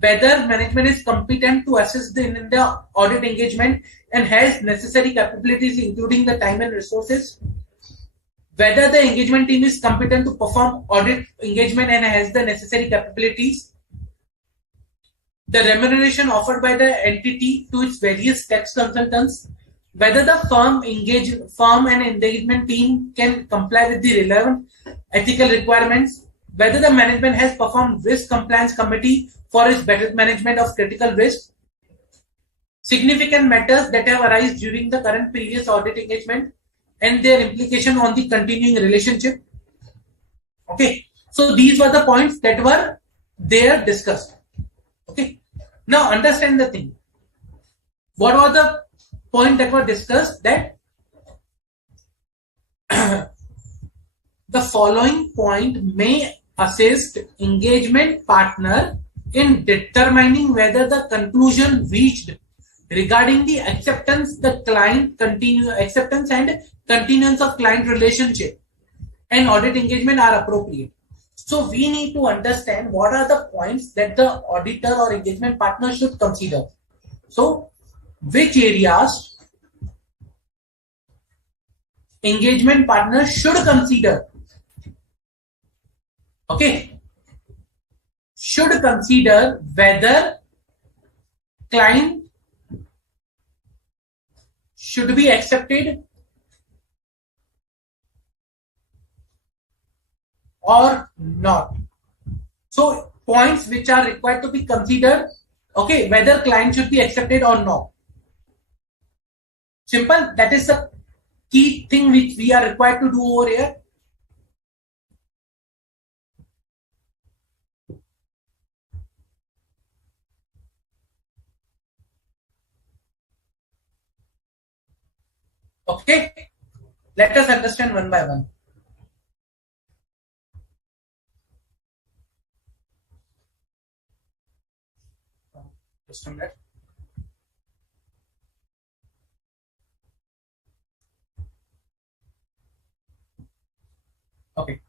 whether management is competent to assist in the audit engagement and has necessary capabilities including the time and resources, whether the engagement team is competent to perform audit engagement and has the necessary capabilities, the remuneration offered by the entity to its various tax consultants, whether the firm and engagement team can comply with the relevant ethical requirements, whether the management has performed risk compliance committee for its better management of critical risks, significant matters that have arisen during the current previous audit engagement and their implication on the continuing relationship. Okay, so these were the points that were there discussed. Okay, now understand the thing. What was the point that were discussed? That the following point may assist engagement partner in determining whether the conclusion reached regarding the acceptance and continuance of client relationship and audit engagement are appropriate. So we need to understand what are the points that the auditor or engagement partner should consider. So which areas engagement partner should consider? Okay, should consider whether client should be accepted or not. So points which are required to be considered, okay, whether client should be accepted or not. Simple, that is the key thing which we are required to do over here. Okay, let us understand one by one. Just a minute. Okay.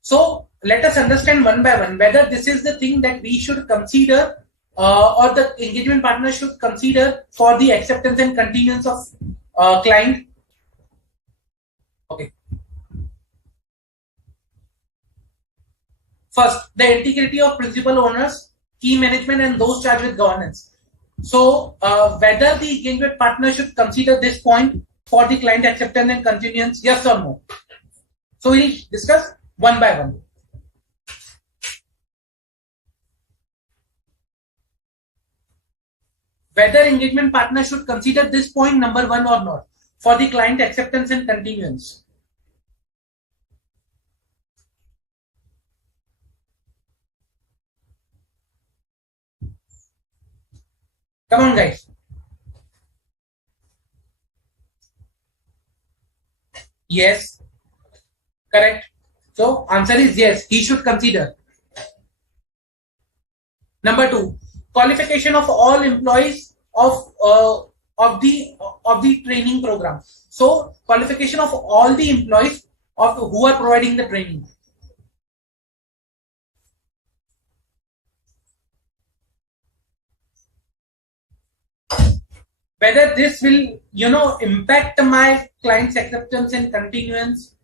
So let us understand one by one whether this is the thing that we should consider or the engagement partner should consider for the acceptance and continuance of client. Okay. First, the integrity of principal owners, key management, and those charged with governance. So, whether the engagement partner should consider this point for the client acceptance and continuance, yes or no? So, we discuss one by one. Whether engagement partner should consider this point number 1 or not for the client acceptance and continuance. Come on, guys. Yes. Correct. So, answer is yes. He should consider. Number 2, qualification of all employees of the training program. So, qualification of all the employees of who are providing the training. Whether this will, impact my client's acceptance and continuance.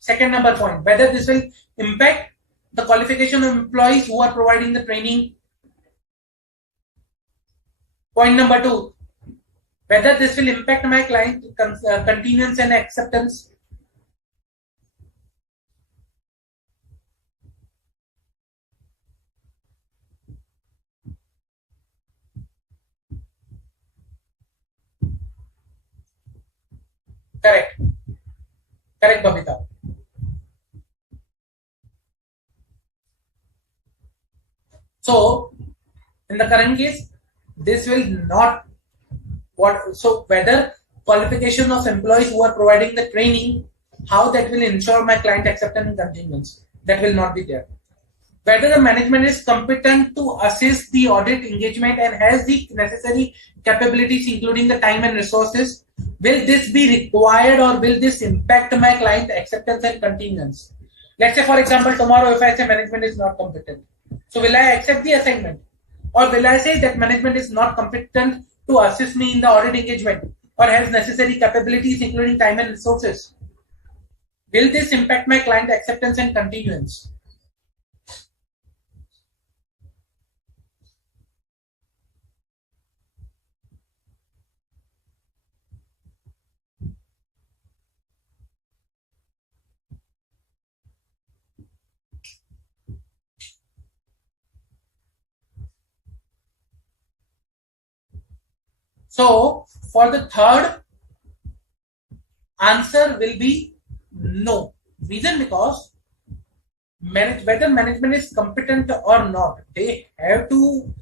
Second number point, whether this will impact the qualification of employees who are providing the training. Point number 2, whether this will impact my client continuance and acceptance. Correct. Correct, Babita. So, in the current case, this will not so whether qualification of employees who are providing the training, how that will ensure my client acceptance and continuance, that will not be there. Whether the management is competent to assist the audit engagement and has the necessary capabilities including the time and resources, will this be required or will this impact my client acceptance and continuance? Let's say, for example, tomorrow if I say management is not competent, so will I accept the assignment? Or will I say that management is not competent to assist me in the audit engagement or has necessary capabilities including time and resources? Will this impact my client acceptance and continuance? So, for the third, answer will be no. Reason because whether management is competent or not, they have to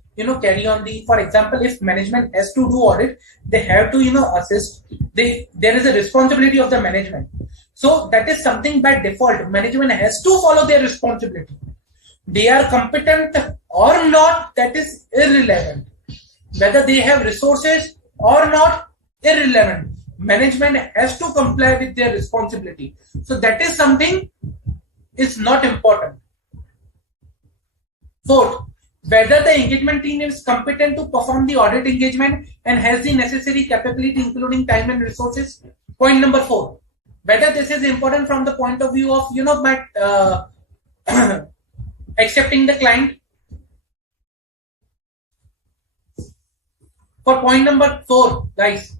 carry on the, for example, if management has to do audit, they have to assist. There is a responsibility of the management. So that is something by default. Management has to follow their responsibility. They are competent or not, that is irrelevant. Whether they have resources or not, irrelevant. Management has to comply with their responsibility. So that is something is not important. Fourth, whether the engagement team is competent to perform the audit engagement and has the necessary capability including time and resources. Point number 4, whether this is important from the point of view of accepting the client. For point number 4, guys,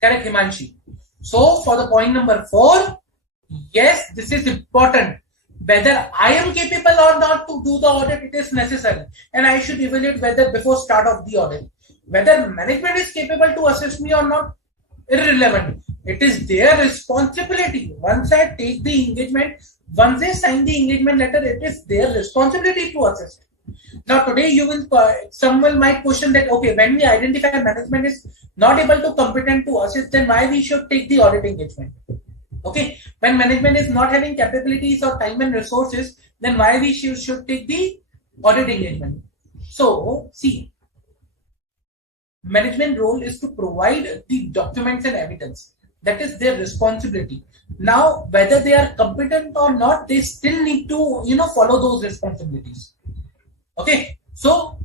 correct, Himanshi. So for the point number 4, yes, this is important. Whether I am capable or not to do the audit, it is necessary, and I should evaluate whether before start of the audit. Whether management is capable to assist me or not, irrelevant. It is their responsibility. Once I take the engagement, once they sign the engagement letter, it is their responsibility to assist. Now today someone might question that, okay, when we identify management is not able to competent to assist, then why we should take the audit engagement? Okay, when management is not having capabilities or time and resources, then why we should take the audit engagement? So see, management role is to provide the documents and evidence. That is their responsibility. Now, whether they are competent or not, they still need to, follow those responsibilities. Okay. So,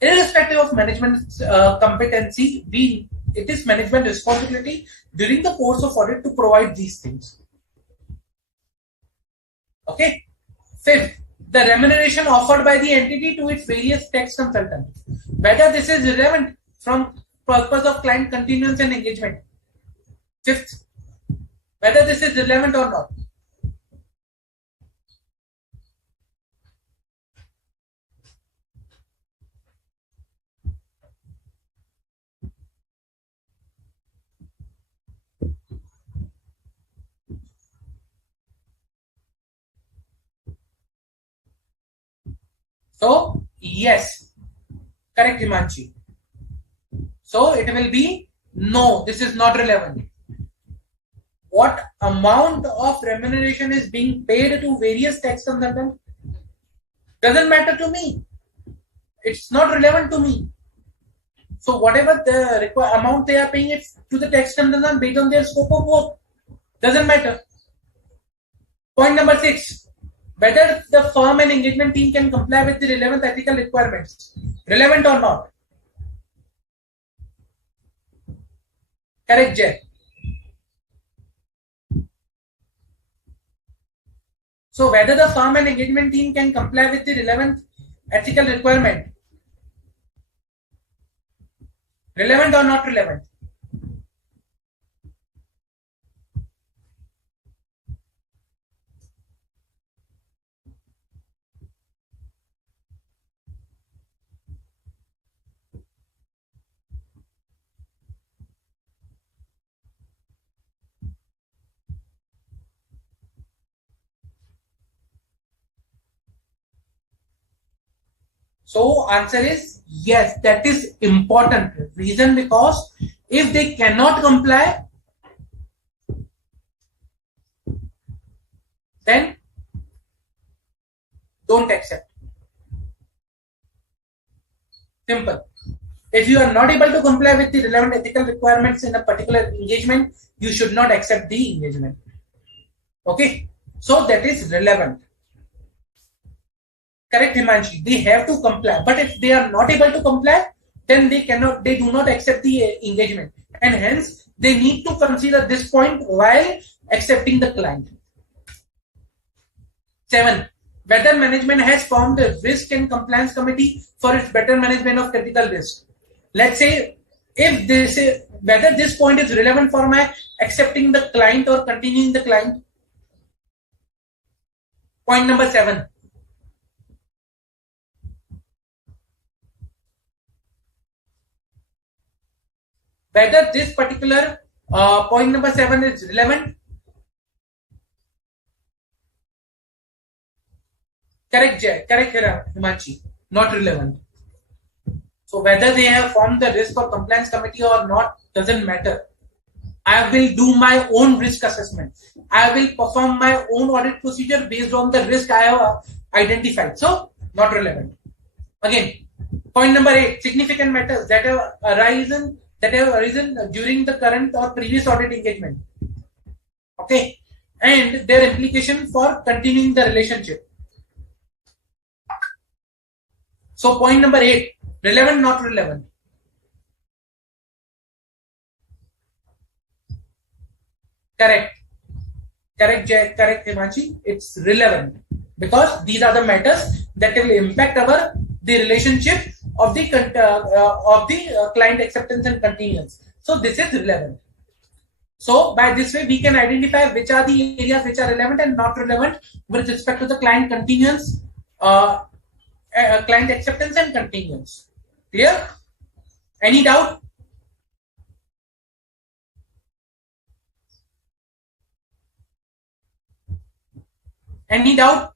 irrespective of management competency, it is management responsibility during the course of audit to provide these things. Okay. Fifth, the remuneration offered by the entity to its various tax consultants, whether this is relevant from purpose of client continuance and engagement. Fifth, whether this is relevant or not. So, yes, correct, Himanshi. So, it will be no, this is not relevant. What amount of remuneration is being paid to various tax consultants doesn't matter to me. It's not relevant to me. So, whatever the amount they are paying it to the tax consultant based on their scope of work doesn't matter. Point number 6. Whether the firm and engagement team can comply with the relevant ethical requirements. Relevant or not? Correct, Jay. So whether the firm and engagement team can comply with the relevant ethical requirement. Relevant or not relevant? So answer is yes, that is important. Reason because if they cannot comply, then don't accept. Simple. If you are not able to comply with the relevant ethical requirements in a particular engagement, you should not accept the engagement. Okay. So that is relevant. Correct, Himanshi. They have to comply. But if they are not able to comply, then they do not accept the engagement. And hence, they need to consider this point while accepting the client. 7. Whether management has formed a risk and compliance committee for its better management of critical risk. Let's say if they say whether this point is relevant for my accepting the client or continuing the client. Point number 7. Whether this particular point number 7 is relevant. Correct, Jay. Correct, Himachi. Not relevant. So whether they have formed the risk or compliance committee or not doesn't matter. I will do my own risk assessment. I will perform my own audit procedure based on the risk I have identified. So not relevant. Again, point number 8: significant matters that have arisen during the current or previous audit engagement. Okay, and their implication for continuing the relationship. So point number 8: relevant, not relevant. Correct. Correct, Jay. Correct, Himachi. It's relevant because these are the matters that will impact the relationship of the client acceptance and continuance. So this is relevant. So by this way, we can identify which are the areas which are relevant and not relevant with respect to the client continuance, client acceptance and continuance. Clear? Any doubt? Any doubt?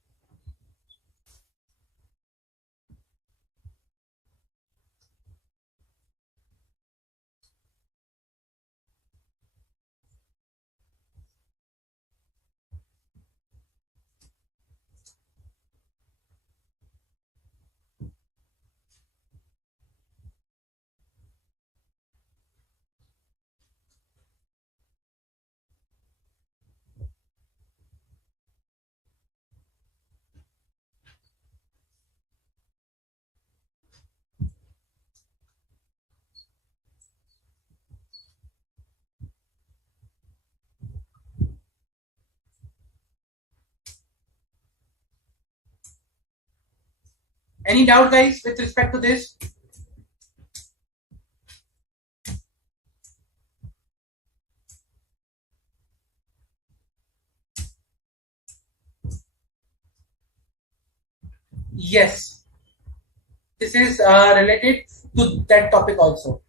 Any doubt, guys, with respect to this? Yes, this is related to that topic also.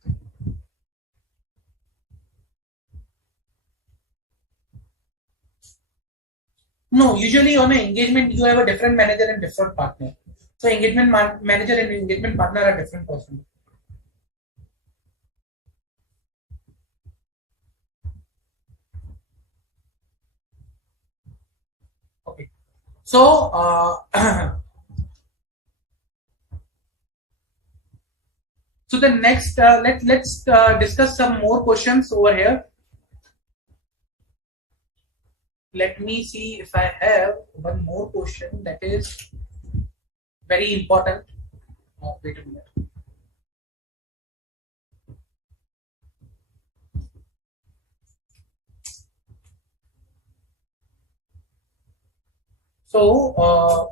No, usually on an engagement, you have a different manager and different partner. So engagement manager and engagement partner are different person. Okay. So so the next let's discuss some more questions over here. Let me see if I have one more question that is very important. Wait a minute. So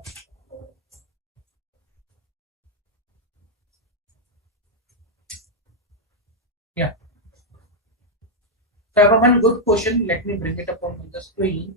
yeah. So I have one good question. Let me bring it up on the screen.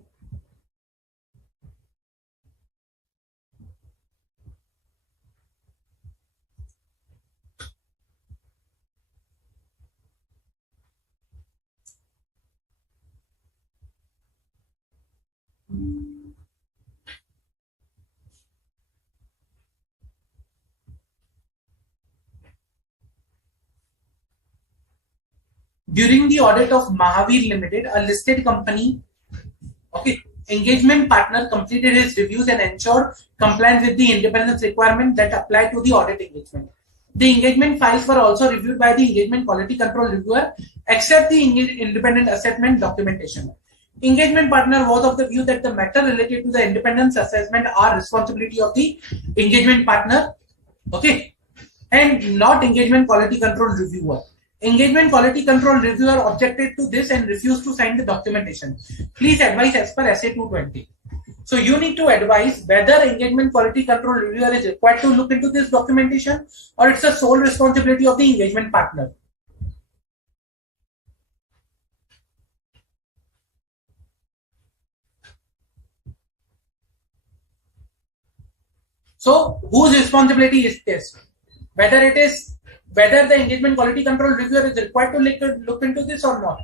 During the audit of Mahavir Limited, a listed company, okay, engagement partner completed his reviews and ensured compliance with the independence requirement that apply to the audit engagement. The engagement files were also reviewed by the engagement quality control reviewer, except the independent assessment documentation. Engagement partner was of the view that the matter related to the independence assessment are responsibility of the engagement partner, okay, and not engagement quality control reviewer. Engagement quality control reviewer objected to this and refused to sign the documentation. Please advise as per SA 220. So you need to advise whether engagement quality control reviewer is required to look into this documentation or it's a sole responsibility of the engagement partner. So whose responsibility is this? Whether the engagement quality control reviewer is required to look into this or not.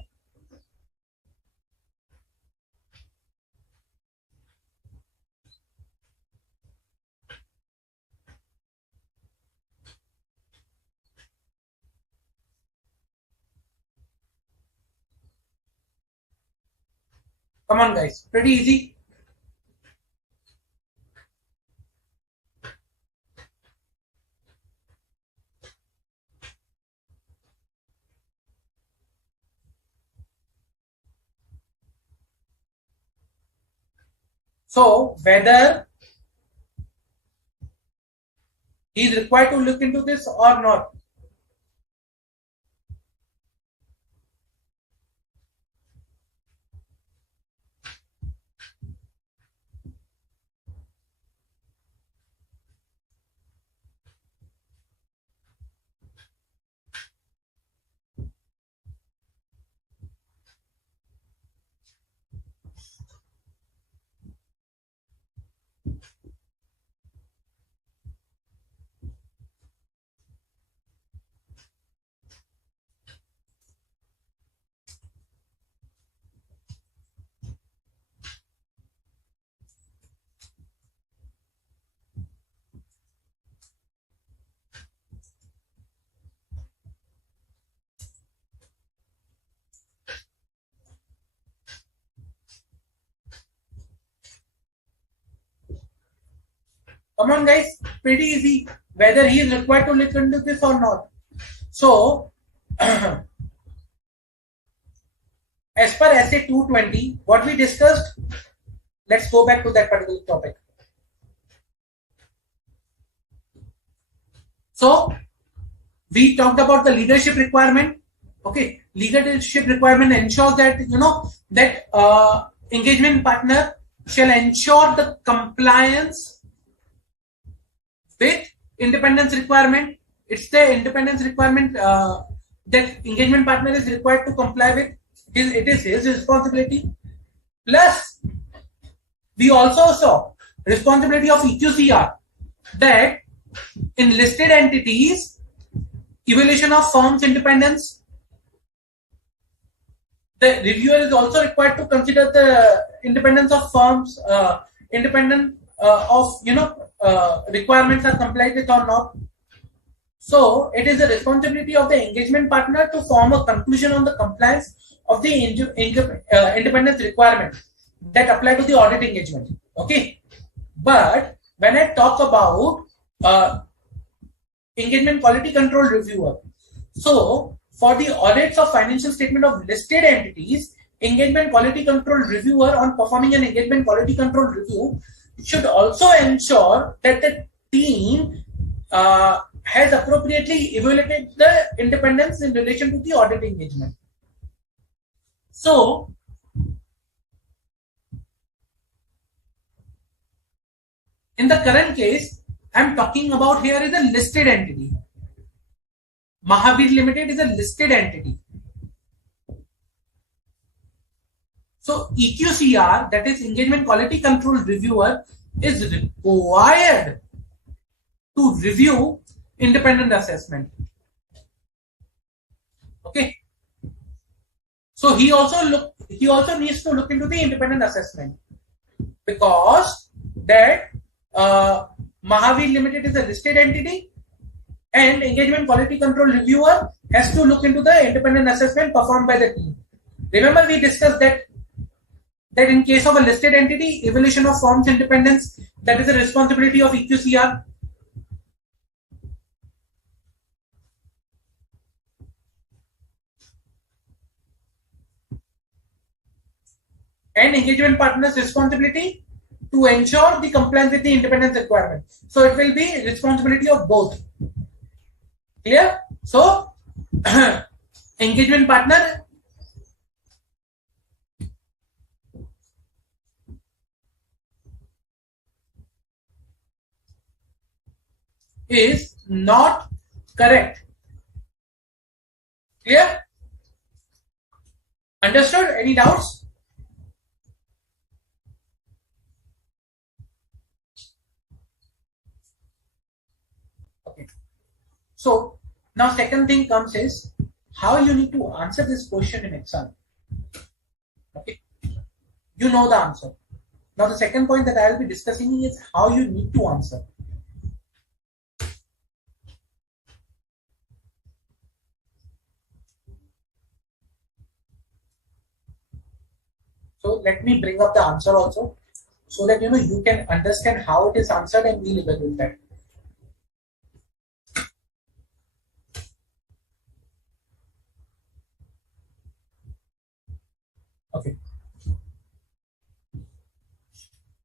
Come on, guys. Pretty easy. So whether he is required to look into this or not. Come on, guys. Pretty easy. Whether he is required to look into this or not. So, as per SA 220, what we discussed, let's go back to that particular topic. So, we talked about the leadership requirement. Okay, leadership requirement ensures that engagement partner shall ensure the compliance with independence requirement. It's the independence requirement that engagement partner is required to comply with. It is his responsibility. Plus, we also saw responsibility of EQCR, that in listed entities, evaluation of firm's independence, the reviewer is also required to consider the independence of firms, independent of requirements are complied with or not. So it is the responsibility of the engagement partner to form a conclusion on the compliance of the independence requirement that apply to the audit engagement. Okay, but when I talk about engagement quality control reviewer, so for the audits of financial statement of listed entities, engagement quality control reviewer on performing an engagement quality control review should also ensure that the team has appropriately evaluated the independence in relation to the audit engagement. So, in the current case, I am talking about here is a listed entity. Mahavir Limited is a listed entity. So EQCR, that is Engagement Quality Control Reviewer, is required to review independent assessment. Okay. So he also needs to look into the independent assessment, because that Mahavir Limited is a listed entity, and engagement quality control reviewer has to look into the independent assessment performed by the team. Remember, we discussed that in case of a listed entity, evaluation of firm's independence, that is the responsibility of EQCR. And engagement partner's responsibility to ensure the compliance with the independence requirement. So it will be responsibility of both. Clear? So engagement partner is not correct. Clear? Understood? Any doubts? Okay. So now second thing comes is how you need to answer this question in exam. Okay. You know the answer. Now the second point that I will be discussing is how you need to answer. So let me bring up the answer also, so that you can understand how it is answered and we'll evaluate that. Okay.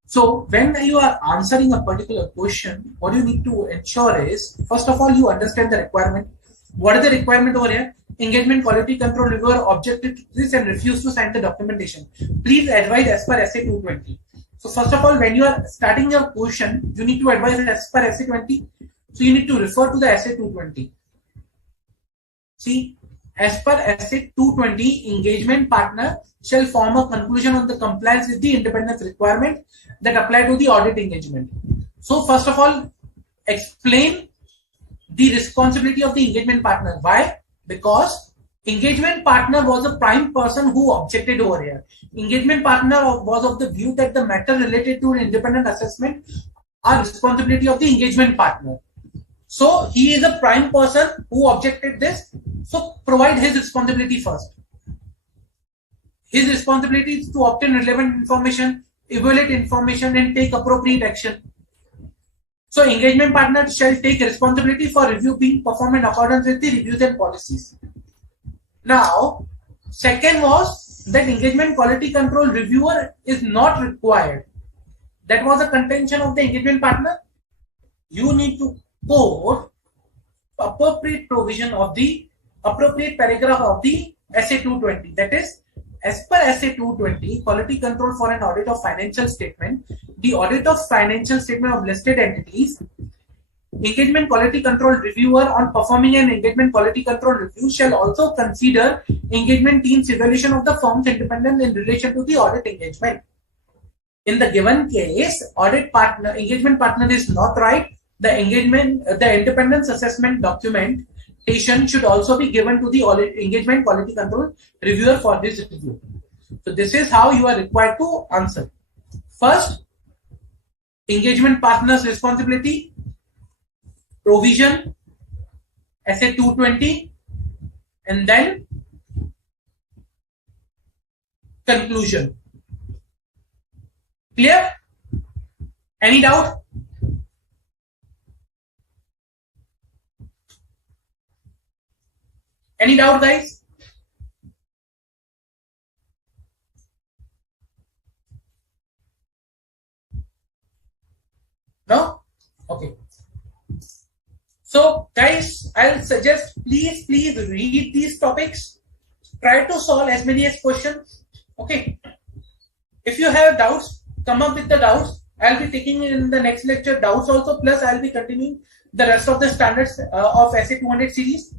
So when you are answering a particular question, what you need to ensure is, first of all, you understand the requirement. What is the requirement over here? Engagement quality control reviewer objected to this and refused to sign the documentation. Please advise as per SA 220. So first of all, when you are starting your question, you need to advise as per SA 20. So you need to refer to the SA 220. See, as per SA 220, engagement partner shall form a conclusion on the compliance with the independence requirement that apply to the audit engagement. So first of all, explain the responsibility of the engagement partner. Why? Because engagement partner was a prime person who objected over here. Engagement partner was of the view that the matter related to an independent assessment are responsibility of the engagement partner. So he is a prime person who objected this. So provide his responsibility first. His responsibility is to obtain relevant information, evaluate information, and take appropriate action. So engagement partner shall take responsibility for review being performed in accordance with the reviews and policies. Now, second was that engagement quality control reviewer is not required. That was a contention of the engagement partner. You need to quote appropriate provision of the appropriate paragraph of the SA 220. That is, as per SA 220, quality control for an audit of financial statement, the audit of financial statement of listed entities engagement quality control reviewer on performing an engagement quality control review shall also consider engagement team's evaluation of the firm's independence in relation to the audit engagement. In the given case, engagement partner is not right. The independence assessment documentation should also be given to the engagement quality control reviewer for this review. So this is how you are required to answer. First, engagement partner's responsibility, provision, SA 220, and then conclusion. Clear? Any doubt? Any doubt, guys? No? Okay. So, guys, I'll suggest please read these topics. Try to solve as many as questions. Okay. If you have doubts, come up with the doubts. I'll be taking in the next lecture doubts also. Plus, I'll be continuing the rest of the standards of SA 200 series.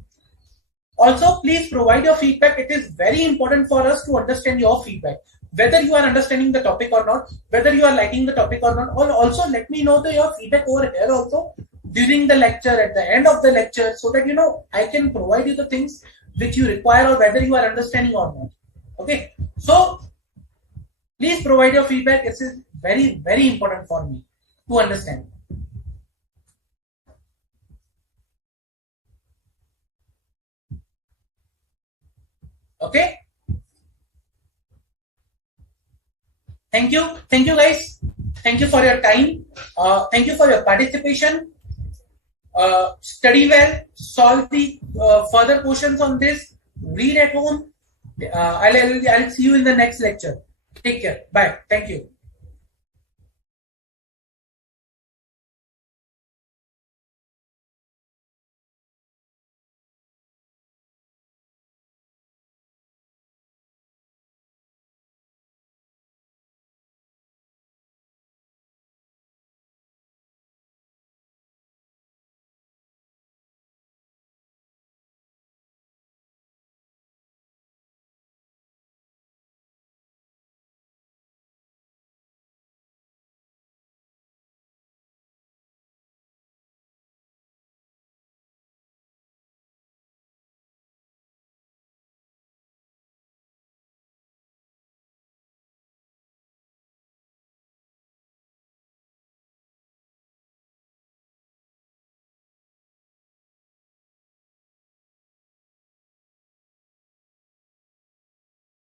Also, please provide your feedback. It is very important for us to understand your feedback. Whether you are understanding the topic or not, whether you are liking the topic or not. Or also, let me know your feedback over here also during the lecture, at the end of the lecture, so that I can provide you the things which you require or whether you are understanding or not. Okay. So, please provide your feedback. This is very, very important for me to understand. Okay. Thank you guys. Thank you for your time. Thank you for your participation. Study well, solve the further questions on this, read at home. I'll see you in the next lecture. Take care. Bye. Thank you.